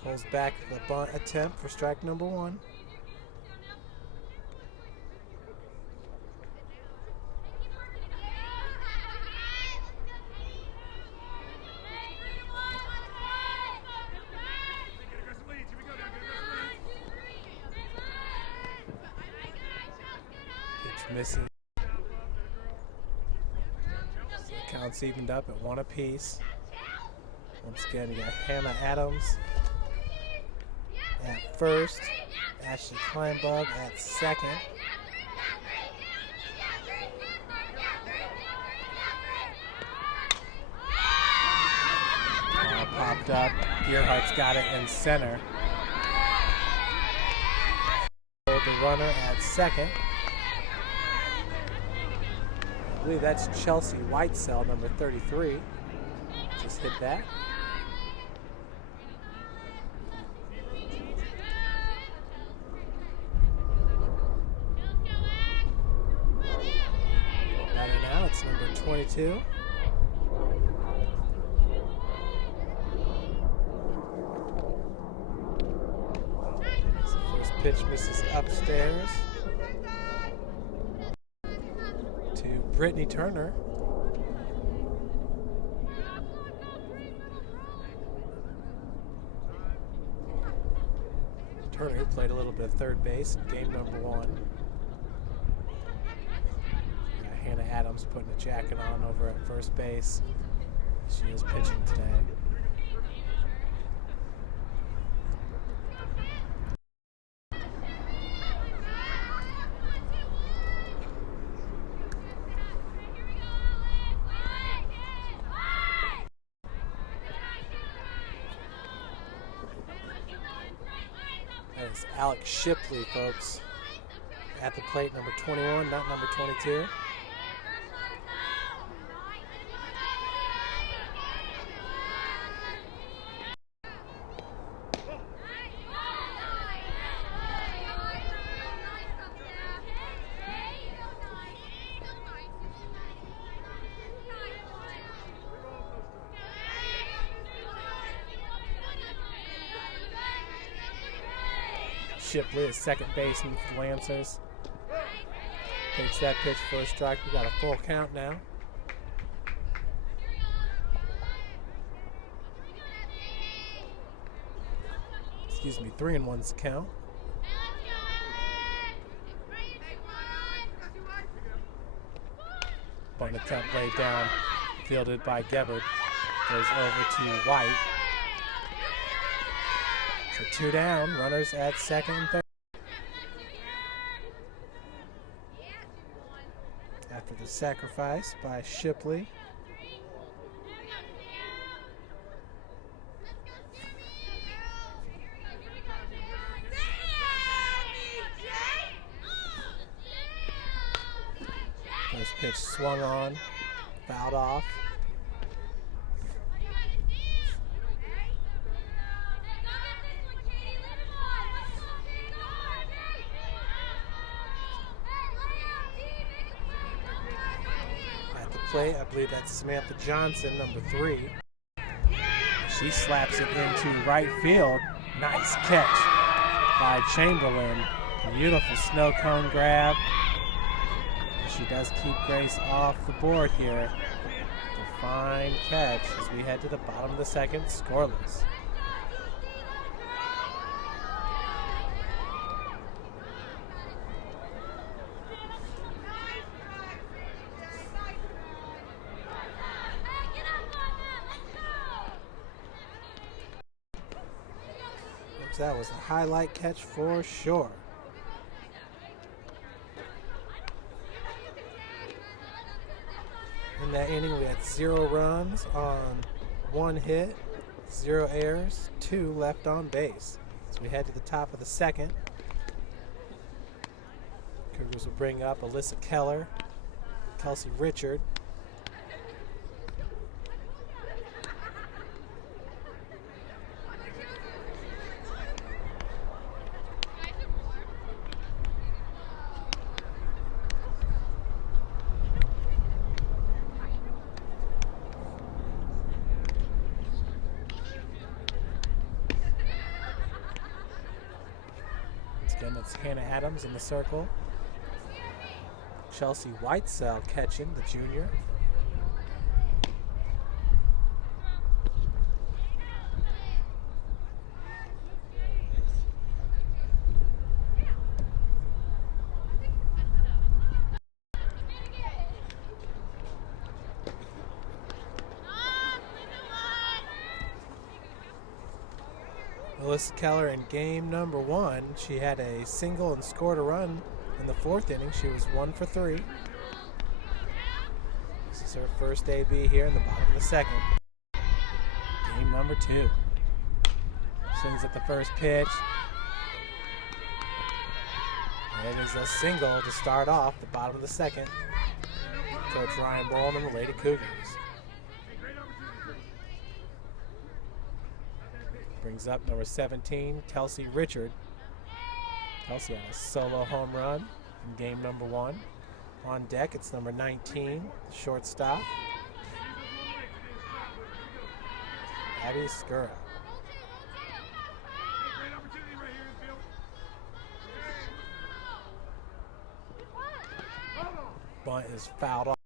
Pulls back the bunt attempt for strike number 1. Missing. So the count's evened up at 1 apiece. Once again, you got Hannah Adams at first, Ashley Kleinbub at 2nd. Popped up. Gearhart's got it in center. The runner at 2nd. I believe that's Chelsea Whitesell, number 33. Just hit that. Batting now, it's number 22. So the first pitch misses upstairs to Brittany Turner. Turner, who played a little bit of third base in game number 1. Hannah Adams putting a jacket on over at first base. She is pitching today. Alex Shipley, folks, at the plate, number 21, not number 22. Shipley, a second baseman for the Lancers. Takes that pitch for a strike. We got a full count now. 3-1's count. Bunt attempt laid down, fielded by Gebert. Goes over to White. So 2 down, runners at second and third. After the sacrifice by Shipley. First pitch swung on, fouled off. At the plate, I believe that's Samantha Johnson, number 3. She slaps it into right field. Nice catch by Chamberlain. Beautiful snow cone grab. She does keep Grace off the board here. A fine catch as we head to the bottom of the second, scoreless. That was a highlight catch for sure. In that inning, we had 0 runs on 1 hit, 0 errors, 2 left on base. As we head to the top of the second, Cougars will bring up Alyssa Keller, Kelsey Richard. Again, it's Hannah Adams in the circle. Chelsea Whitesell catching, the junior. Alyssa Keller in game number 1. She had a single and scored a run in the 4th inning. She was 1 for 3. This is her first AB here in the bottom of the second. Game number 2. Swings at the first pitch. It is a single to start off the bottom of the second. Coach Ryan Bowman, the Lady Cougars. Brings up number 17, Kelsey Richard. Kelsey had a solo home run in game number 1. On deck, it's number 19, shortstop, Abby Skura. Bunt is fouled off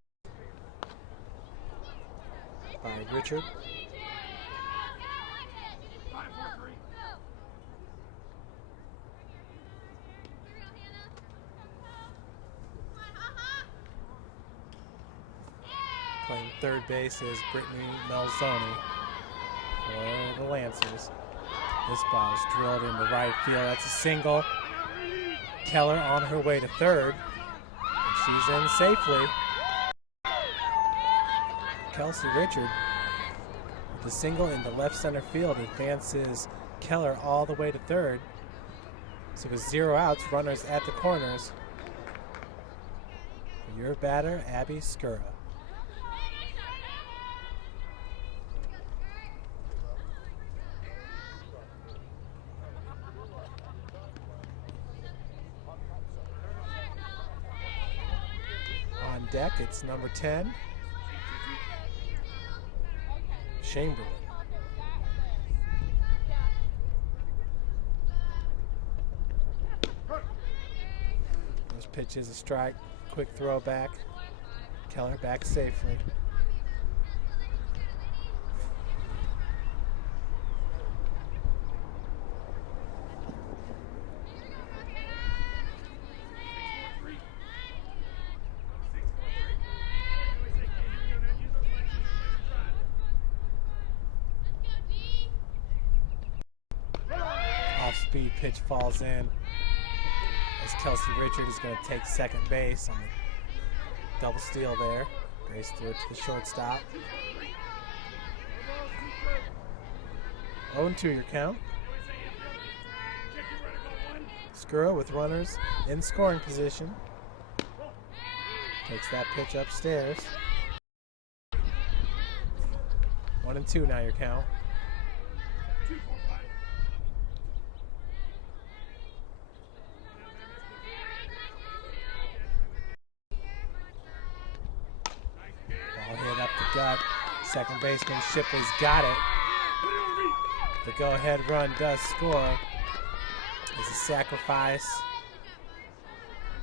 by Richard. Playing third base is Brittany Melzoni for the Lancers. This ball is drilled into right field. That's a single. Keller on her way to third. And she's in safely. Kelsey Richard with the single in the left center field advances Keller all the way to third. So with 0 outs, runners at the corners. For your batter, Abby Skura. On deck, it's number 10, Chamberlain. This pitch is a strike. Quick throw back. Keller back safely. Off-speed pitch falls in as Kelsey Richard is going to take second base on the double steal there. Grace threw it to the shortstop. 0-2 your count. Skura with runners in scoring position. Takes that pitch upstairs. 1-2 now your count. Ball hit up the gut. Second baseman Shipley's got it. The go-ahead run does score. It's a sacrifice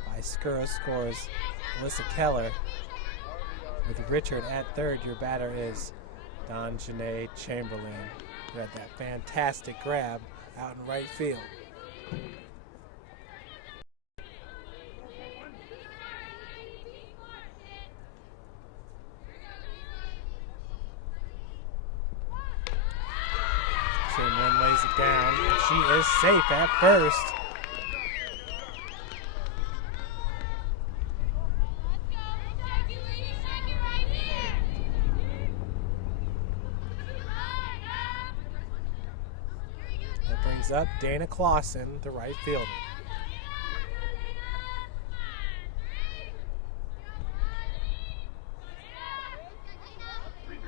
by Skura. Scores Alyssa Keller. With Richard at third, your batter is Don Janae Chamberlain, who had that fantastic grab out in right field. Chamberlain lays it down, and she is safe at first. That brings up Dana Clausen, the right fielder.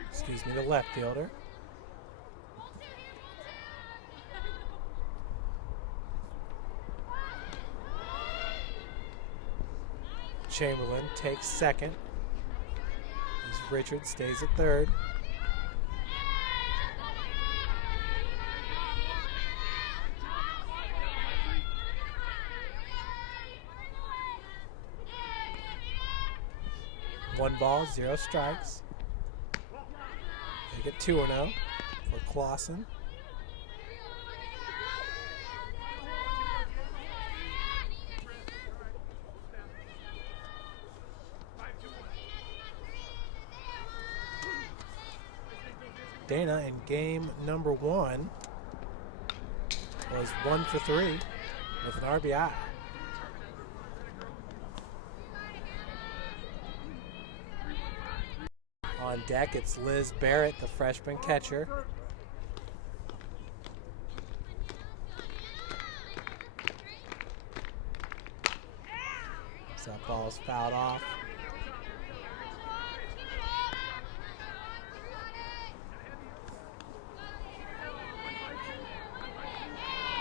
Excuse me, the left fielder. Chamberlain takes second as Richard stays at third. One ball, 0 strikes. They get 2-0 for Clausen. Dana in game number 1 was 1 for 3 with an RBI. On deck, it's Liz Barrett, the freshman catcher. So that ball's fouled off.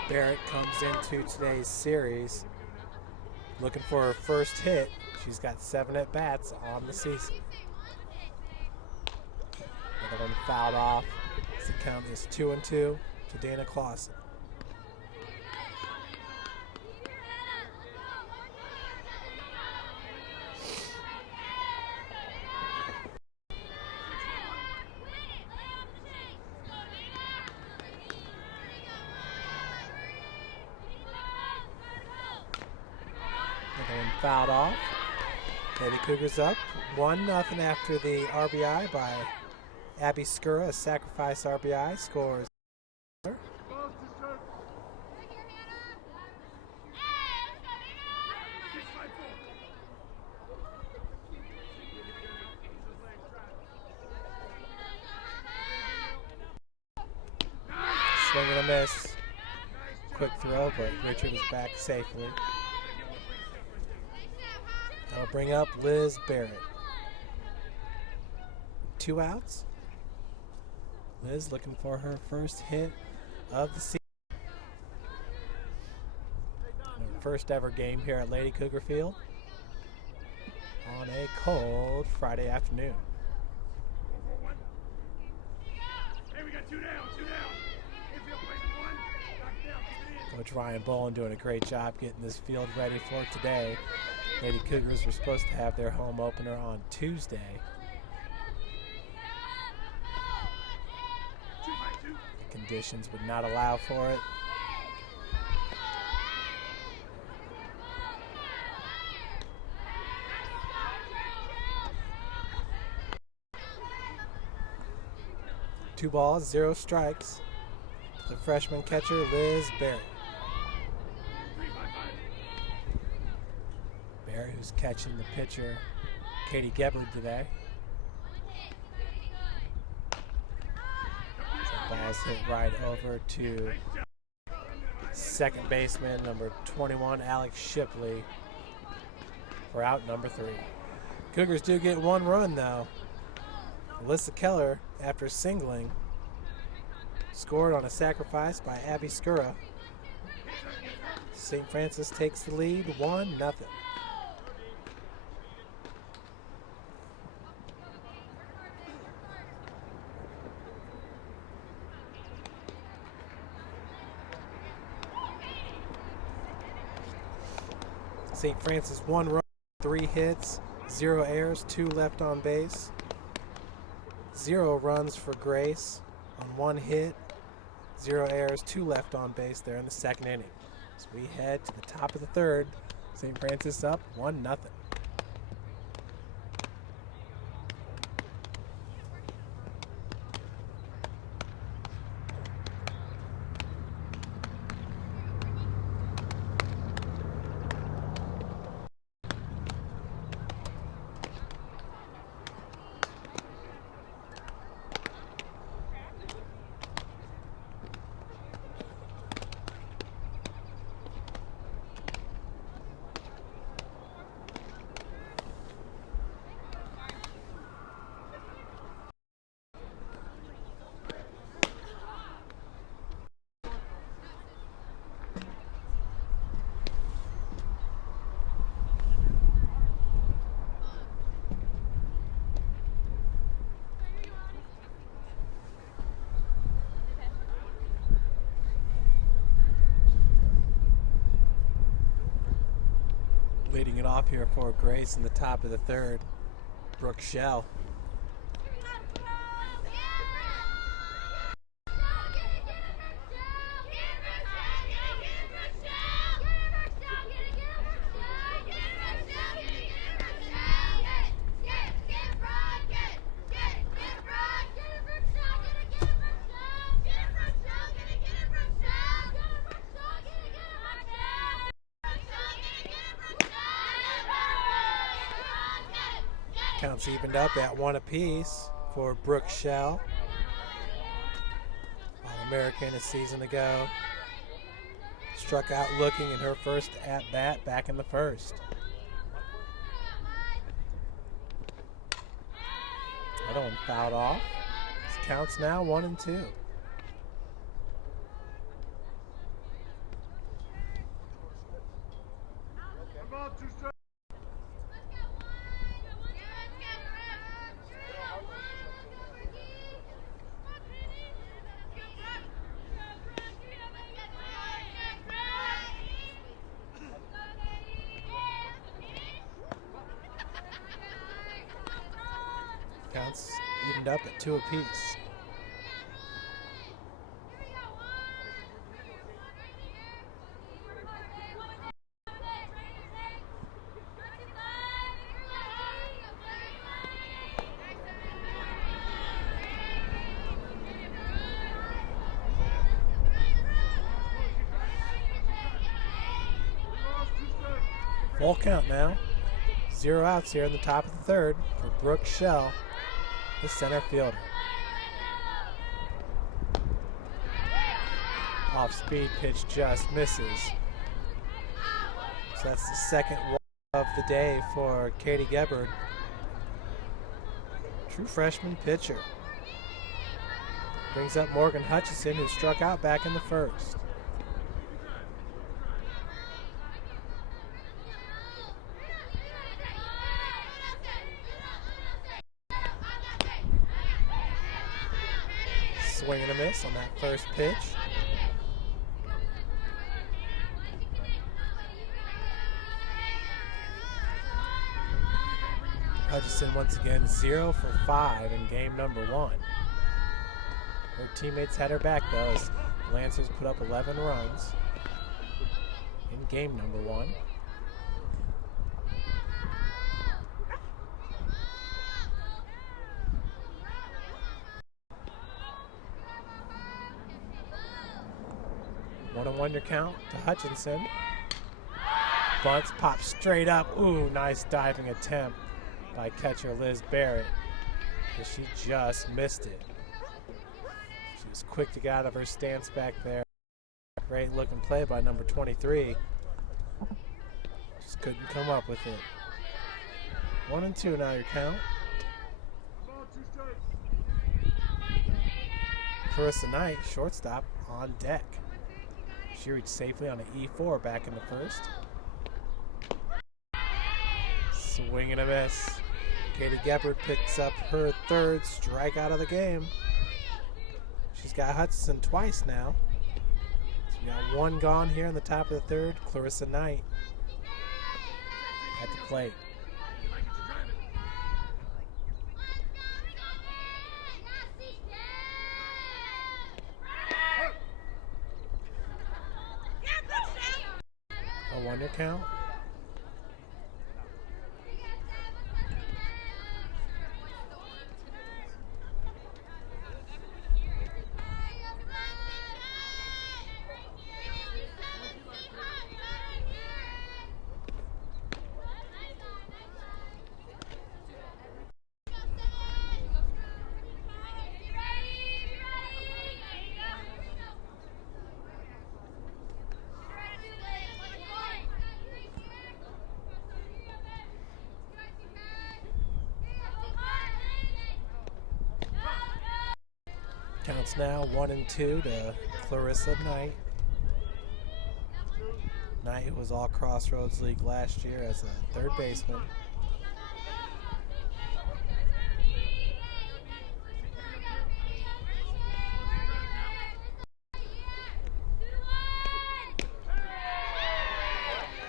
Barrett comes into today's series looking for her first hit. She's got 7 at-bats on the season. Another one fouled off. The count is 2-2 to Dana Clausen. Fouled off. Lady Cougars up 1-0 after the RBI by Abby Skura. A sacrifice RBI scores. Swing and a miss. Quick throw, but Richard is back safely. That'll bring up Liz Barrett. 2 outs. Liz looking for her first hit of the season. Her first ever game here at Lady Cougar Field on a cold Friday afternoon. Hey, we got 2 down, 2 down. Infield plays 1. Knocked down. Coach Ryan Bowen doing a great job getting this field ready for today. Lady Cougars were supposed to have their home opener on Tuesday. The conditions would not allow for it. Two balls, 0 strikes. The freshman catcher, Liz Barrett. Cougars catching the pitcher, Katie Gebhard, today. The ball's hit right over to second baseman, number 21, Alex Shipley, for out number 3. Cougars do get one run, though. Alyssa Keller, after singling, scored on a sacrifice by Abby Skura. St. Francis takes the lead, 1-0. St. Francis 1 run, 3 hits, 0 errors, 2 left on base. 0 runs for Grace on 1 hit, 0 errors, 2 left on base there in the second inning. As we head to the top of the third, St. Francis up 1-0. Leading it off here for Grace in the top of the third, Brooke Shell. Counts evened up at 1 apiece for Brooke Shell. All-American a season ago. Struck out looking in her first at-bat back in the first. Another one fouled off. This counts now 1-2. Counts evened up at 2 apiece. Full count now. 0 outs here in the top of the third for Brooke Shell, the center fielder. Off-speed pitch just misses. So that's the second walk of the day for Katie Gebhard. True freshman pitcher. Brings up Morgan Hutchison, who struck out back in the first. Swing and a miss on that first pitch. Hutchison once again 0 for 5 in game number 1. Her teammates had her back though, as Lancers put up 11 runs in game number 1. One-on-one your count to Hutchinson. Bunts pop straight up. Ooh, nice diving attempt by catcher Liz Barrett. But she just missed it. She was quick to get out of her stance back there. Great looking play by number 23. Just couldn't come up with it. 1-2 now your count. Clarissa Knight, shortstop, on deck. She reached safely on an E4 back in the first. Swing and a miss. Katie Gebhardt picks up her third strikeout of the game. She's got Hudson twice now. So we got one gone here in the top of the third. Clarissa Knight at the plate. A wonder count. Counts now 1-2 to Clarissa Knight. Knight, who was all Crossroads League last year as a third baseman.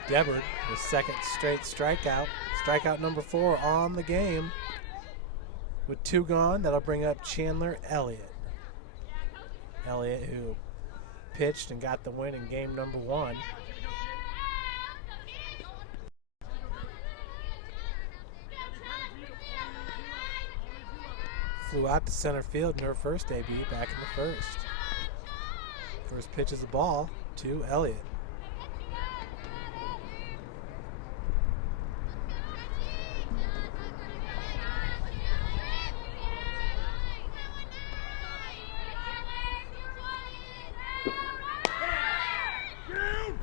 Gebhardt, her second straight strikeout. Strikeout number 4 on the game. With 2 gone, that'll bring up Chandler Elliott. Elliott, who pitched and got the win in game number 1. Flew out to center field in her first debut back in the first. First pitch is a ball to Elliott.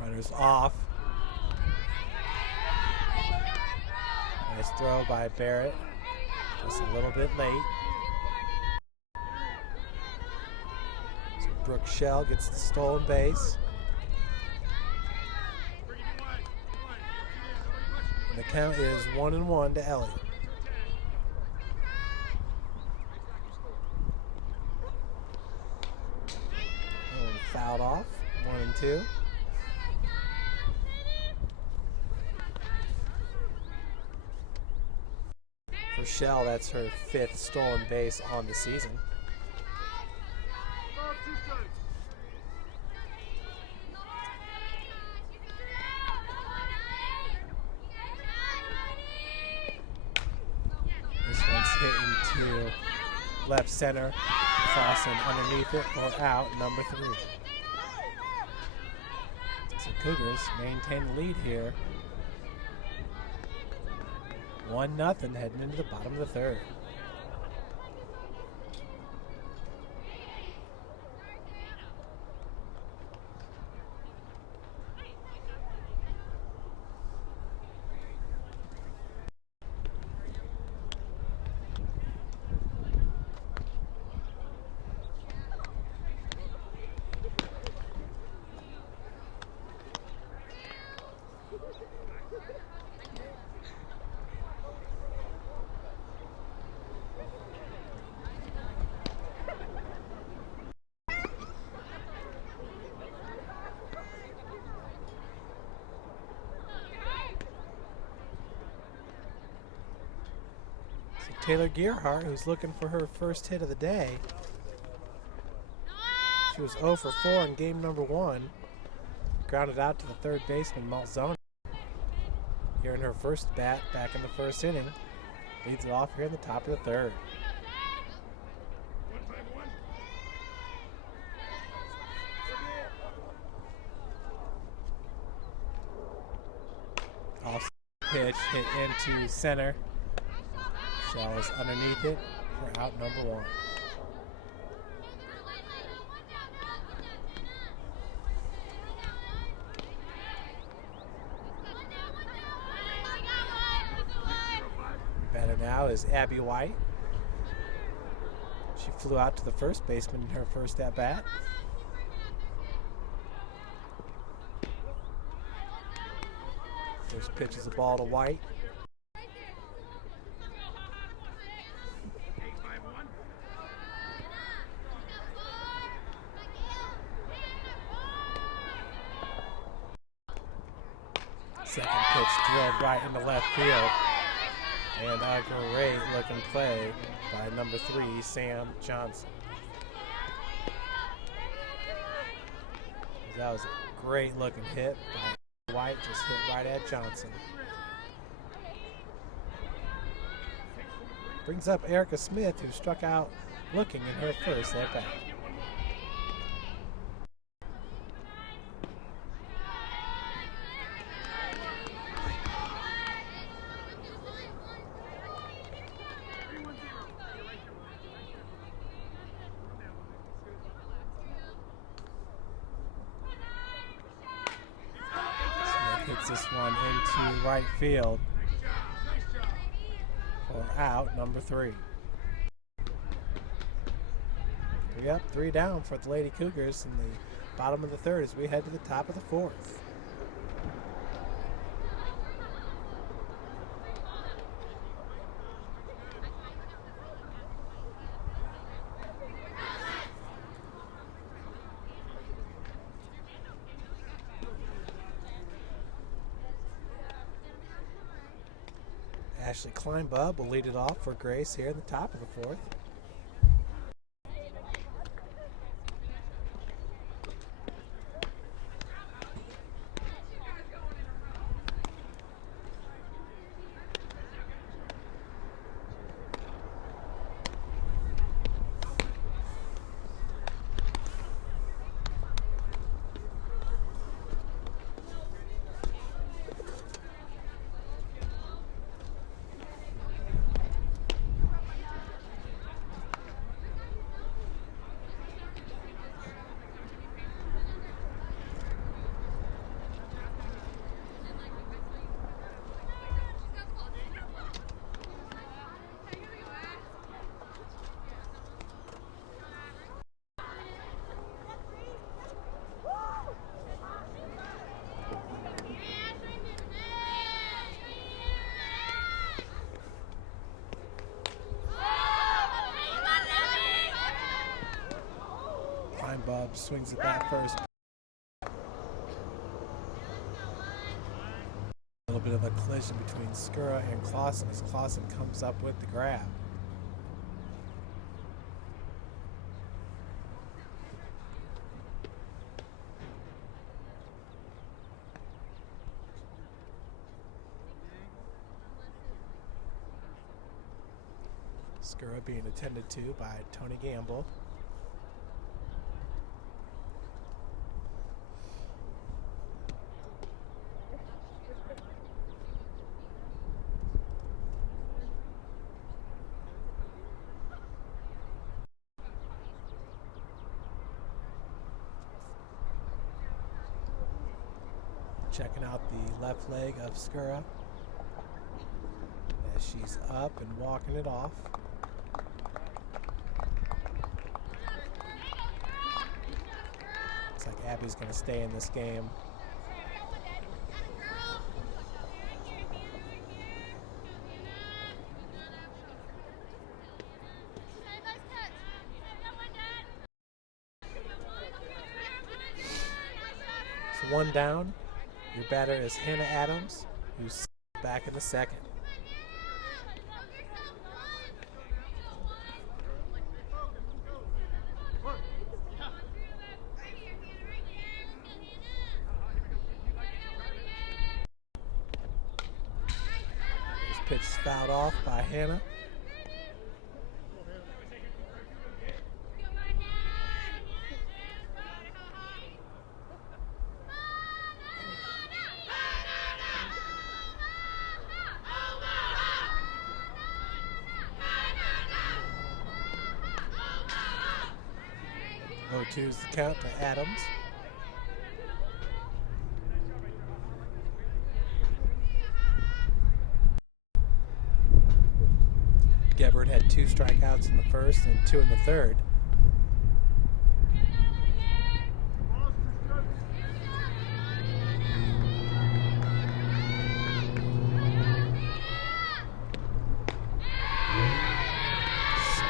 Runners off. Nice throw by Barrett. Just a little bit late. So Brooke Shell gets the stolen base. And the count is 1-1 to Elliott. And fouled off. 1-2. For Shell, that's her 5th stolen base on the season. This one's hit into left center. Clausen underneath it for out, number 3. So Cougars maintain the lead here. 1-0 heading into the bottom of the third. Taylor Gearhart, who's looking for her first hit of the day. She was 0 for 4 in game number 1. Grounded out to the third baseman, Malzone. Here in her first bat, back in the first inning. Leads it off here in the top of the third. pitch hit into center. Shell is underneath it for out number 1. Better now is Abby White. She flew out to the first baseman in her first at bat. First pitch is a ball to White. Second pitch drilled right into left field. And a great looking play by number 3, Sam Johnson. That was a great looking hit by White, just hit right at Johnson. Brings up Erica Smith, who struck out looking in her first at bat. Hits this one into right field for out number 3. 3 up, 3 down for the Lady Cougars in the bottom of the 3rd as we head to the top of the 4th. Ashley Kleinbub will lead it off for Grace here in the top of the 4th. Bob swings at that first. A little bit of a collision between Skura and Clausen as Clausen comes up with the grab. Skura being attended to by Tony Gamble. Checking out the left leg of Skura as she's up and walking it off. Looks like Abby's going to stay in this game. So 1 down. Your batter is Hannah Adams, who's back in the 2nd. This pitch is fouled off by Hannah. 0-2's the count to Adams. Gebert had 2 strikeouts in the first and 2 in the third.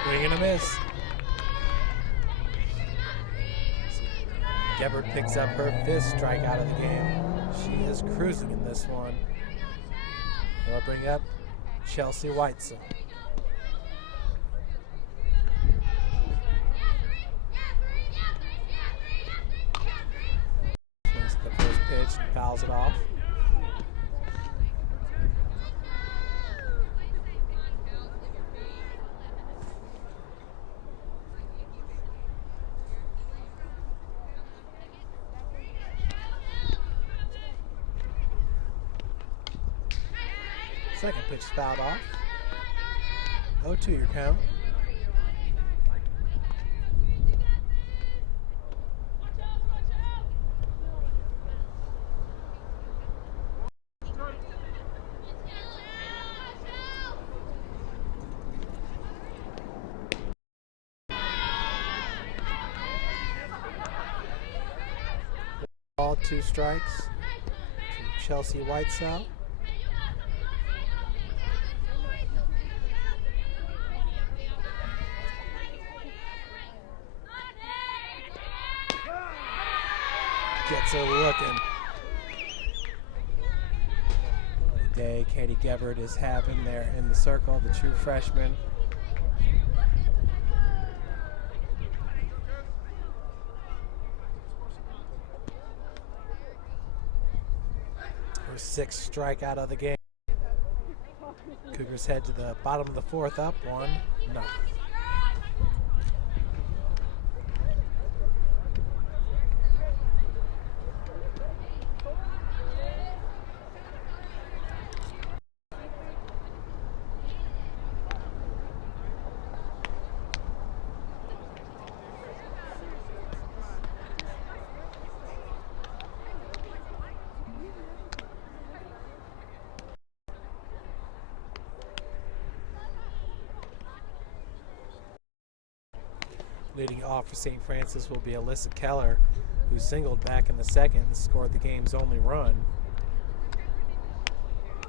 Swing and a miss. Gebert picks up her 5th strikeout of the game. She is cruising in this one. They'll bring up Chelsea Whitesell. Swings at the first pitch and fouls it off. Second pitch fouled off. 0-2 your count. Ball, 2 strikes to Chelsea Whitesell. Gets her looking. The day Katie Gebert is having there in the circle, the true freshman. Her 6th strikeout of the game. Cougars head to the bottom of the 4th, up 1-0. Leading off for St. Francis will be Alyssa Keller, who singled back in the 2nd and scored the game's only run.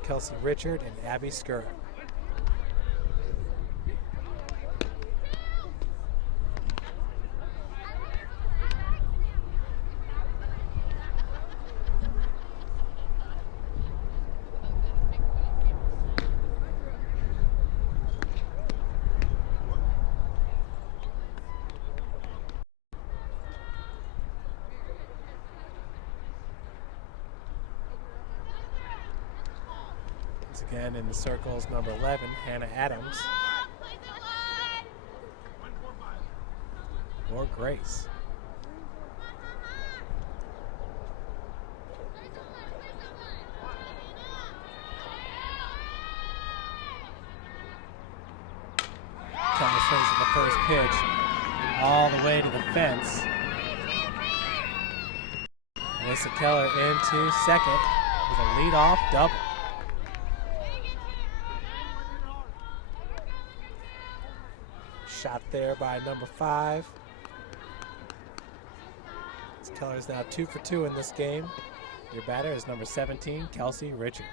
Kelsey Richard and Abby Skura. Again in the circles, number 11, Hannah Adams. Or Grace. Keller swings at the first pitch, all the way to the fence. Alyssa Keller into second with a leadoff double. Shot there by number 5. Keller is now 2 for 2 in this game. Your batter is number 17, Kelsey Richard.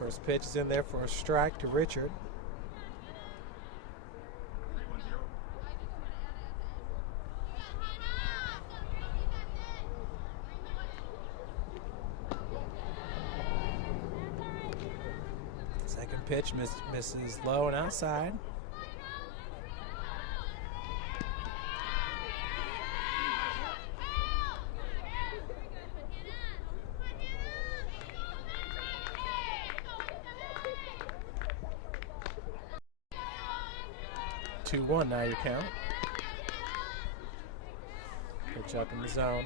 First pitch is in there for a strike to Richard. Second pitch misses low and outside. Two-one now your count. Pitch up in the zone.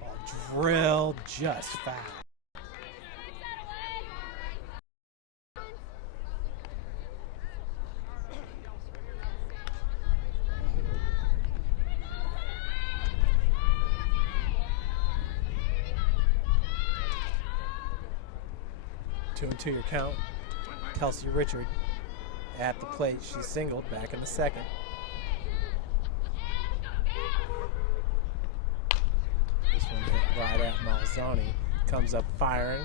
Ball drilled just foul. Two and two your count. Kelsey Richard at the plate. She singled back in the second. This one hit right at Malzoni. Comes up firing.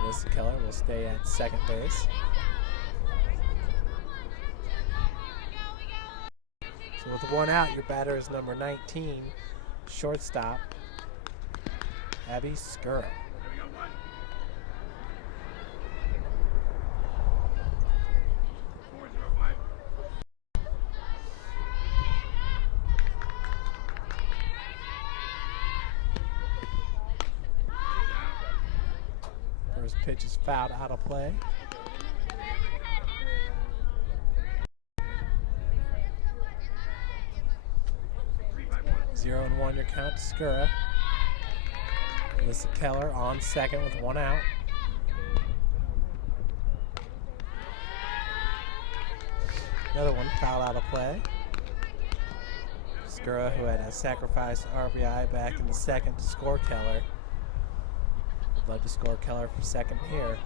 Alyssa Keller will stay at second base. So with one out, your batter is number 19, shortstop, Abby Skura. 1st pitch is fouled out of play. Zero and one your count to Skura. Alyssa Keller on second with one out. Another one fouled out of play. Skura, who had a sacrifice RBI back in the second to score Keller. Love to score Keller for second here.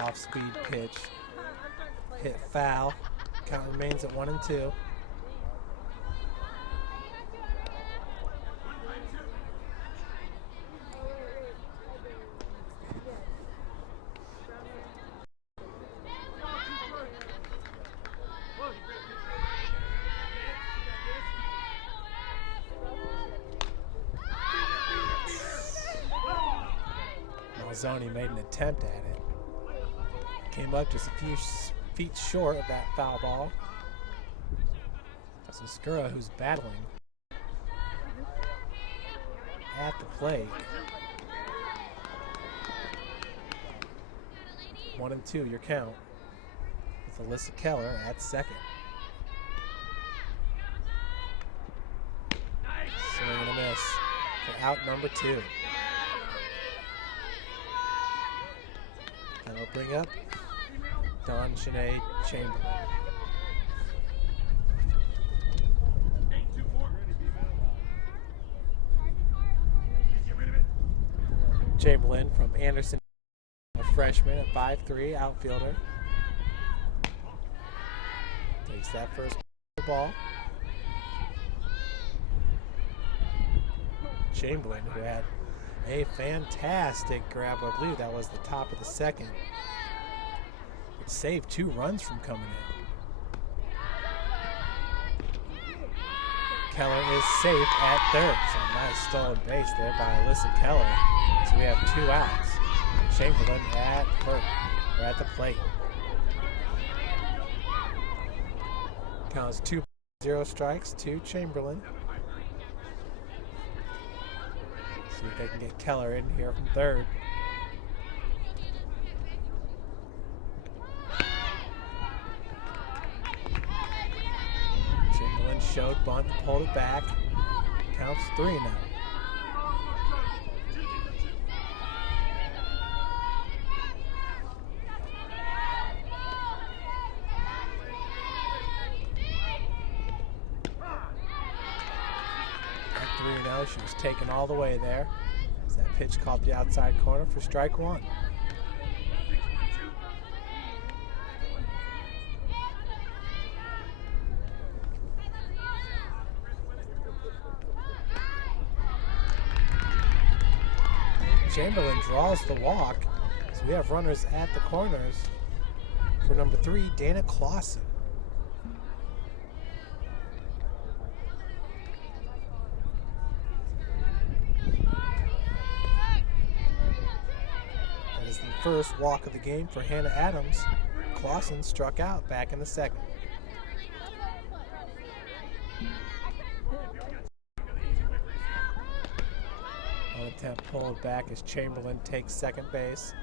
Off-speed pitch, hit foul. Count remains at 1 and 2. Malzoni made an attempt at it. Came up just a few feet short of that foul ball. So Skura, who's battling at the plate. 1 and 2 your count with Alyssa Keller at second. Swing and a miss for out number 2. That'll bring up Dawn Shanae Chamberlain. Chamberlain from Anderson, a freshman at 5'3", outfielder. Takes that first ball. Chamberlain, who had a fantastic grab, I believe that was the top of the second. It saved 2 runs from coming in. Keller is safe at third. So nice stolen base there by Alyssa Keller. So we have 2 outs. Chamberlain at first, or at the plate. Counts 2-0 strikes to Chamberlain. See if they can get Keller in here from third. Chamberlain showed bunt, pulled it back. Counts 3 now. At 3 now, she was taken all the way there. As that pitch called the outside corner for strike 1. Chamberlain draws the walk, so So we have runners at the corners for number 3, Dana Clausen. That is the first walk of the game for Hannah Adams. Clausen struck out back in the second. One attempt pulled back as Chamberlain takes second base.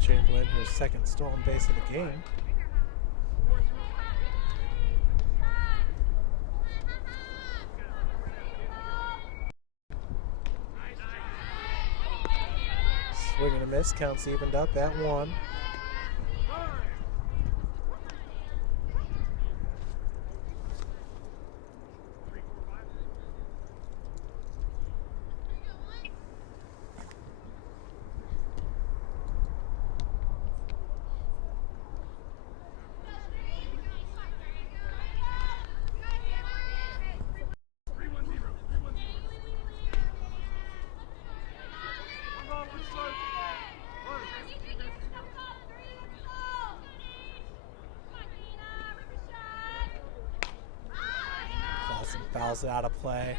Chamberlain, her second stolen base of the game. Swing and a miss, counts evened up at 1. Fouls it out of play.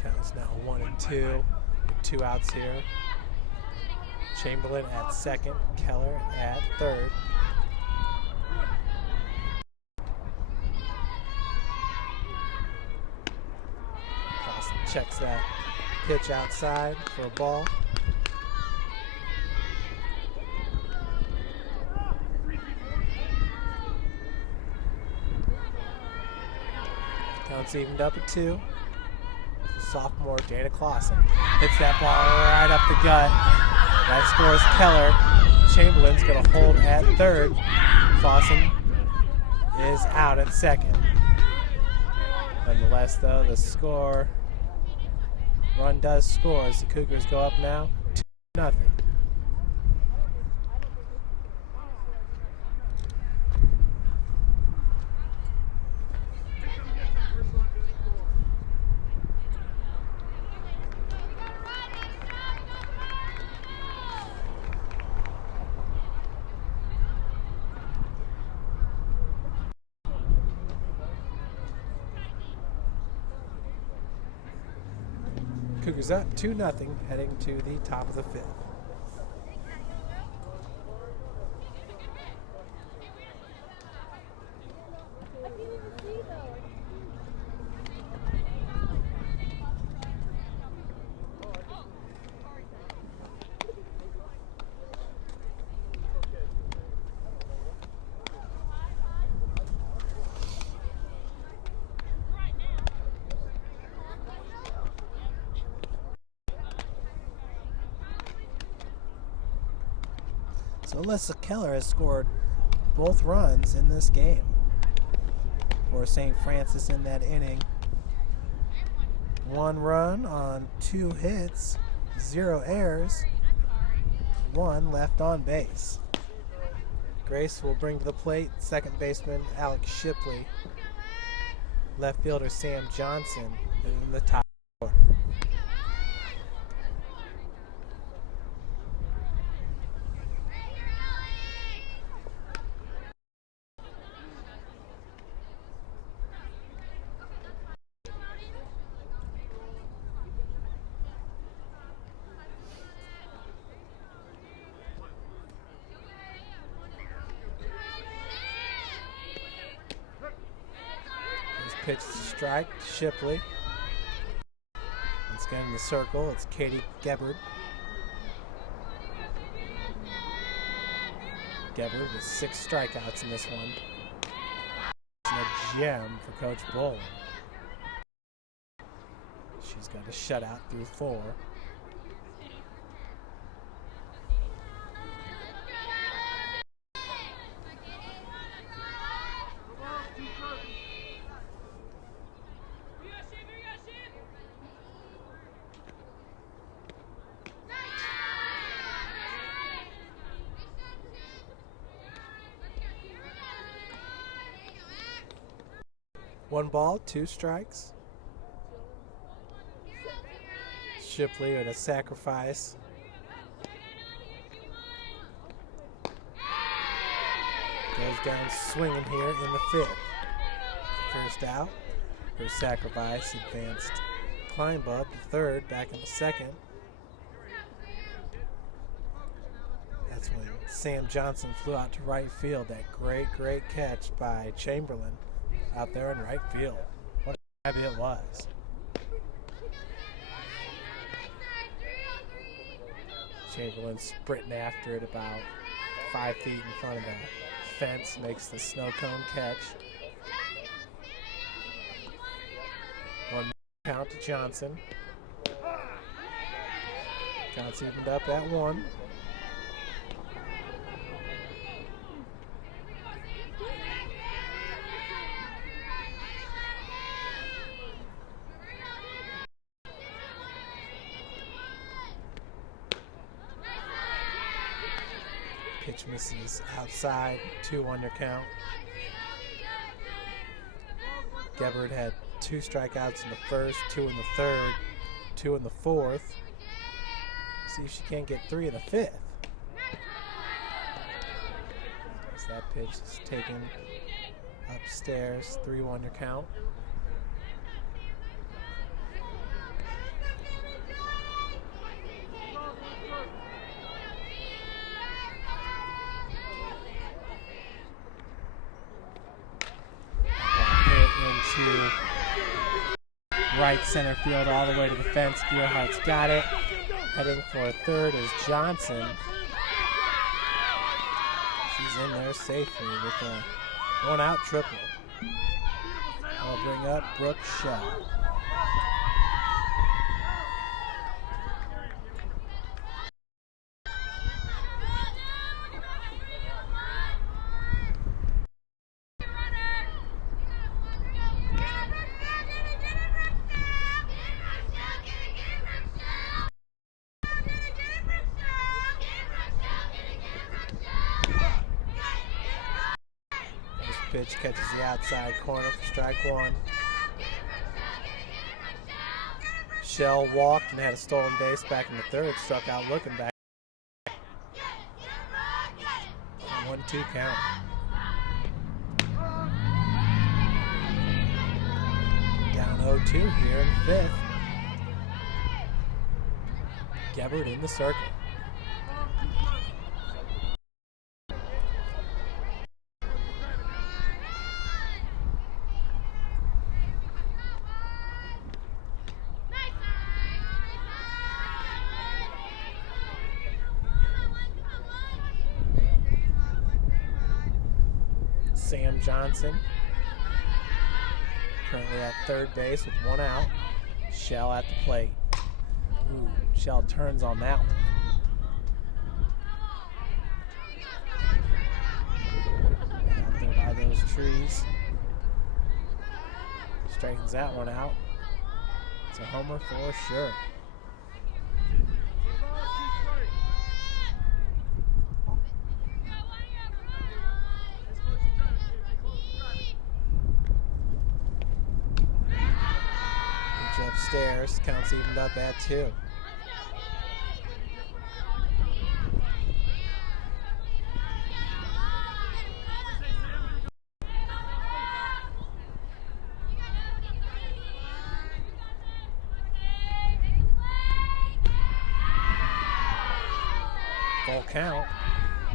Counts now 1 and 2 with 2 outs here. Chamberlain at second, Keller at third. Clausen checks that pitch outside for a ball. Counts evened up at 2. Sophomore Dana Clausen hits that ball right up the gut. That scores Keller. Chamberlain's going to hold at third. Clausen is out at second. Nonetheless, though, the score run does score as the Cougars go up now 2-0. Cougars up 2-0 heading to the top of the 5th. So Alyssa Keller has scored both runs in this game for St. Francis in that inning. 1 run on 2 hits, 0 errors, 1 left on base. Grace will bring to the plate second baseman Alex Shipley, left fielder Sam Johnson, and in the top order. Pitch to strike, Shipley. Once again in the circle, it's Katie Gebhard. Gebhard with 6 strikeouts in this one. It's a gem for Coach Boland. She's got a shutout through 4. 1 ball, 2 strikes. Shipley with a sacrifice. Goes down swinging here in the 5th. First out. Her sacrifice advanced climb up the 3rd, back in the 2nd. That's when Sam Johnson flew out to right field. That great catch by Chamberlain out there in right field. What a grab it was. Chamberlain sprinting after it about 5 feet in front of the fence, makes the snow cone catch. 1 count to Johnson. Johnson evened up at 1. Pitch misses outside, 2-1 your count. Gebhardt had 2 strikeouts in the 1st, 2 in the 3rd, 2 in the 4th. See if she can't get 3 in the 5th. As that pitch is taken upstairs, 3-1 your count. Right center field all the way to the fence. Gearhart's got it. Heading for a 3rd is Johnson. She's in there safely with a 1-out triple. I'll bring up Brooke Shell. Pitch catches the outside corner for strike 1. Shell walked and had a stolen base back in the 3rd, struck out looking back. 1-2 count. Down 0-2 here in the 5th. Gebhardt in the circle. Sam Johnson currently at 3rd base with 1 out. Shell at the plate. Ooh, Shell turns on that one. Out there by those trees. Straightens that one out. It's a homer for sure. Upstairs, counts evened up at 2. Full count,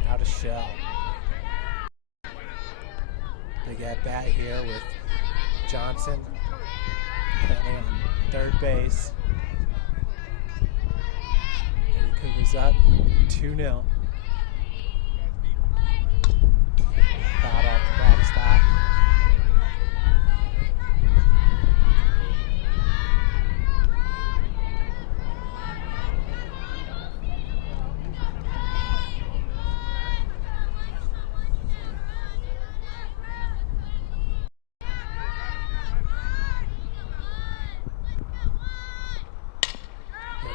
out of Shell. Big at bat here with Johnson currently on 3rd base. Lady Cougars up 2-0. Fouled off the backstop.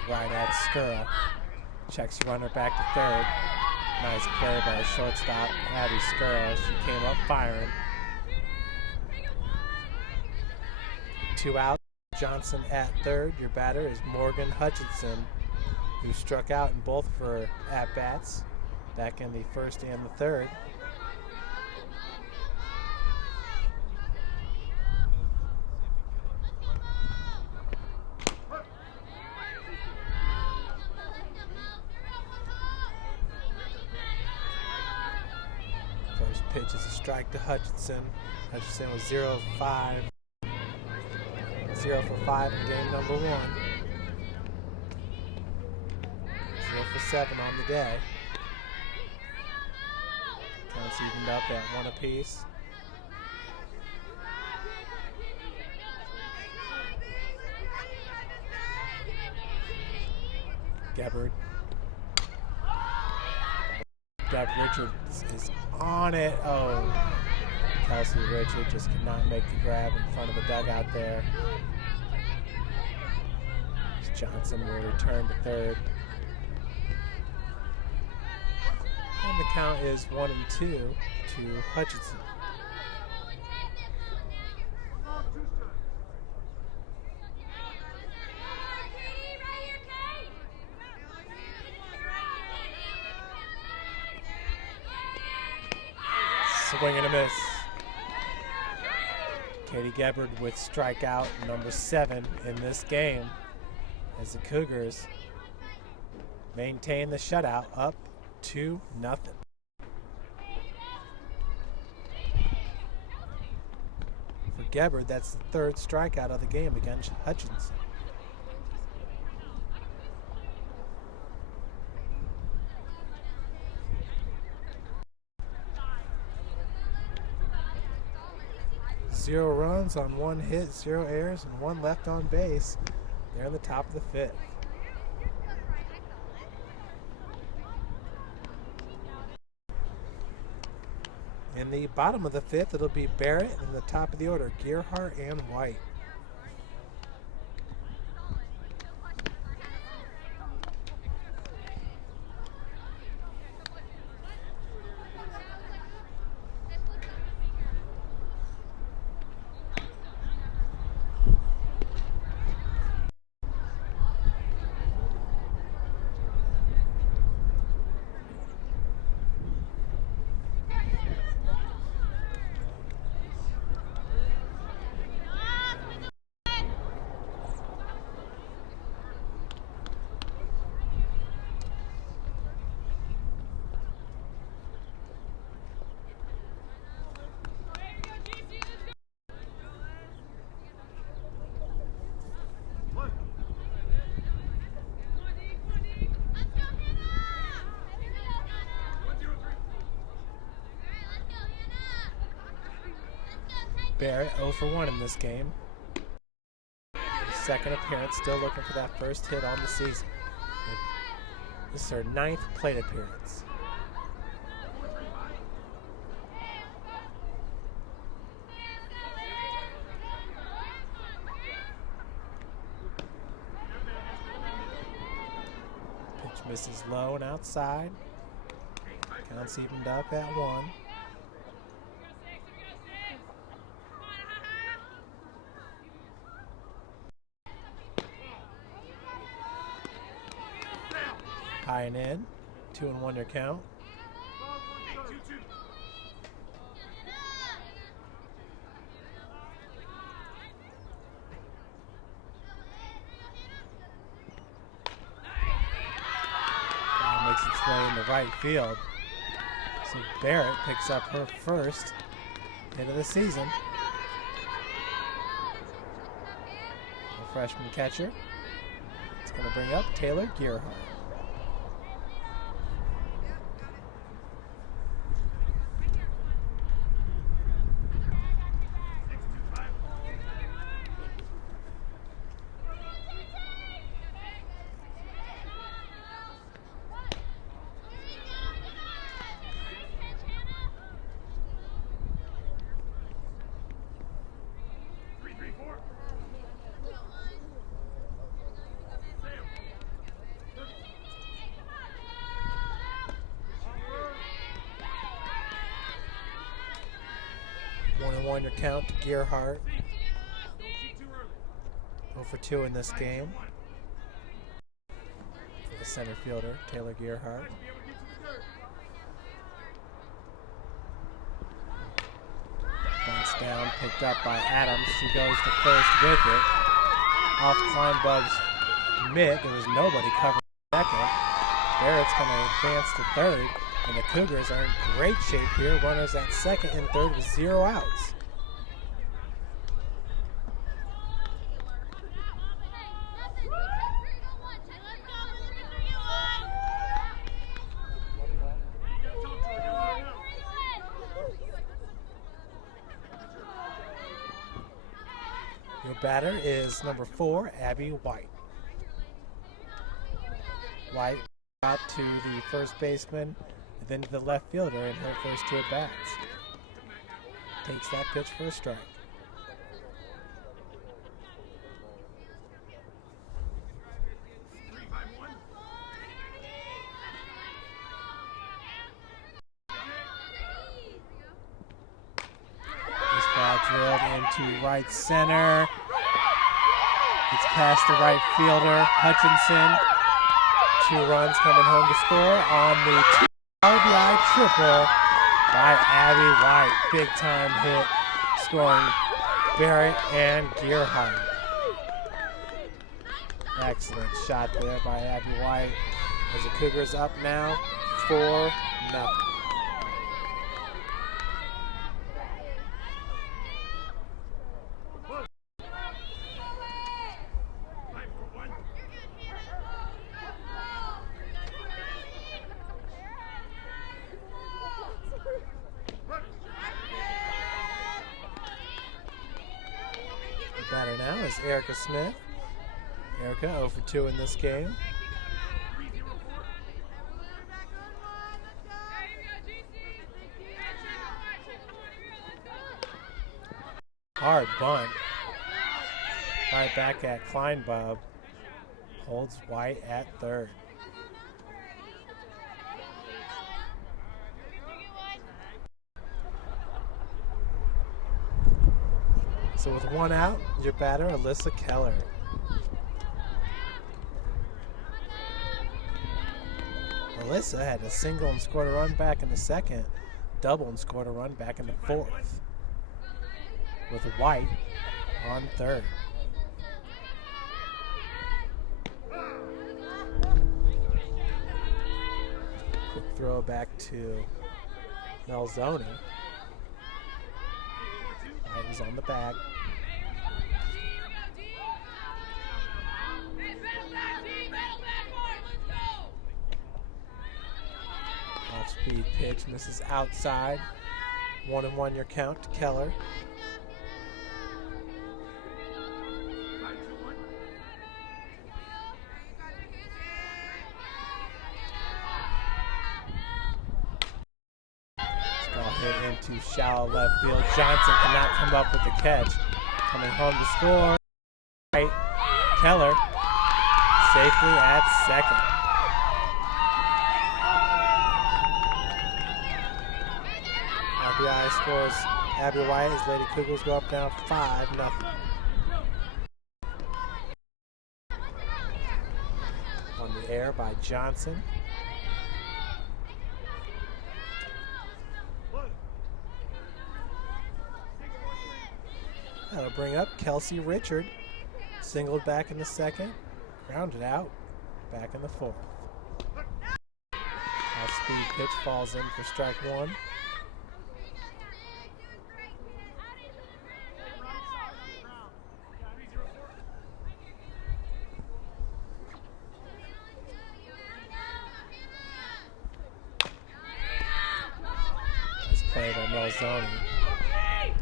Right at Skura. Checks the runner back to 3rd. Nice play by shortstop Abby Skura. She came up firing. 2 outs. Johnson at third. Your batter is Morgan Hutchinson, who struck out in both of her at-bats back in the first and the third. First pitch is a strike to Hutchinson. Hutchinson was 0 for 5 in game number 1. 0 for 7 on the day. Counts evened up at 1 apiece. Gabbard. Richards is on it. Oh, Kelsey Richard just could not make the grab in front of the dugout there. Johnson will return to third. And the count is 1-2 to Hutchinson. Swing and a miss. Katie Gabbard with strikeout number 7 in this game as the Cougars maintain the shutout up 2-0. For Gabbard, that's the 3rd strikeout of the game against Hutchinson. Zero runs on 1 hit, 0 errors, and 1 left on base. They're in the top of the 5th. In the bottom of the 5th, it'll be Barrett. In the top of the order, Gearhart and White. Barrett 0 for 1 in this game. His 2nd appearance, still looking for that 1st hit on the season. This is her 9th plate appearance. Pitch misses low and outside. Counts evened up at 1. High and in, 2-1 your count. Ball makes its way into right field. So Barrett picks up her 1st hit of the season. The freshman catcher. It's going to bring up Taylor Gearhart. Your count to Gearhart. 0 for 2 in this game. The center fielder, Taylor Gearhart. Bunts down, picked up by Adams. She goes to first with it. Off Kleinbug's mitt. There was nobody covering second. Barrett's going to advance to third. And the Cougars are in great shape here. Runners at second and third with 0 outs. Your batter is number 4, Abby White. White out to the first baseman, and then to the left fielder in her first 2 at-bats. Takes that pitch for a strike. This ball drilled into right center. It's past the right fielder, Hutchinson. 2 runs coming home to score on the RBI triple by Abby White. Big time hit, scoring Barrett and Gearhart. Excellent shot there by Abby White. As the Cougars up now 4-0. Batter now is Erica Smith. Erica 0 for 2 in this game. Hard bunt. Right back at Kleinbub. Holds White at third. So with 1 out, your batter, Alyssa Keller. Alyssa had a single and scored a run back in the second, double and scored a run back in the fourth. With White on third. Quick throw back to Melzoni. White was on the bag. Off-speed pitch misses outside. 1-1 your count to Keller. Hit into shallow left field. Johnson cannot come up with the catch. Coming home to score. Right. Keller safely at second. RBI scores Abby White as Lady Cougars go up now 5-0. On the air by Johnson. That'll bring up Kelsey Richard. Singled back in the second. Grounded out. Back in the fourth. Off-speed pitch falls in for strike 1. Nice play by Melzoni.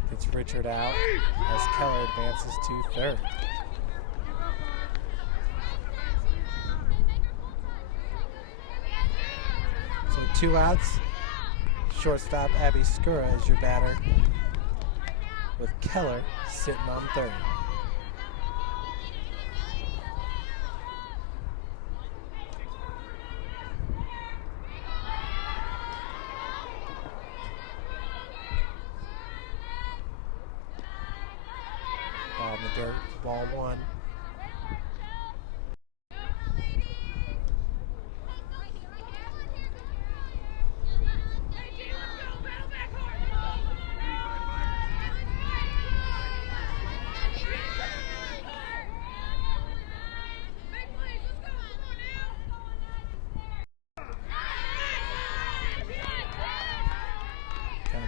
Gets Richard out as Keller advances to third. So 2 outs. Shortstop Abby Skura is your batter, with Keller sitting on third. Ball in the dirt, ball 1.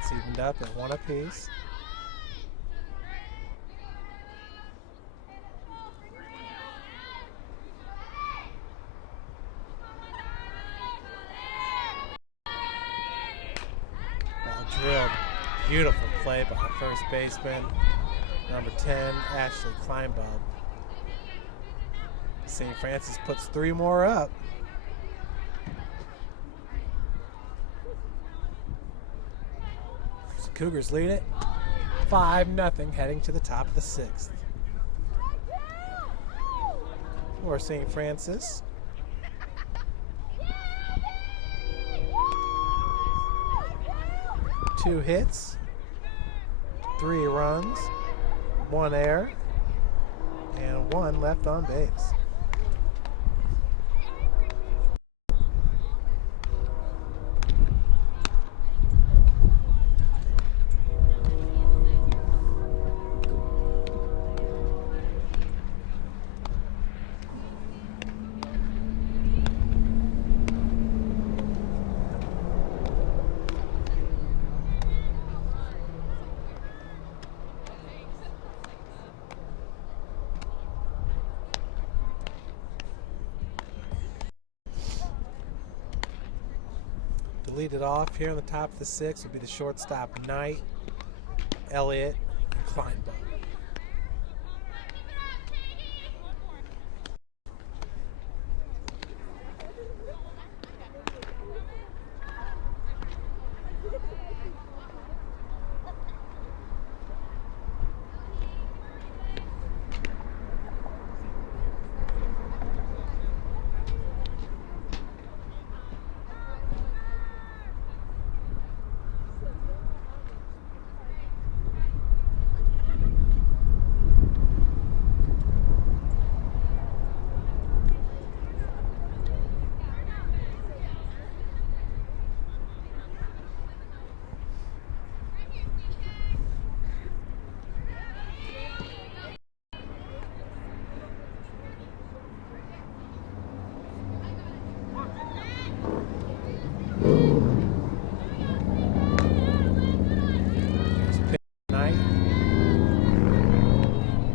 It's evened up at 1 apiece. Ball drilled. Beautiful play by the first baseman, number 10, Ashley Kleinbub. St. Francis puts 3 more up. So Cougars lead it 5-0, heading to the top of the 6th. For St. Francis. Two hits, 3 runs, 1 error, and 1 left on base. To lead it off here on the top of the 6th would be the shortstop Knight, Elliott, and Kleinbach.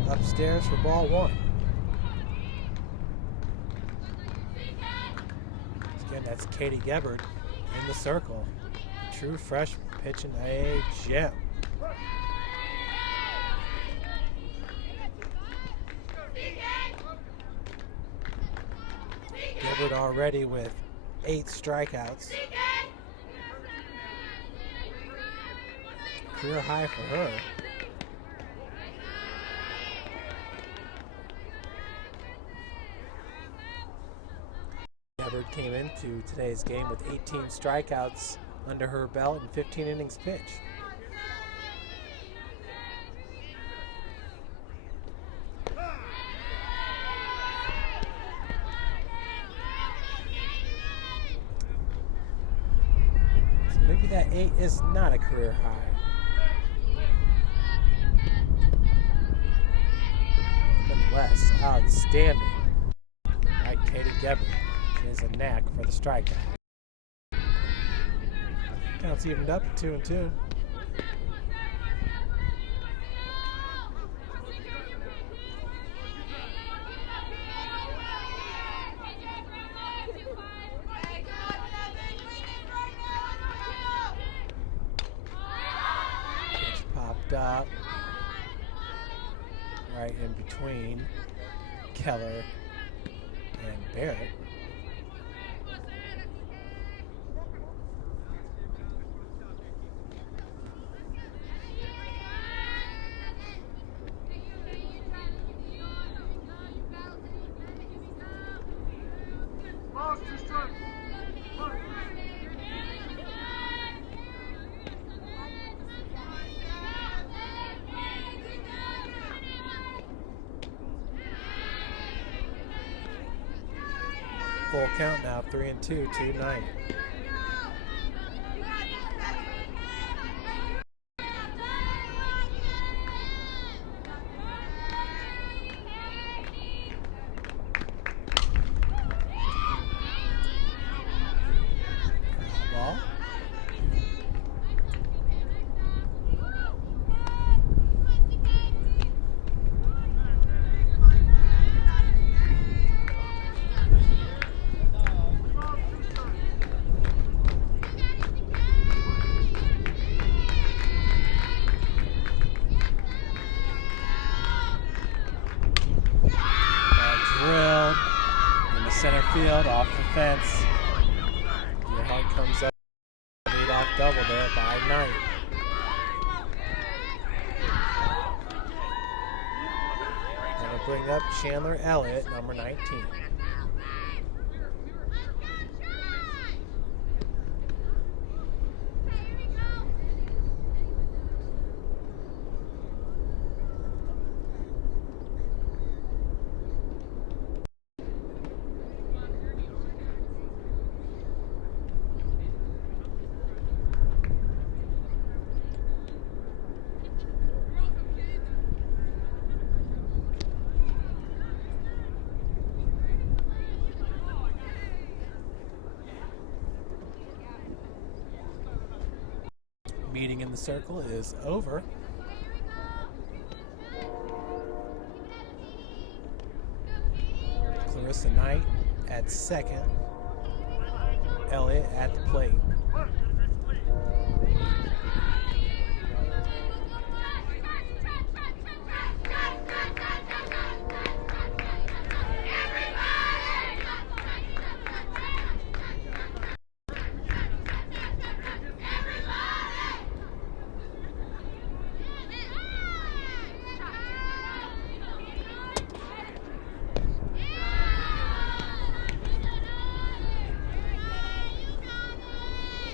Upstairs for ball 1. Again, that's Katie Gebert in the circle. True freshman pitching a gem. Gebert already with 8 strikeouts. Career high for her. Gebert came into today's game with 18 strikeouts under her belt and 15 innings pitched. So maybe that 8 is not a career high. Nonetheless, outstanding by Katie Gebert. She has a knack for the strikeout. Counts evened up at 2-2. Pitch popped up right in between Keller and Barrett. Full count now, 3-2, 2-9. Ball. field, off the fence. Your head comes up. Lead-off double there by Knight. Going to bring up Chandler Elliott, number 19. Meeting in the circle is over. Clarissa Knight at second. Elliott at the plate.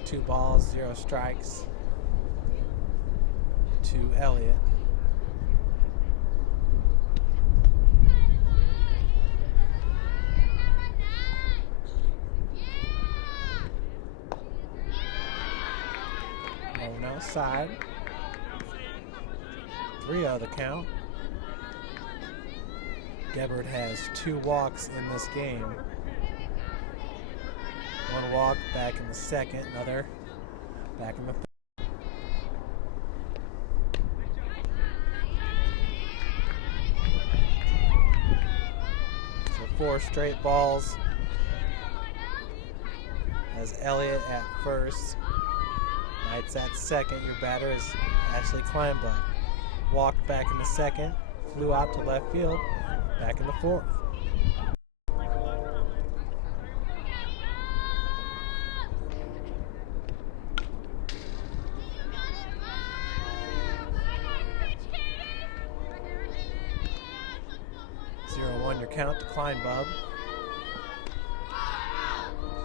Two balls, 0 strikes to Elliott. Going outside. 3-0 the count. Gebert has 2 walks in this game. 1 walk back in the second, another back in the third. So 4 straight balls as Elliott at first. Knight's at second. Your batter is Ashley Kleinbuck. Walked back in the second, flew out to left field, back in the fourth. Count to Kleinbub.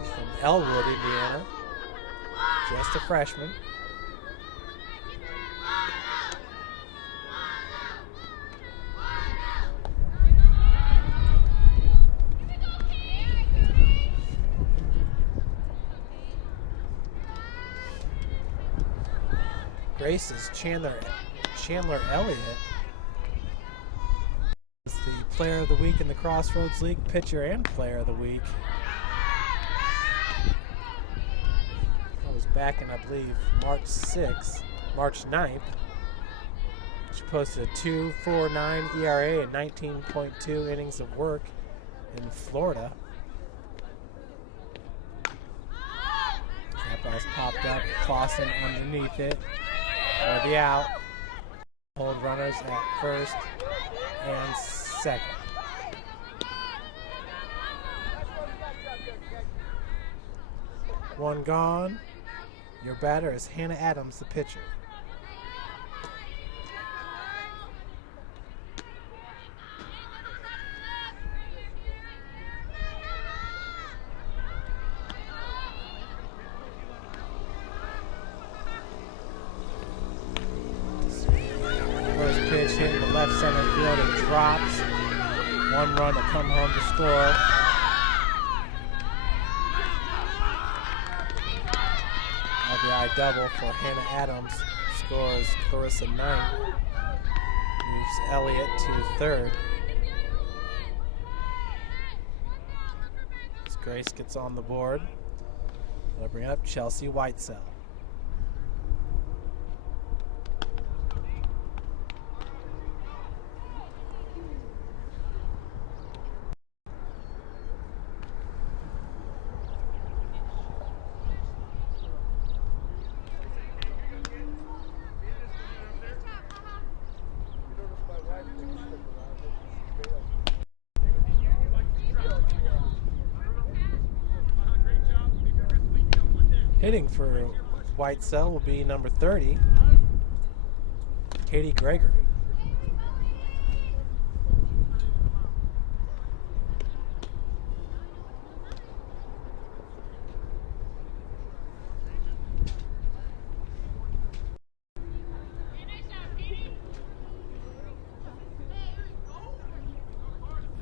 He's from Elwood, Indiana. Just a freshman. Grace is Chandler Elliott. The player of the week in the Crossroads League, pitcher and player of the week. That was back in, I believe, March 9th. She posted a 2.49 ERA and 19.2 innings of work in Florida. That ball's popped up, Clausen underneath it for the out. Hold runners at first and second. One gone. Your batter is Hannah Adams, the pitcher. First pitch hitting the left center field and drops. 1 run to come home to score. RBI double for Hannah Adams. Scores Clarissa Knight. Moves Elliott to third. As Grace gets on the board, they'll bring up Chelsea Whitesell. Hitting for White Cell will be number 30, Katie Gregory.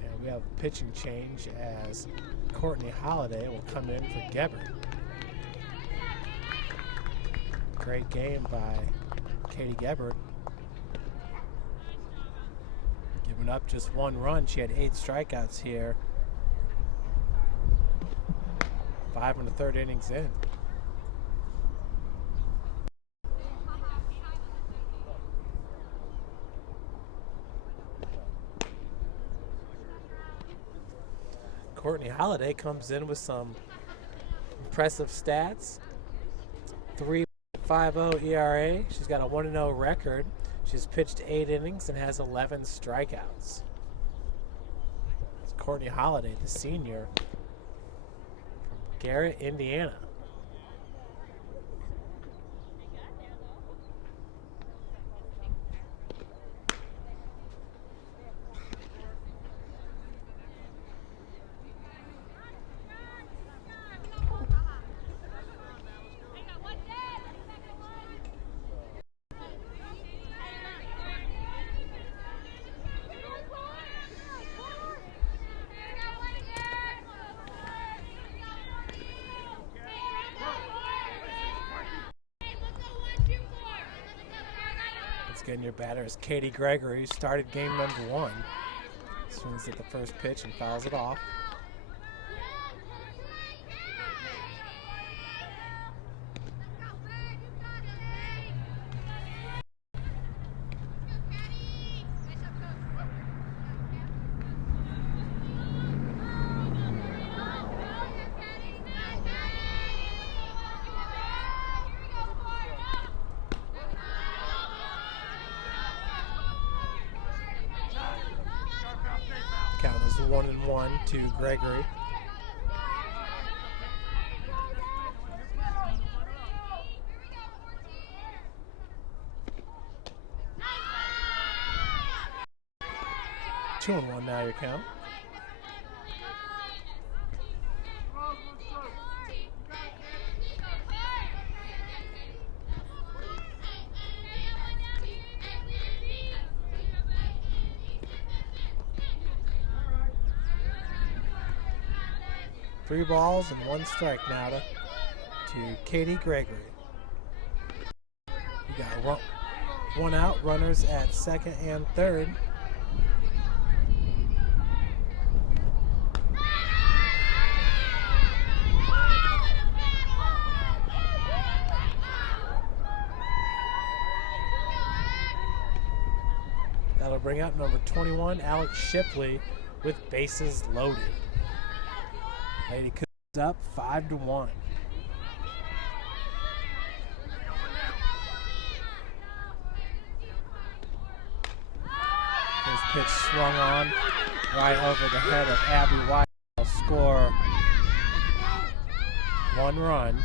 And we have a pitching change as Courtney Holliday will come in for Gebert. Great game by Katie Gebert. Giving up just 1 run. She had 8 strikeouts here. 5 in the 3rd innings in. Courtney Holliday comes in with some impressive stats. 3.50 ERA. She's got a 1-0 record. She's pitched 8 innings and has 11 strikeouts. It's Courtney Holliday, the senior from Garrett, Indiana. Getting your batter is Katie Gregory, who started game number 1. Swings at the first pitch and fouls it off. Count is 1-1 to Gregory. Two and one now, your count. Three balls and 1 strike now to Katie Gregory. We got 1 out, runners at 2nd and 3rd. That'll bring out number 21, Alex Shipley, with bases loaded. Lady Cougars up 5-1. This pitch swung on right over the head of Abby White. Will score 1 run.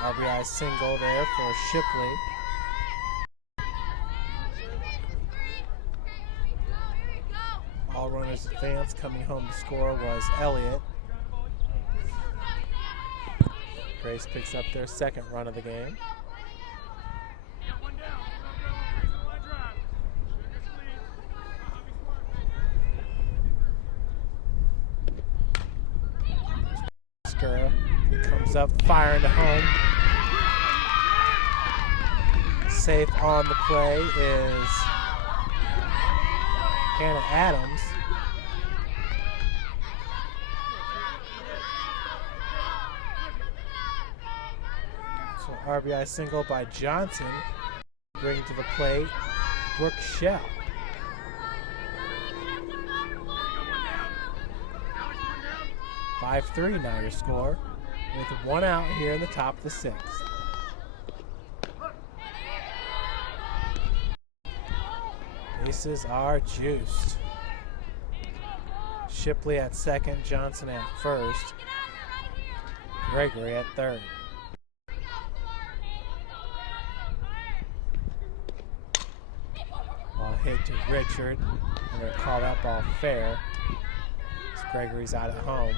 RBI single there for Shipley. All runners advance. Coming home to score was Elliott. Grace picks up their 2nd run of the game. Skura comes up, firing to home. Safe on the play is Hannah Adams. So RBI single by Johnson. Bring to the plate Brooke Shell. (5-3) now your score, with 1 out here in the top of the 6th. Bases are juiced. Shipley at second, Johnson at first, Gregory at third. Ball hit to Richard. I'm going to call that ball fair. As Gregory's out at home.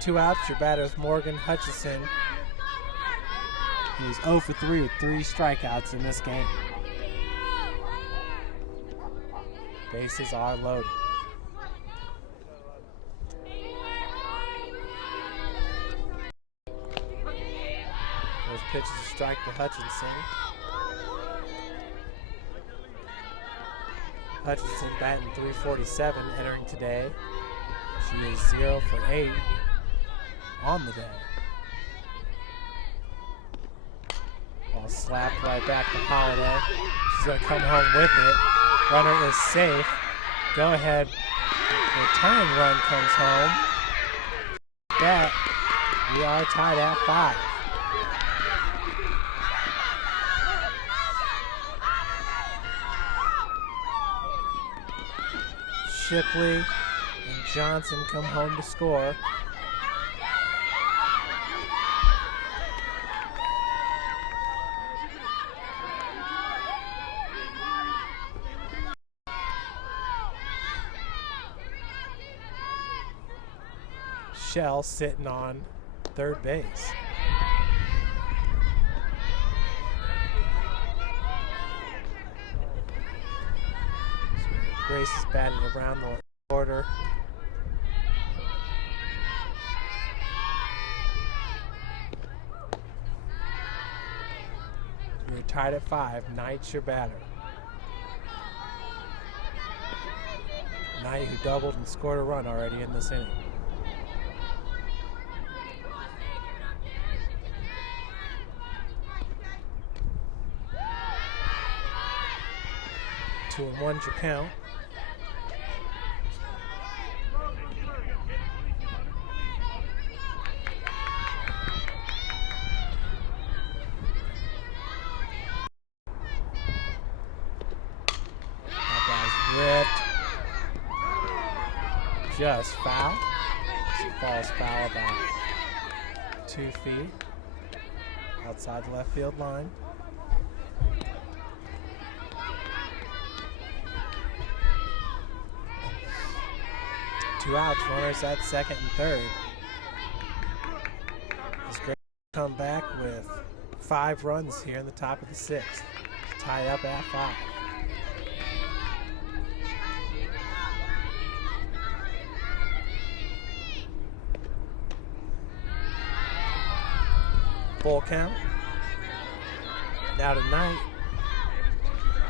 Two outs, your batter is Morgan Hutchison. He's 0 for 3 with 3 strikeouts in this game. Bases are loaded. First pitch is a strike to Hutchinson. Hutchinson batting .347 entering today. She is 0 for 8 on the day. Ball slapped right back to Holiday. She's going to come home with it. Runner is safe. Go ahead. The tying run comes home. That we are tied at 5. Shipley and Johnson come home to score. Shell sitting on third base. Grace is batting around the order. We're tied at 5. Knight's your batter. Knight, who doubled and scored a run already in this inning. 2-1 your count. That guy's ripped. Just foul. She falls foul about 2 feet outside the left field line. Two outs, runners at second and third. As Greg come back with 5 runs here in the top of the 6th. Tied up at 5. Full count. Now to Knight.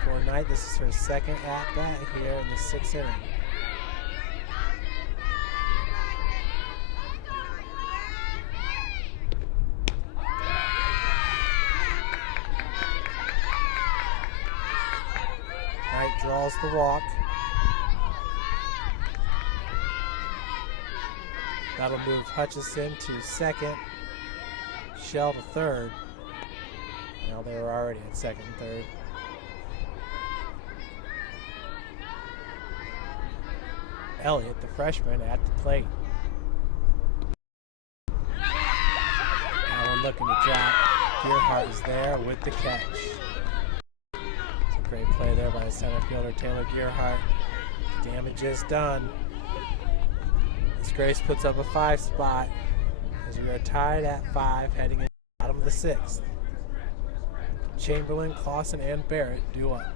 For Knight, this is her second at-bat here in the 6th inning. Knight draws the walk. That'll move Hutchison to second, Shell to third. Now they were already at second and third. Elliott, the freshman, at the plate. Now we're looking to drop. Gearhart is there with the catch. Great play there by the center fielder, Taylor Gearhart. Damage is done. As Grace puts up a 5 spot as we are tied at 5 heading into the bottom of the 6th. Chamberlain, Clausen, and Barrett due up.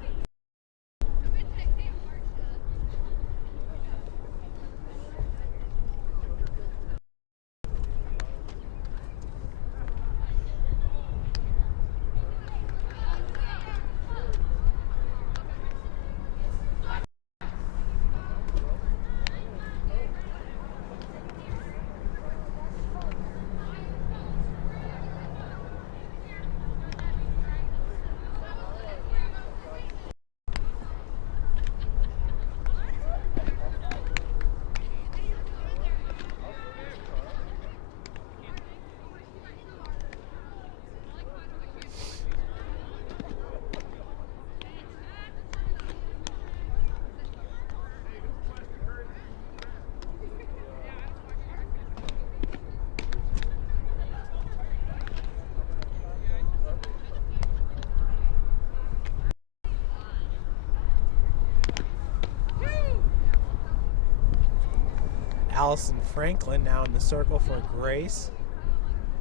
Allison Franklin now in the circle for Grace,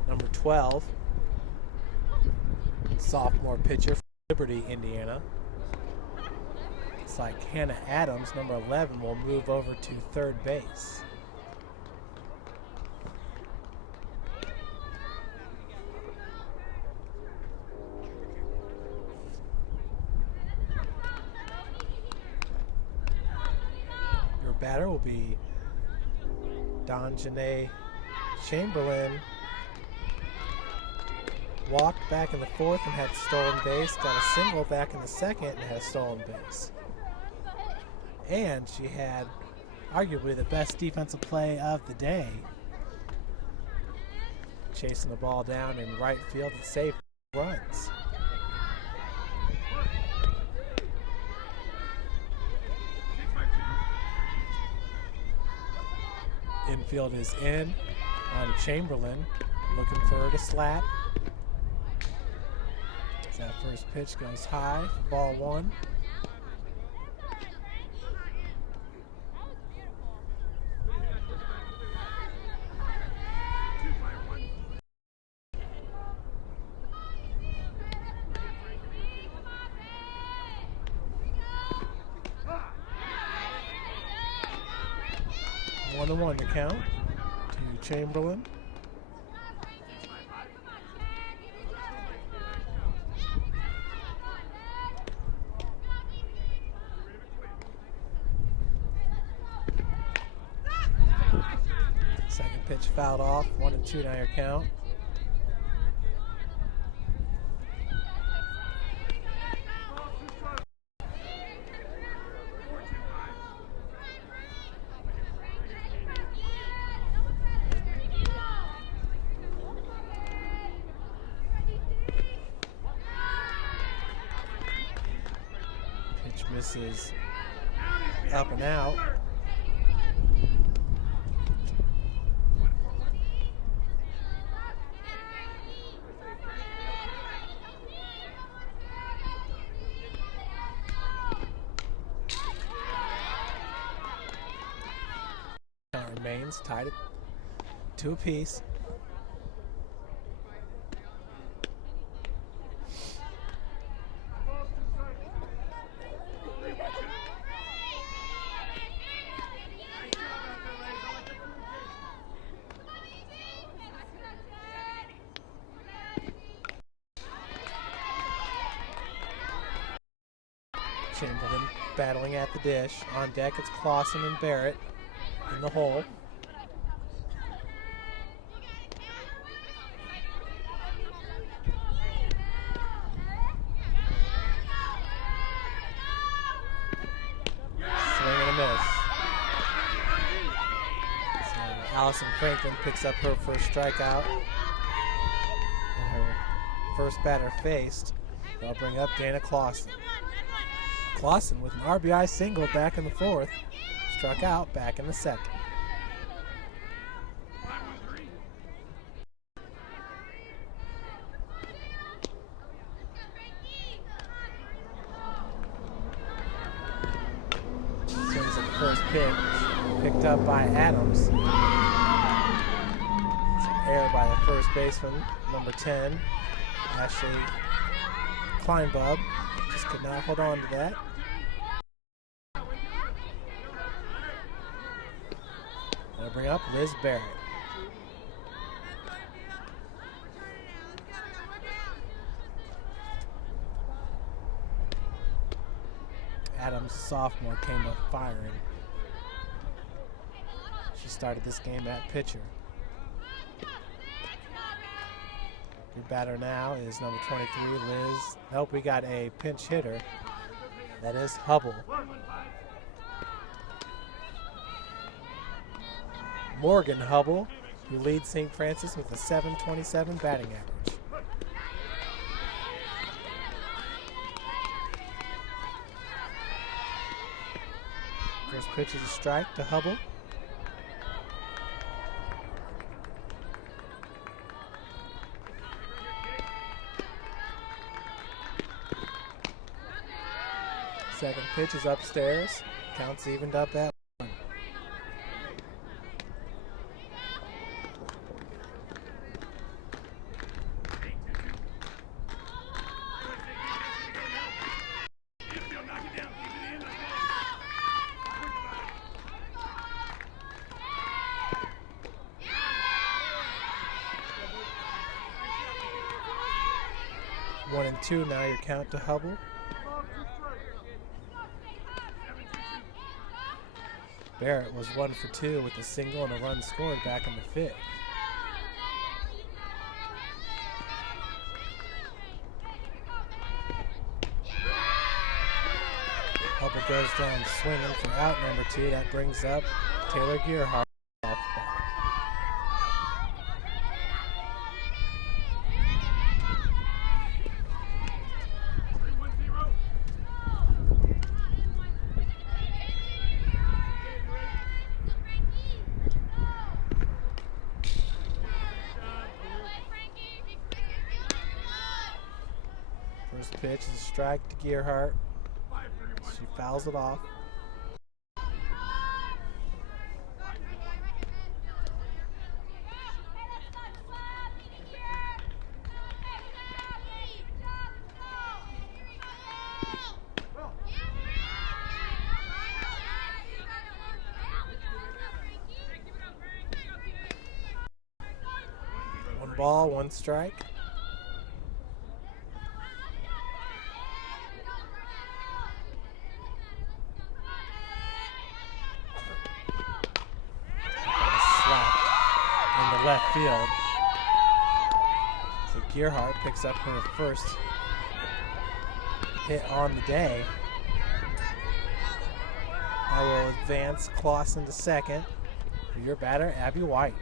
number 12. Sophomore pitcher from Liberty, Indiana. It's like Hannah Adams, number 11, will move over to third base. Your batter will be Donjanae Chamberlain. Walked back in the fourth and had stolen base. Got a single back in the second and had a stolen base. And she had arguably the best defensive play of the day. Chasing the ball down in right field and saved runs. Infield is in on Chamberlain, looking for her to slap. That first pitch goes high, ball one. One to one to count to Chamberlain. Second pitch fouled off, 1-2 now your count. Pitch misses up and out. Remains tied at 2 apiece. Chamberlain battling at the dish. On deck it's Clausen and Barrett in the hole. Swing and a miss. So Allison Franklin picks up her first strikeout. And her first batter faced. They'll bring up Dana Clausen. Clausen with an RBI single back in the fourth. Struck out back in the second. Swings at the first pitch. Picked up by Adams. It's an error by the first baseman, number 10, Ashley Kleinbub. Just could not hold on to that. They'll bring up Liz Barrett. Adams, sophomore, came up firing. She started this game at pitcher. Your batter now is number 23, Liz. Nope, we got a pinch hitter. That is Hubble. Morgan Hubble, who leads St. Francis with a .727 batting average. First pitch is a strike to Hubble. Second pitch is upstairs. Counts evened up at 1. 1-2 now your count to Hubble. Barrett was 1 for 2 with a single and a run scored back in the fifth. Hubble goes down swinging for out number 2. That brings up Taylor Gearhart. First pitch is a strike to Gearhart. She fouls it off. One ball, one strike. Left field. So Gearhart picks up her first hit on the day. Now will advance Clausen to second for your batter, Abby White.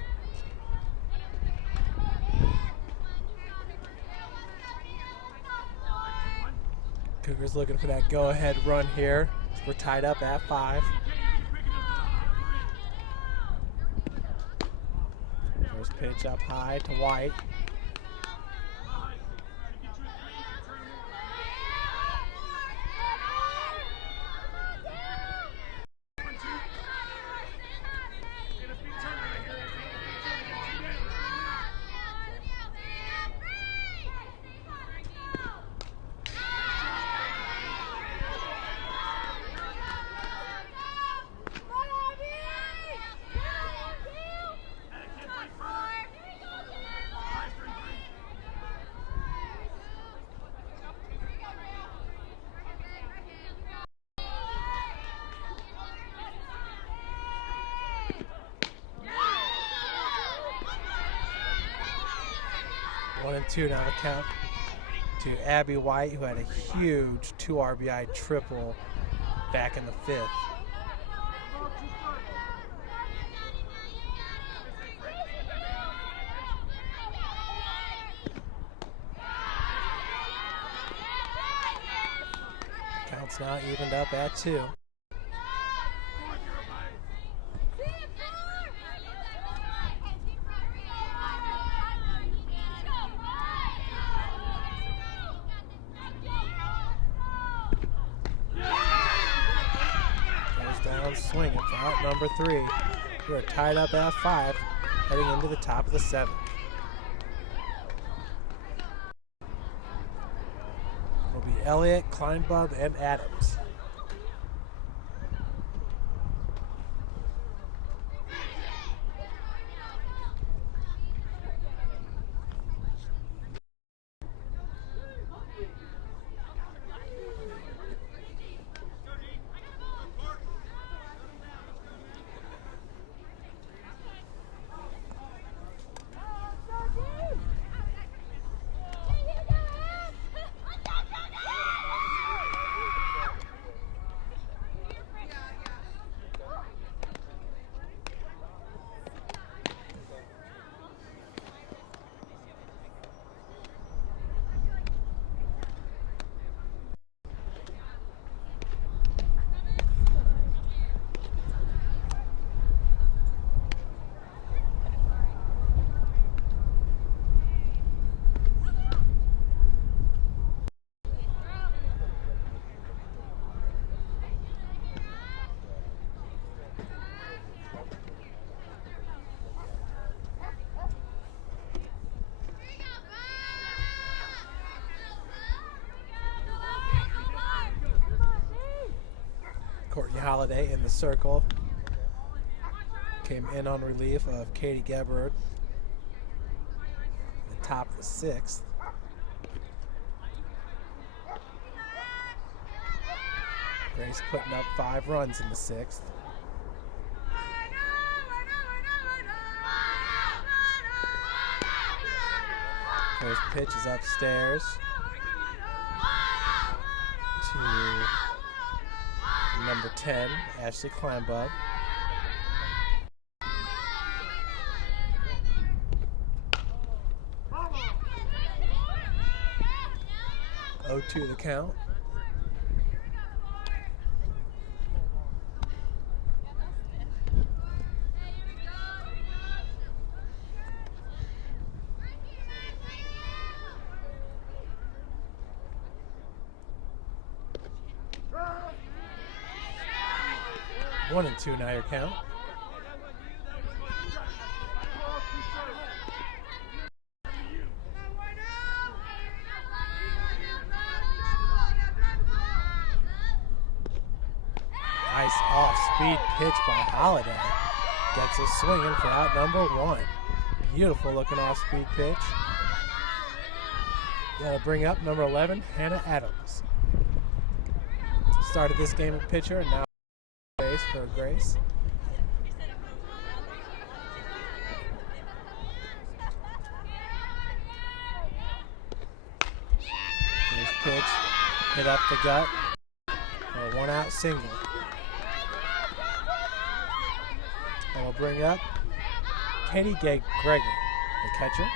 Cougars looking for that go-ahead run here. We're tied up at 5. First pitch up high to White. One and two now the count to Abby White, who had a huge 2 RBI triple back in the 5th. Count's now evened up at 2. Swinging for out number 3. We are tied up at 5, heading into the top of the 7th. Will be Elliott, Kleinbub, and Adams. Courtney Holiday in the circle. Came in on relief of Katie Gebert. The top of the 6th. Grace putting up 5 runs in the 6th. First pitch is upstairs to number 10, Ashley Kleinbub. 0-2 the count. One and 2 now your count. Nice off-speed pitch by Holiday. Gets us swinging for out number 1. Beautiful looking off-speed pitch. Got to bring up number 11, Hannah Adams. Started this game at pitcher and now base for Grace. First pitch, hit up the gut for a 1-out single. And we'll bring up Katie Gregory, the catcher.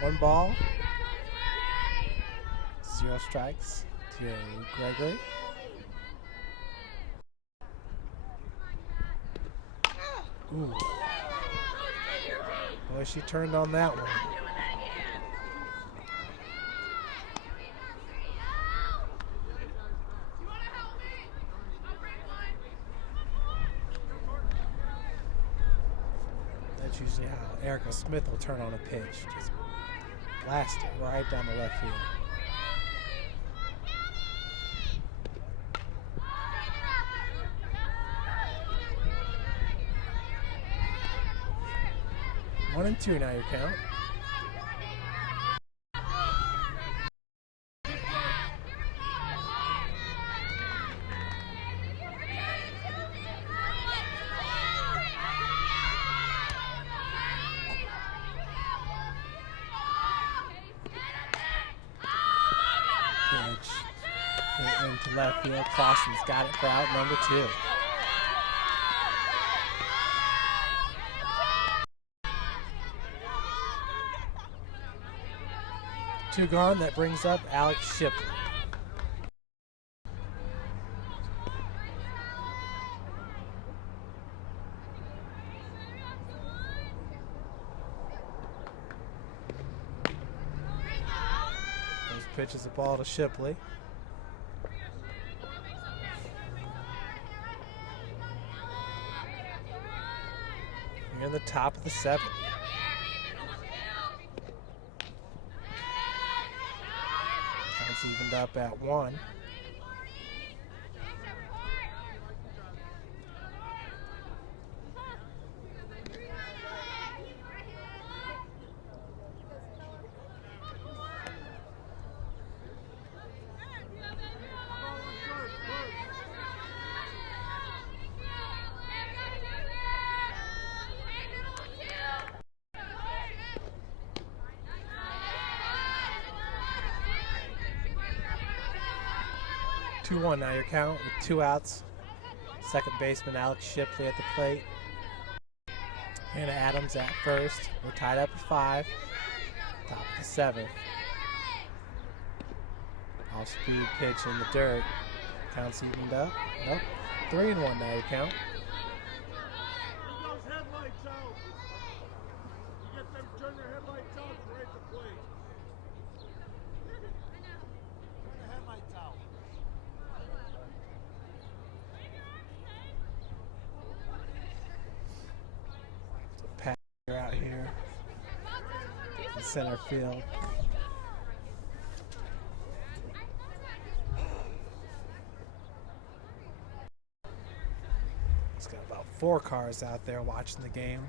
One ball, 0 strikes to Gregory. Ooh. Boy, she turned on that one. That's usually how Erica Smith will turn on a pitch. Just blast it right down the left field. One and 2 now your count. Into left field. Clausen's got it for out number 2. Two gone. That brings up Alex Shipley. First pitch is a ball to Shipley. In the top of the 7th. Counts evened up at 1. Two-one now your count with 2 outs. Second baseman Alex Shipley at the plate. Hannah Adams at first. We're tied up at 5. Top of the 7th. Off-speed pitch in the dirt. Counts evened up. Nope. 3-1 now your count. Those headlights out. You get them, turn their headlights out, right at the plate. Turn the headlights out. center field. It's got about 4 cars out there watching the game.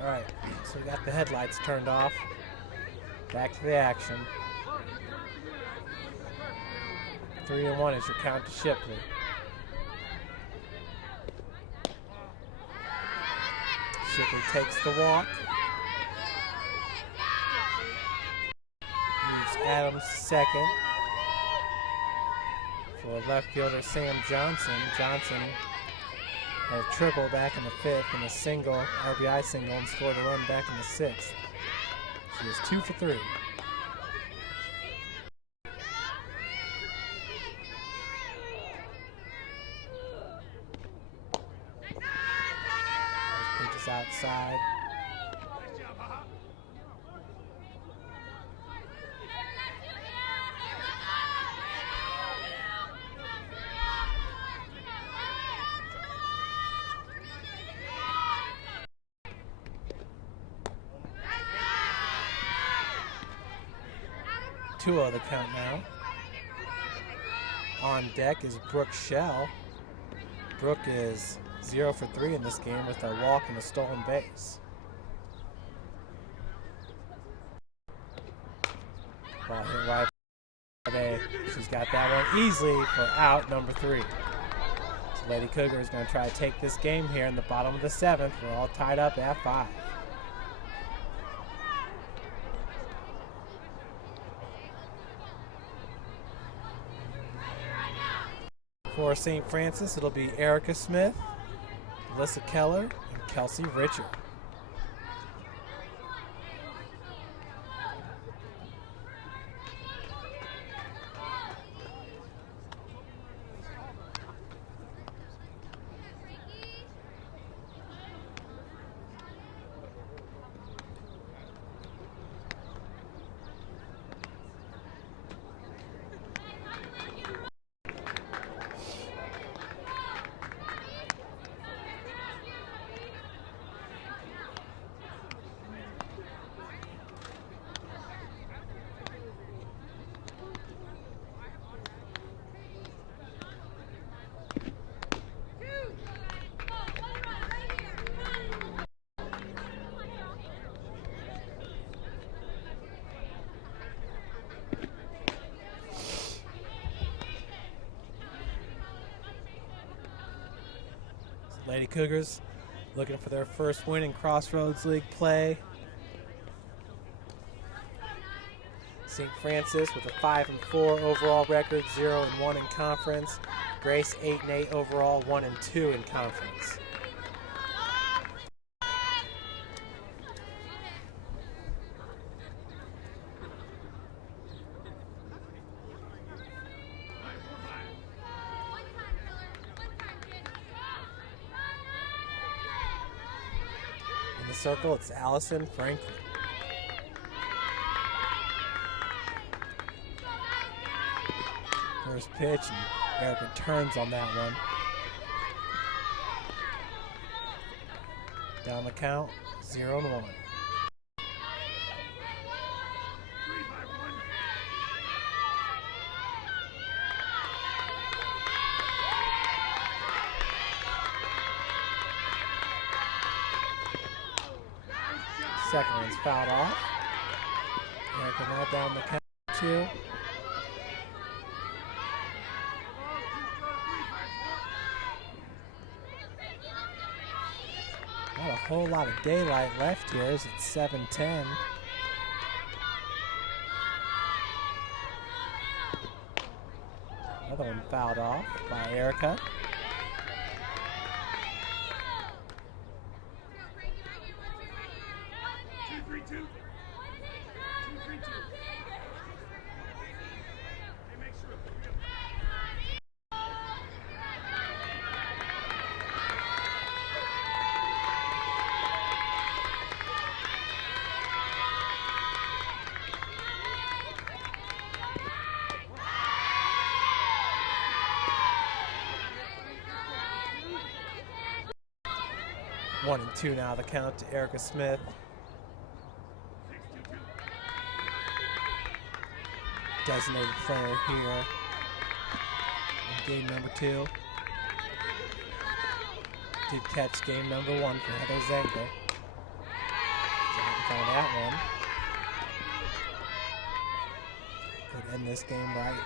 All right, so we got the headlights turned off. Back to the action. 3-1 is your count to Shipley. Shipley takes the walk. Moves Adams second. For left fielder Sam Johnson. Johnson had a triple back in the 5th and a single, RBI single, and scored a run back in the 6th. She is 2 for 3. Pitches outside. Two of the count now. On deck is Brooke Shell. Brooke is 0 for 3 in this game with a walk and a stolen base. Ball hit right today. She's got that one easily for out number 3. So Lady Cougar is going to try to take this game here in the bottom of the 7th. We're all tied up at 5. For St. Francis, it'll be Erica Smith, Alyssa Keller, and Kelsey Richard. Lady Cougars looking for their first win in Crossroads League play. St. Francis with a 5-4 overall record, 0-1 in conference. Grace 8-8 overall, 1-2 in conference. In the circle, it's Allison Franklin. First pitch, and Erica turns on that one. Down the count, 0-1. Second one's fouled off. Erica now down the count, 2. Not a whole lot of daylight left here as it's 7:10. Another one fouled off by Erica. One and two now, the count to Erica Smith. Designated player here in game number 2. Did catch game number 1 for Heather Zengler. Find that one. Could end this game right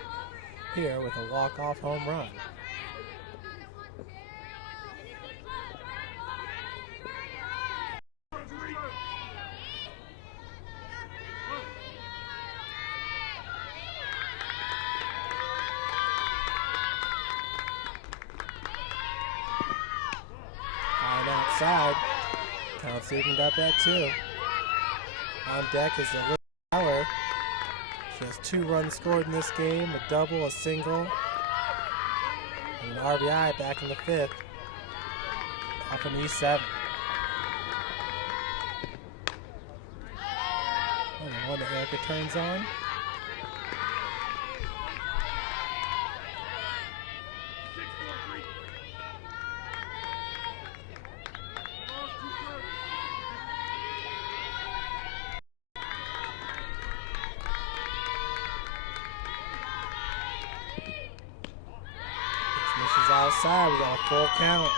here with a walk-off home run. Outside. Count's evened up at 2. On deck is the Lady Cougars. She has 2 runs scored in this game, a double, a single, and an RBI back in the 5th. Up in E7. And the one that Erica turns on. Outside, we got a full count.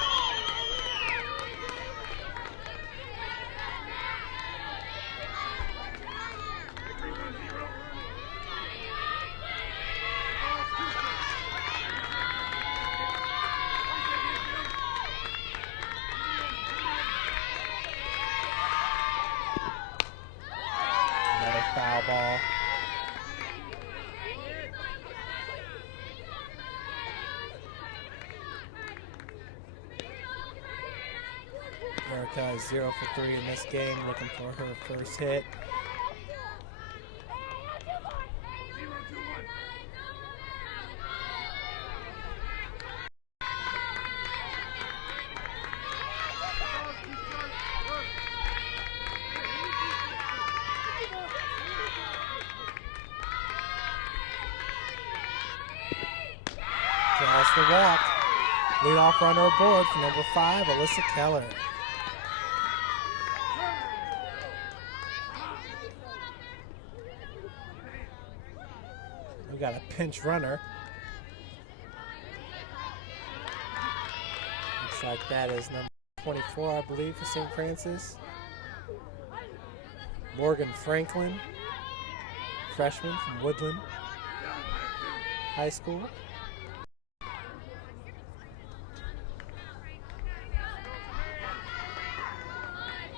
Another foul ball. Erica is 0 for 3 in this game, looking for her first hit. Draws the walk. Leadoff runner aboard for number 5, Alyssa Keller. We got a pinch runner. Looks like that is number 24, I believe, for St. Francis. Morgan Franklin, freshman from Woodland High School.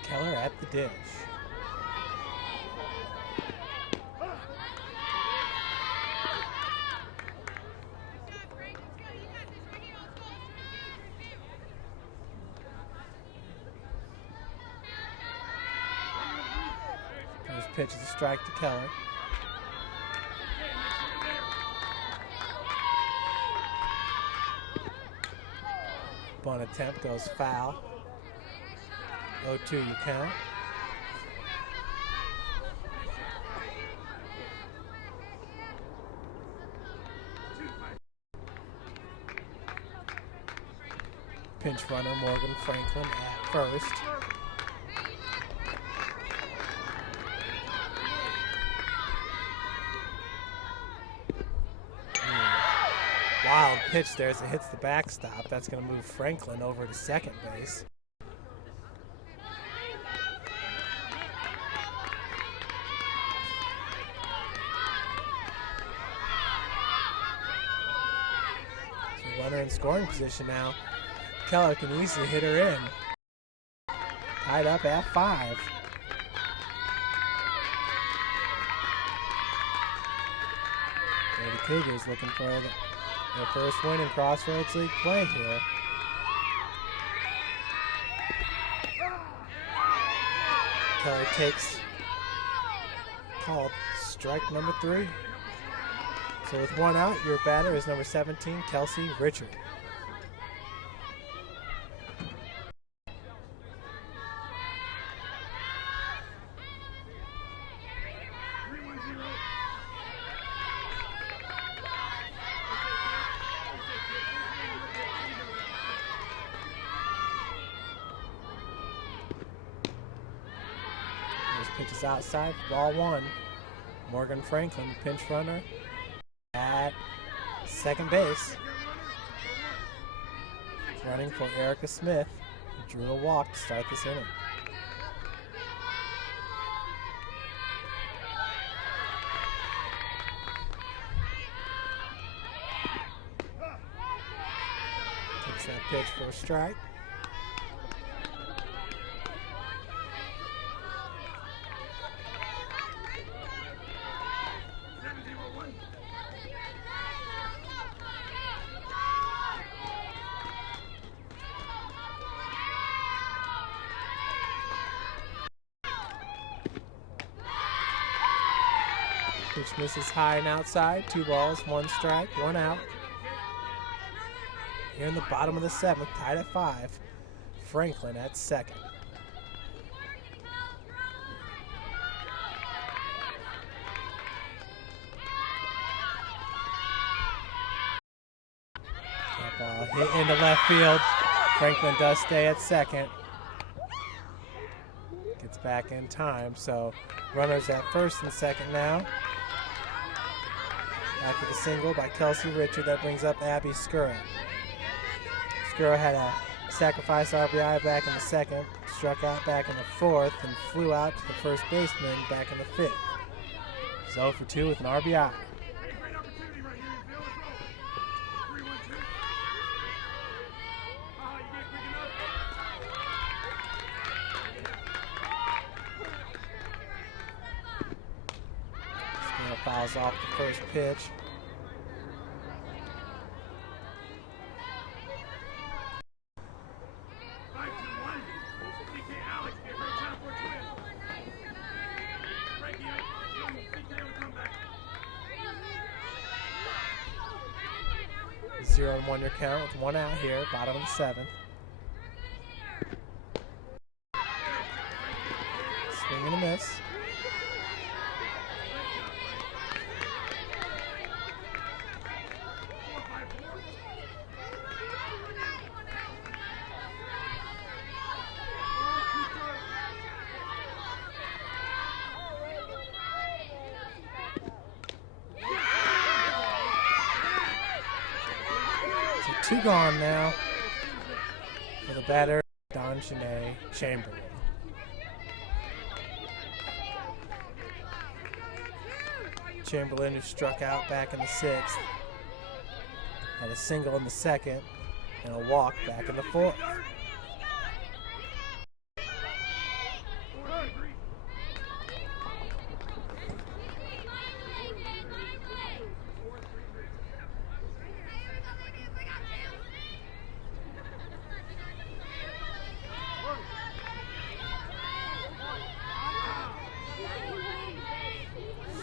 Keller at the dish. First pitch is a strike to Keller. Bunt attempt goes foul. 0-2 you count. Pinch runner Morgan Franklin at first. Wild pitch there as it hits the backstop. That's going to move Franklin over to second base. So runner in scoring position now. Keller can easily hit her in. tied up at 5. Lady Cougars looking for their first win in Crossroads League play here. Kelly takes called strike number 3. So with 1 out, your batter is number 17, Kelsey Richard. Pitches outside, ball 1. Morgan Franklin, pinch runner at second base. Running for Erica Smith, who drew a walk to start this inning. Takes that pitch for a strike. Pitch misses high and outside. 2 balls, 1 strike, 1 out. Here in the bottom of the 7th, tied at 5. Franklin at second. That ball hit into left field. Franklin does stay at second. Gets back in time, so runners at first and second now. After the single by Kelsey Richard, that brings up Abby Skura. Skura had a sacrifice RBI back in the 2nd, struck out back in the 4th, and flew out to the first baseman back in the 5th. He's 0 for 2 with an RBI. Fouls off the first pitch. Zero and 1 your count with 1 out here, bottom of the 7th. Swing and a miss. So 2 gone now for the batter, Don Janae Chamberlain. Chamberlain, who struck out back in the 6th, had a single in the 2nd and a walk back in the 4th.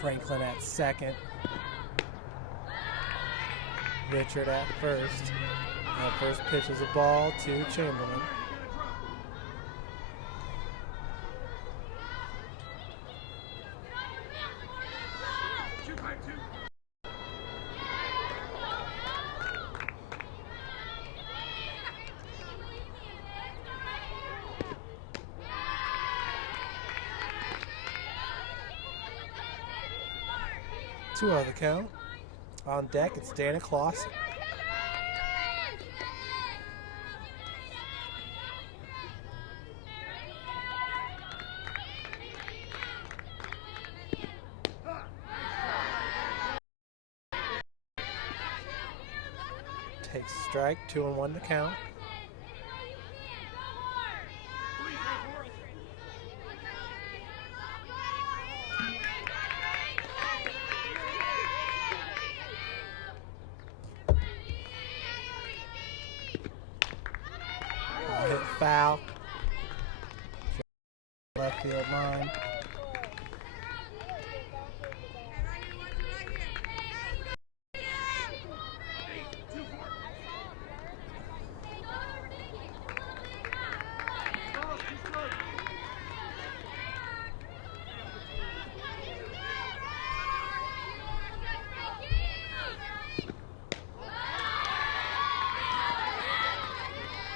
Franklin at second. Richard at first. That first pitch is a ball to Chamberlain. Two on the count. On deck, it's Dana Clausen. Takes strike, 2-1 to count. left field line.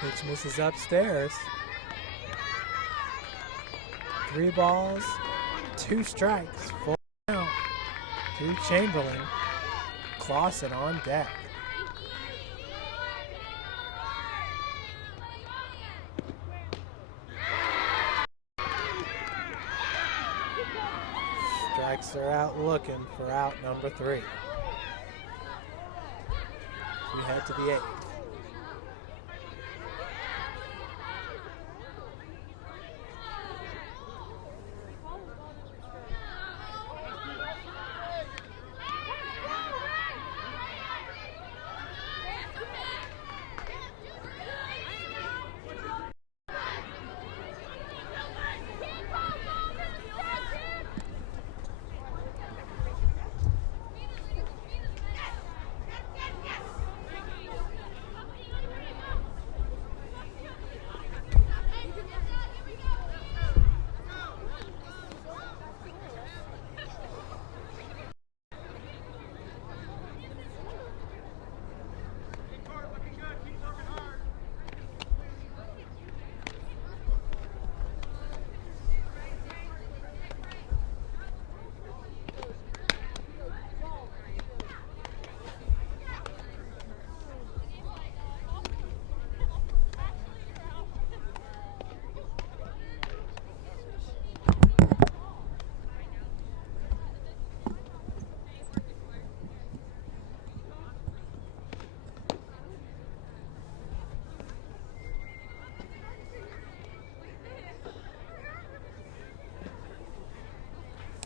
Pitch misses upstairs. 3 balls, 2 strikes, 4 out to Chamberlain. Clausen on deck. Strikes are out looking for out number 3. We head to the 8th.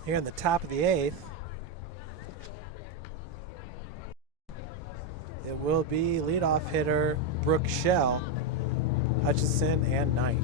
Here in the top of the 8th, it will be leadoff hitter Brooke Shell, Hutchison, and Knight.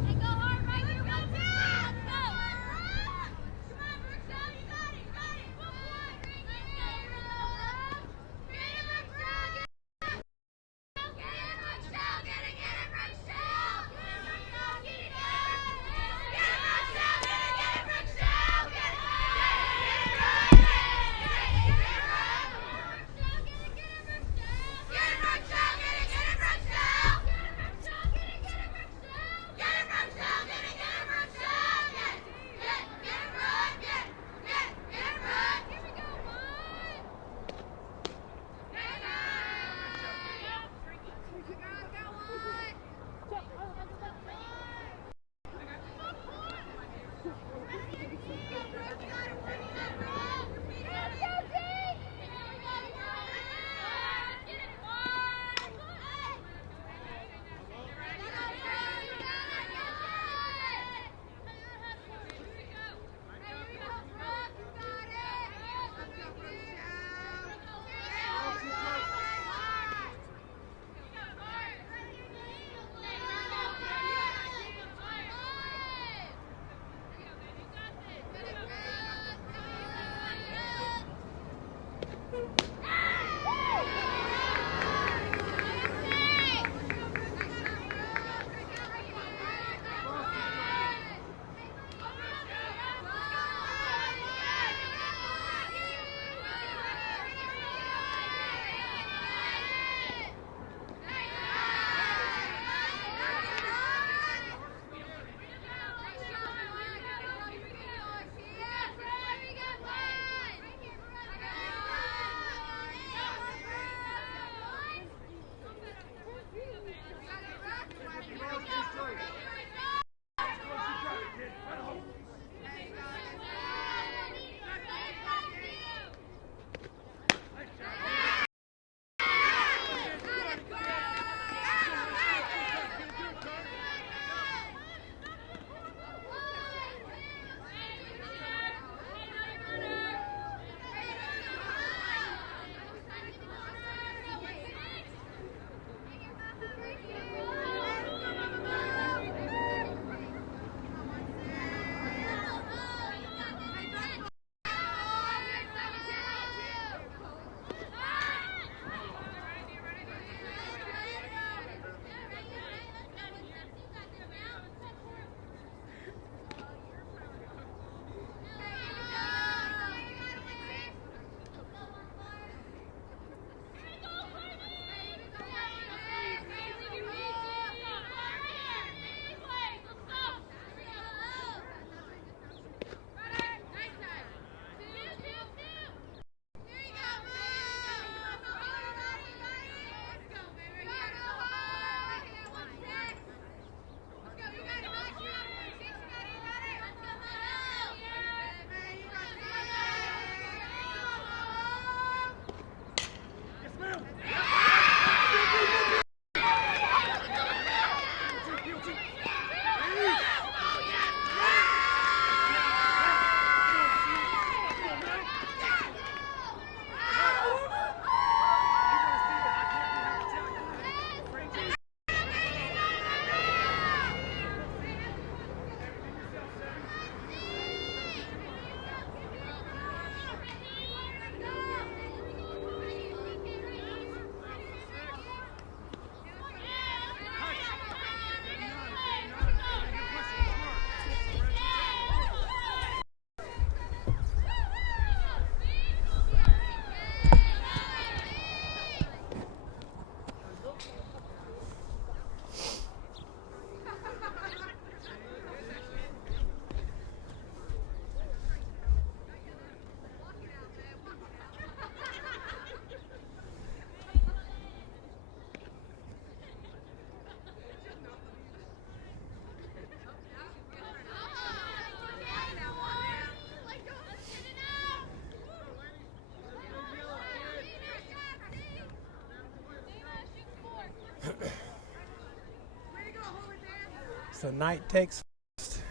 So Knight takes first,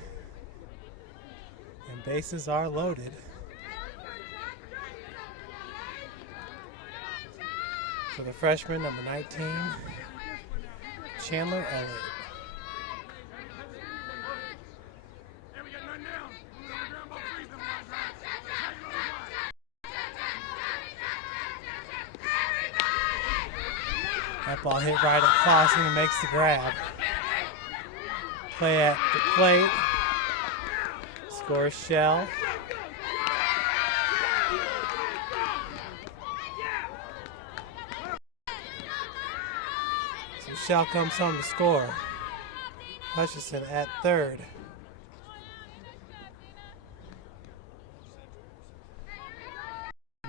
and bases are loaded. For the freshman, number 19, Chandler Elliott. Hey, we got none down. Move on the ground, ball, freeze them lines, right? That ball hit right at Clausen and makes the grab. Play at the plate. Scores Shell. So Shell comes home to score. Hutchison at third.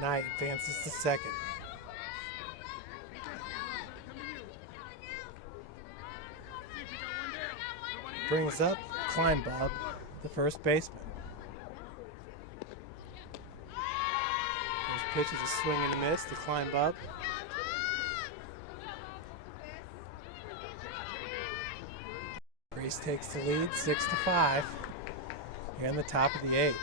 Knight advances to second. Brings up Kleinbob, the first baseman. First pitch is a swing and a miss to Kleinbob. Grace takes the lead 6-5 here in the top of the eighth.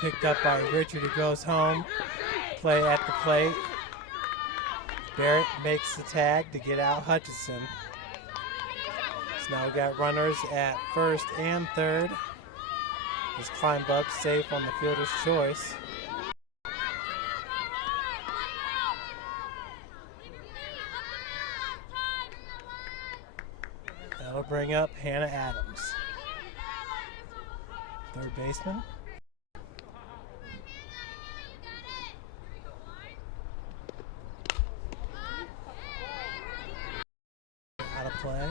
Picked up by Richard, who goes home. Play at the plate. Barrett makes the tag to get out Hutchison. So now we got runners at first and third. As Kleinbubb safe on the fielder's choice. That'll bring up Hannah Adams, third baseman. Play.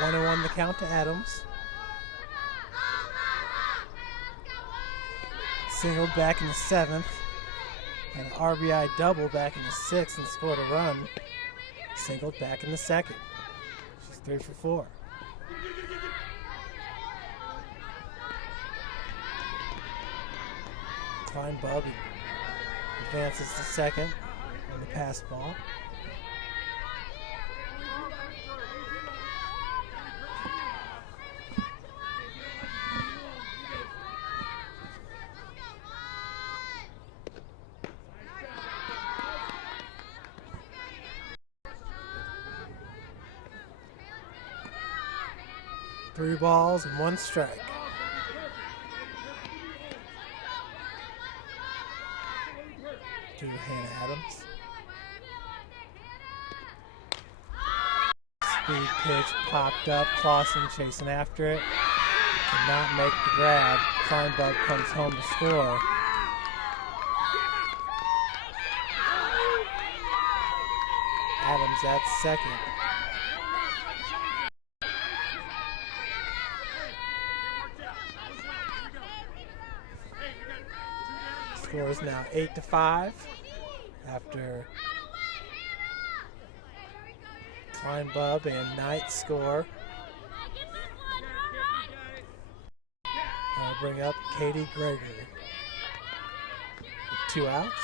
One and one the count to Adams. Singled back in the seventh, and an RBI double back in the sixth and scored a run. Singled back in the second. She's 3 for 4. Kleinbubb advances to second on the pass ball. Three balls and one strike. To Hannah Adams. Speed pitch popped up. Clausen chasing after it. Cannot make the grab. Kleinbubb comes home to score. Adams at second. Score is now 8-5 after Kleinbubb and Knight score. I'll bring up Katie Gregory with 2 outs.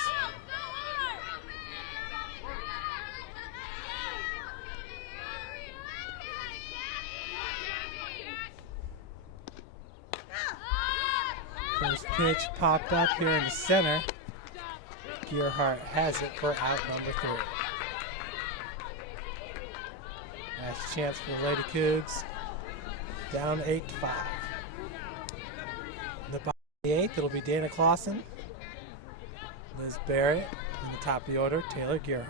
First pitch popped up here in the center. Gearhart has it for out number 3. Last chance for the Lady Cougs. Down 8-5. In the bottom of the 8th, it'll be Dana Clausen, Liz Barrett. In the top of the order, Taylor Gearhart.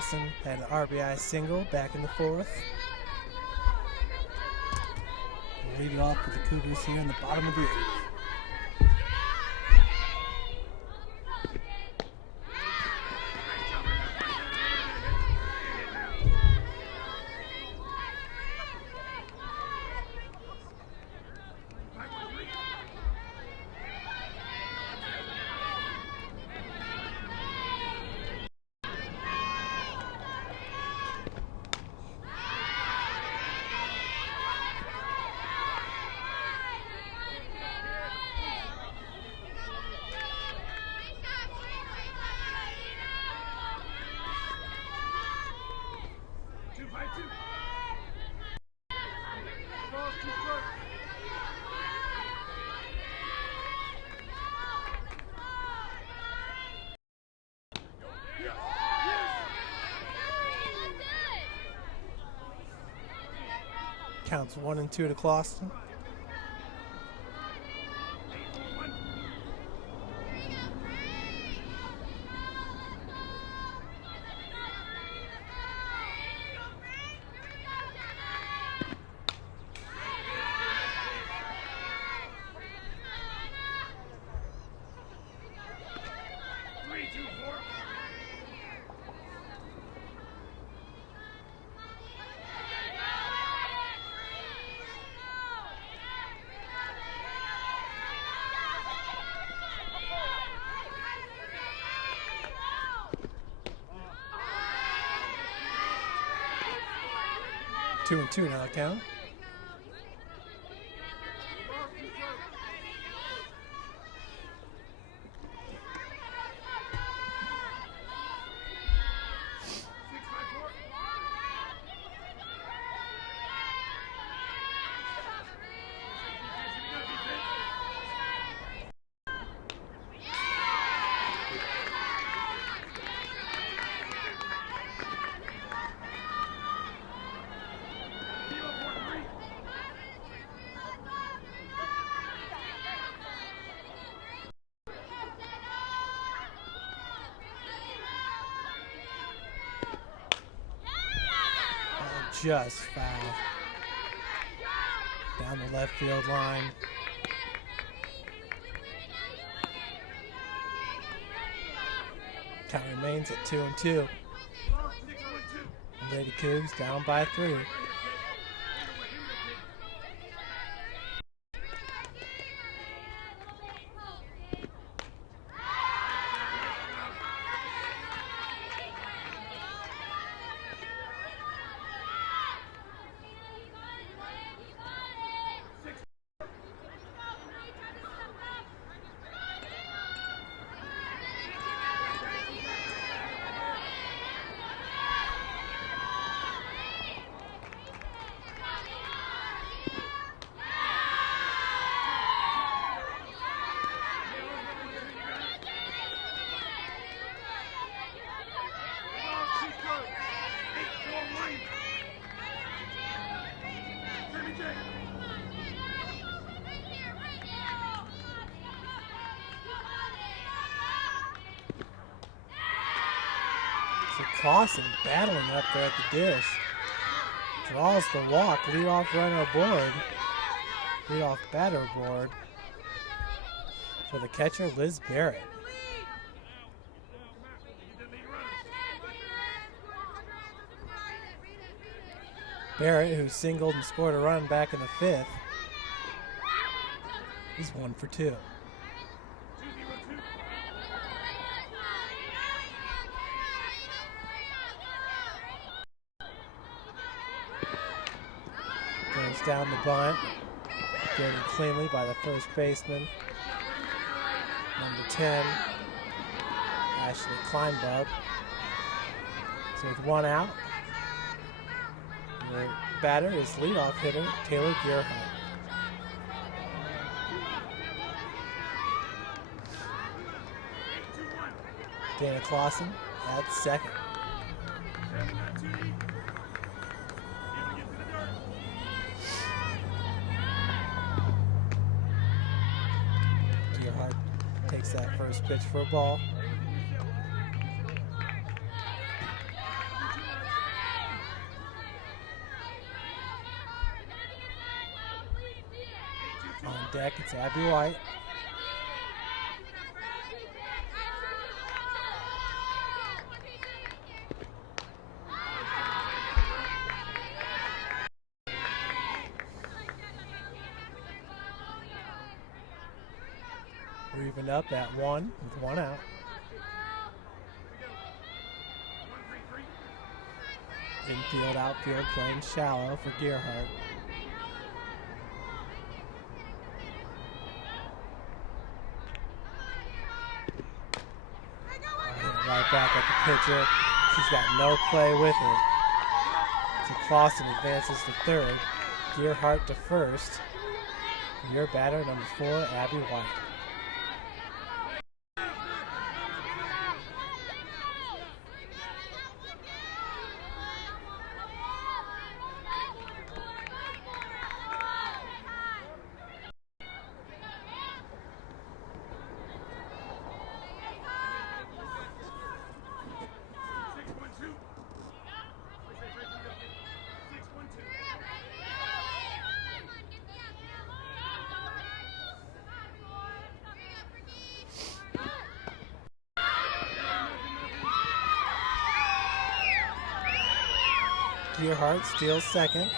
Clausen had an RBI single back in the fourth. We'll lead it off for the Cougars here in the bottom of the eighth. Counts 1-2 to Clausen. Two and two now count. Just foul. Down the left field line. Count remains at 2-2. Lady Cougars down by 3. Clausen battling up there at the dish. Draws the walk, leadoff runner aboard. Leadoff batter aboard for the catcher, Liz Barrett. Barrett, who singled and scored a run back in the fifth, is 1 for 2. Goes down the bunt, fielded cleanly by the first baseman, number 10, Ashley Kleinbub. So with one out, the batter is leadoff hitter Taylor Gerhardt. Dana Clausen at second. Gerhardt takes that first pitch for a ball. On deck, it's Abby White. We're even up at 1 with 1 out. Infield, outfield playing shallow for Gearhart. Right back at the pitcher. She's got no play with it. So Clausen advances to third. Gearhart to first. Your batter, number 4, Abby White. Gearhart steals second.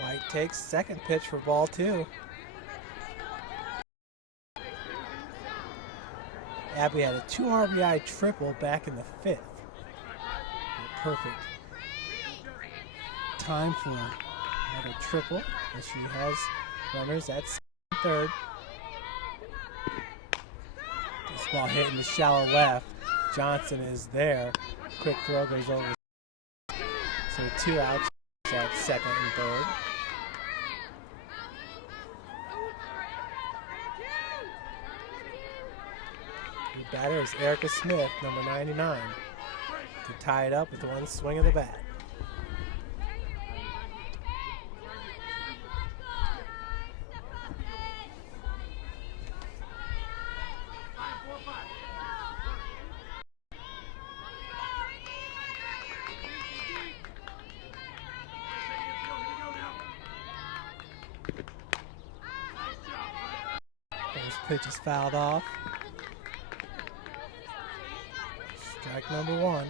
White takes second pitch for ball 2. Abby had a 2 RBI triple back in the 5th. Perfect time for another triple as she has runners at third. This ball hit in the shallow left. Johnson is there. Quick throw goes over. So 2 outs at second and third. The batter is Erica Smith, number 99, to tie it up with 1 swing of the bat. First pitch is fouled off. Strike number 1.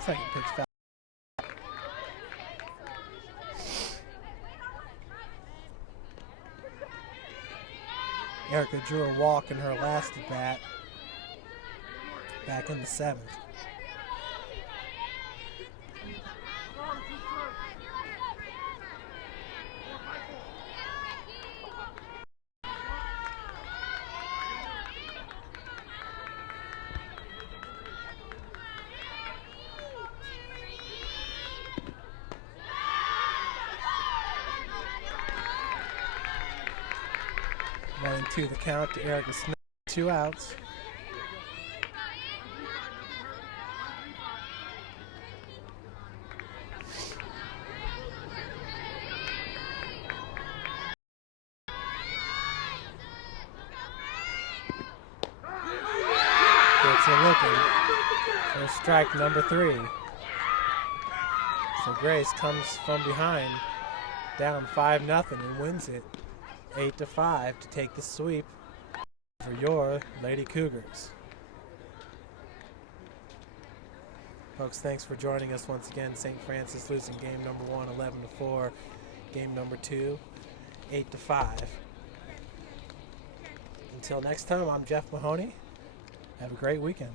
Second pitch foul. Erica drew a walk in her last at bat. Back in the 7th. Running to the count to Erica Smith, 2 outs. Looking for strike number 3. So Grace comes from behind, down 5-0 and wins it 8-5 to take the sweep for your Lady Cougars. Folks, thanks for joining us once again. St. Francis losing game number 1, 11-4. Game number 2, 8-5. Until next time, I'm Jeff Mahoney. Have a great weekend.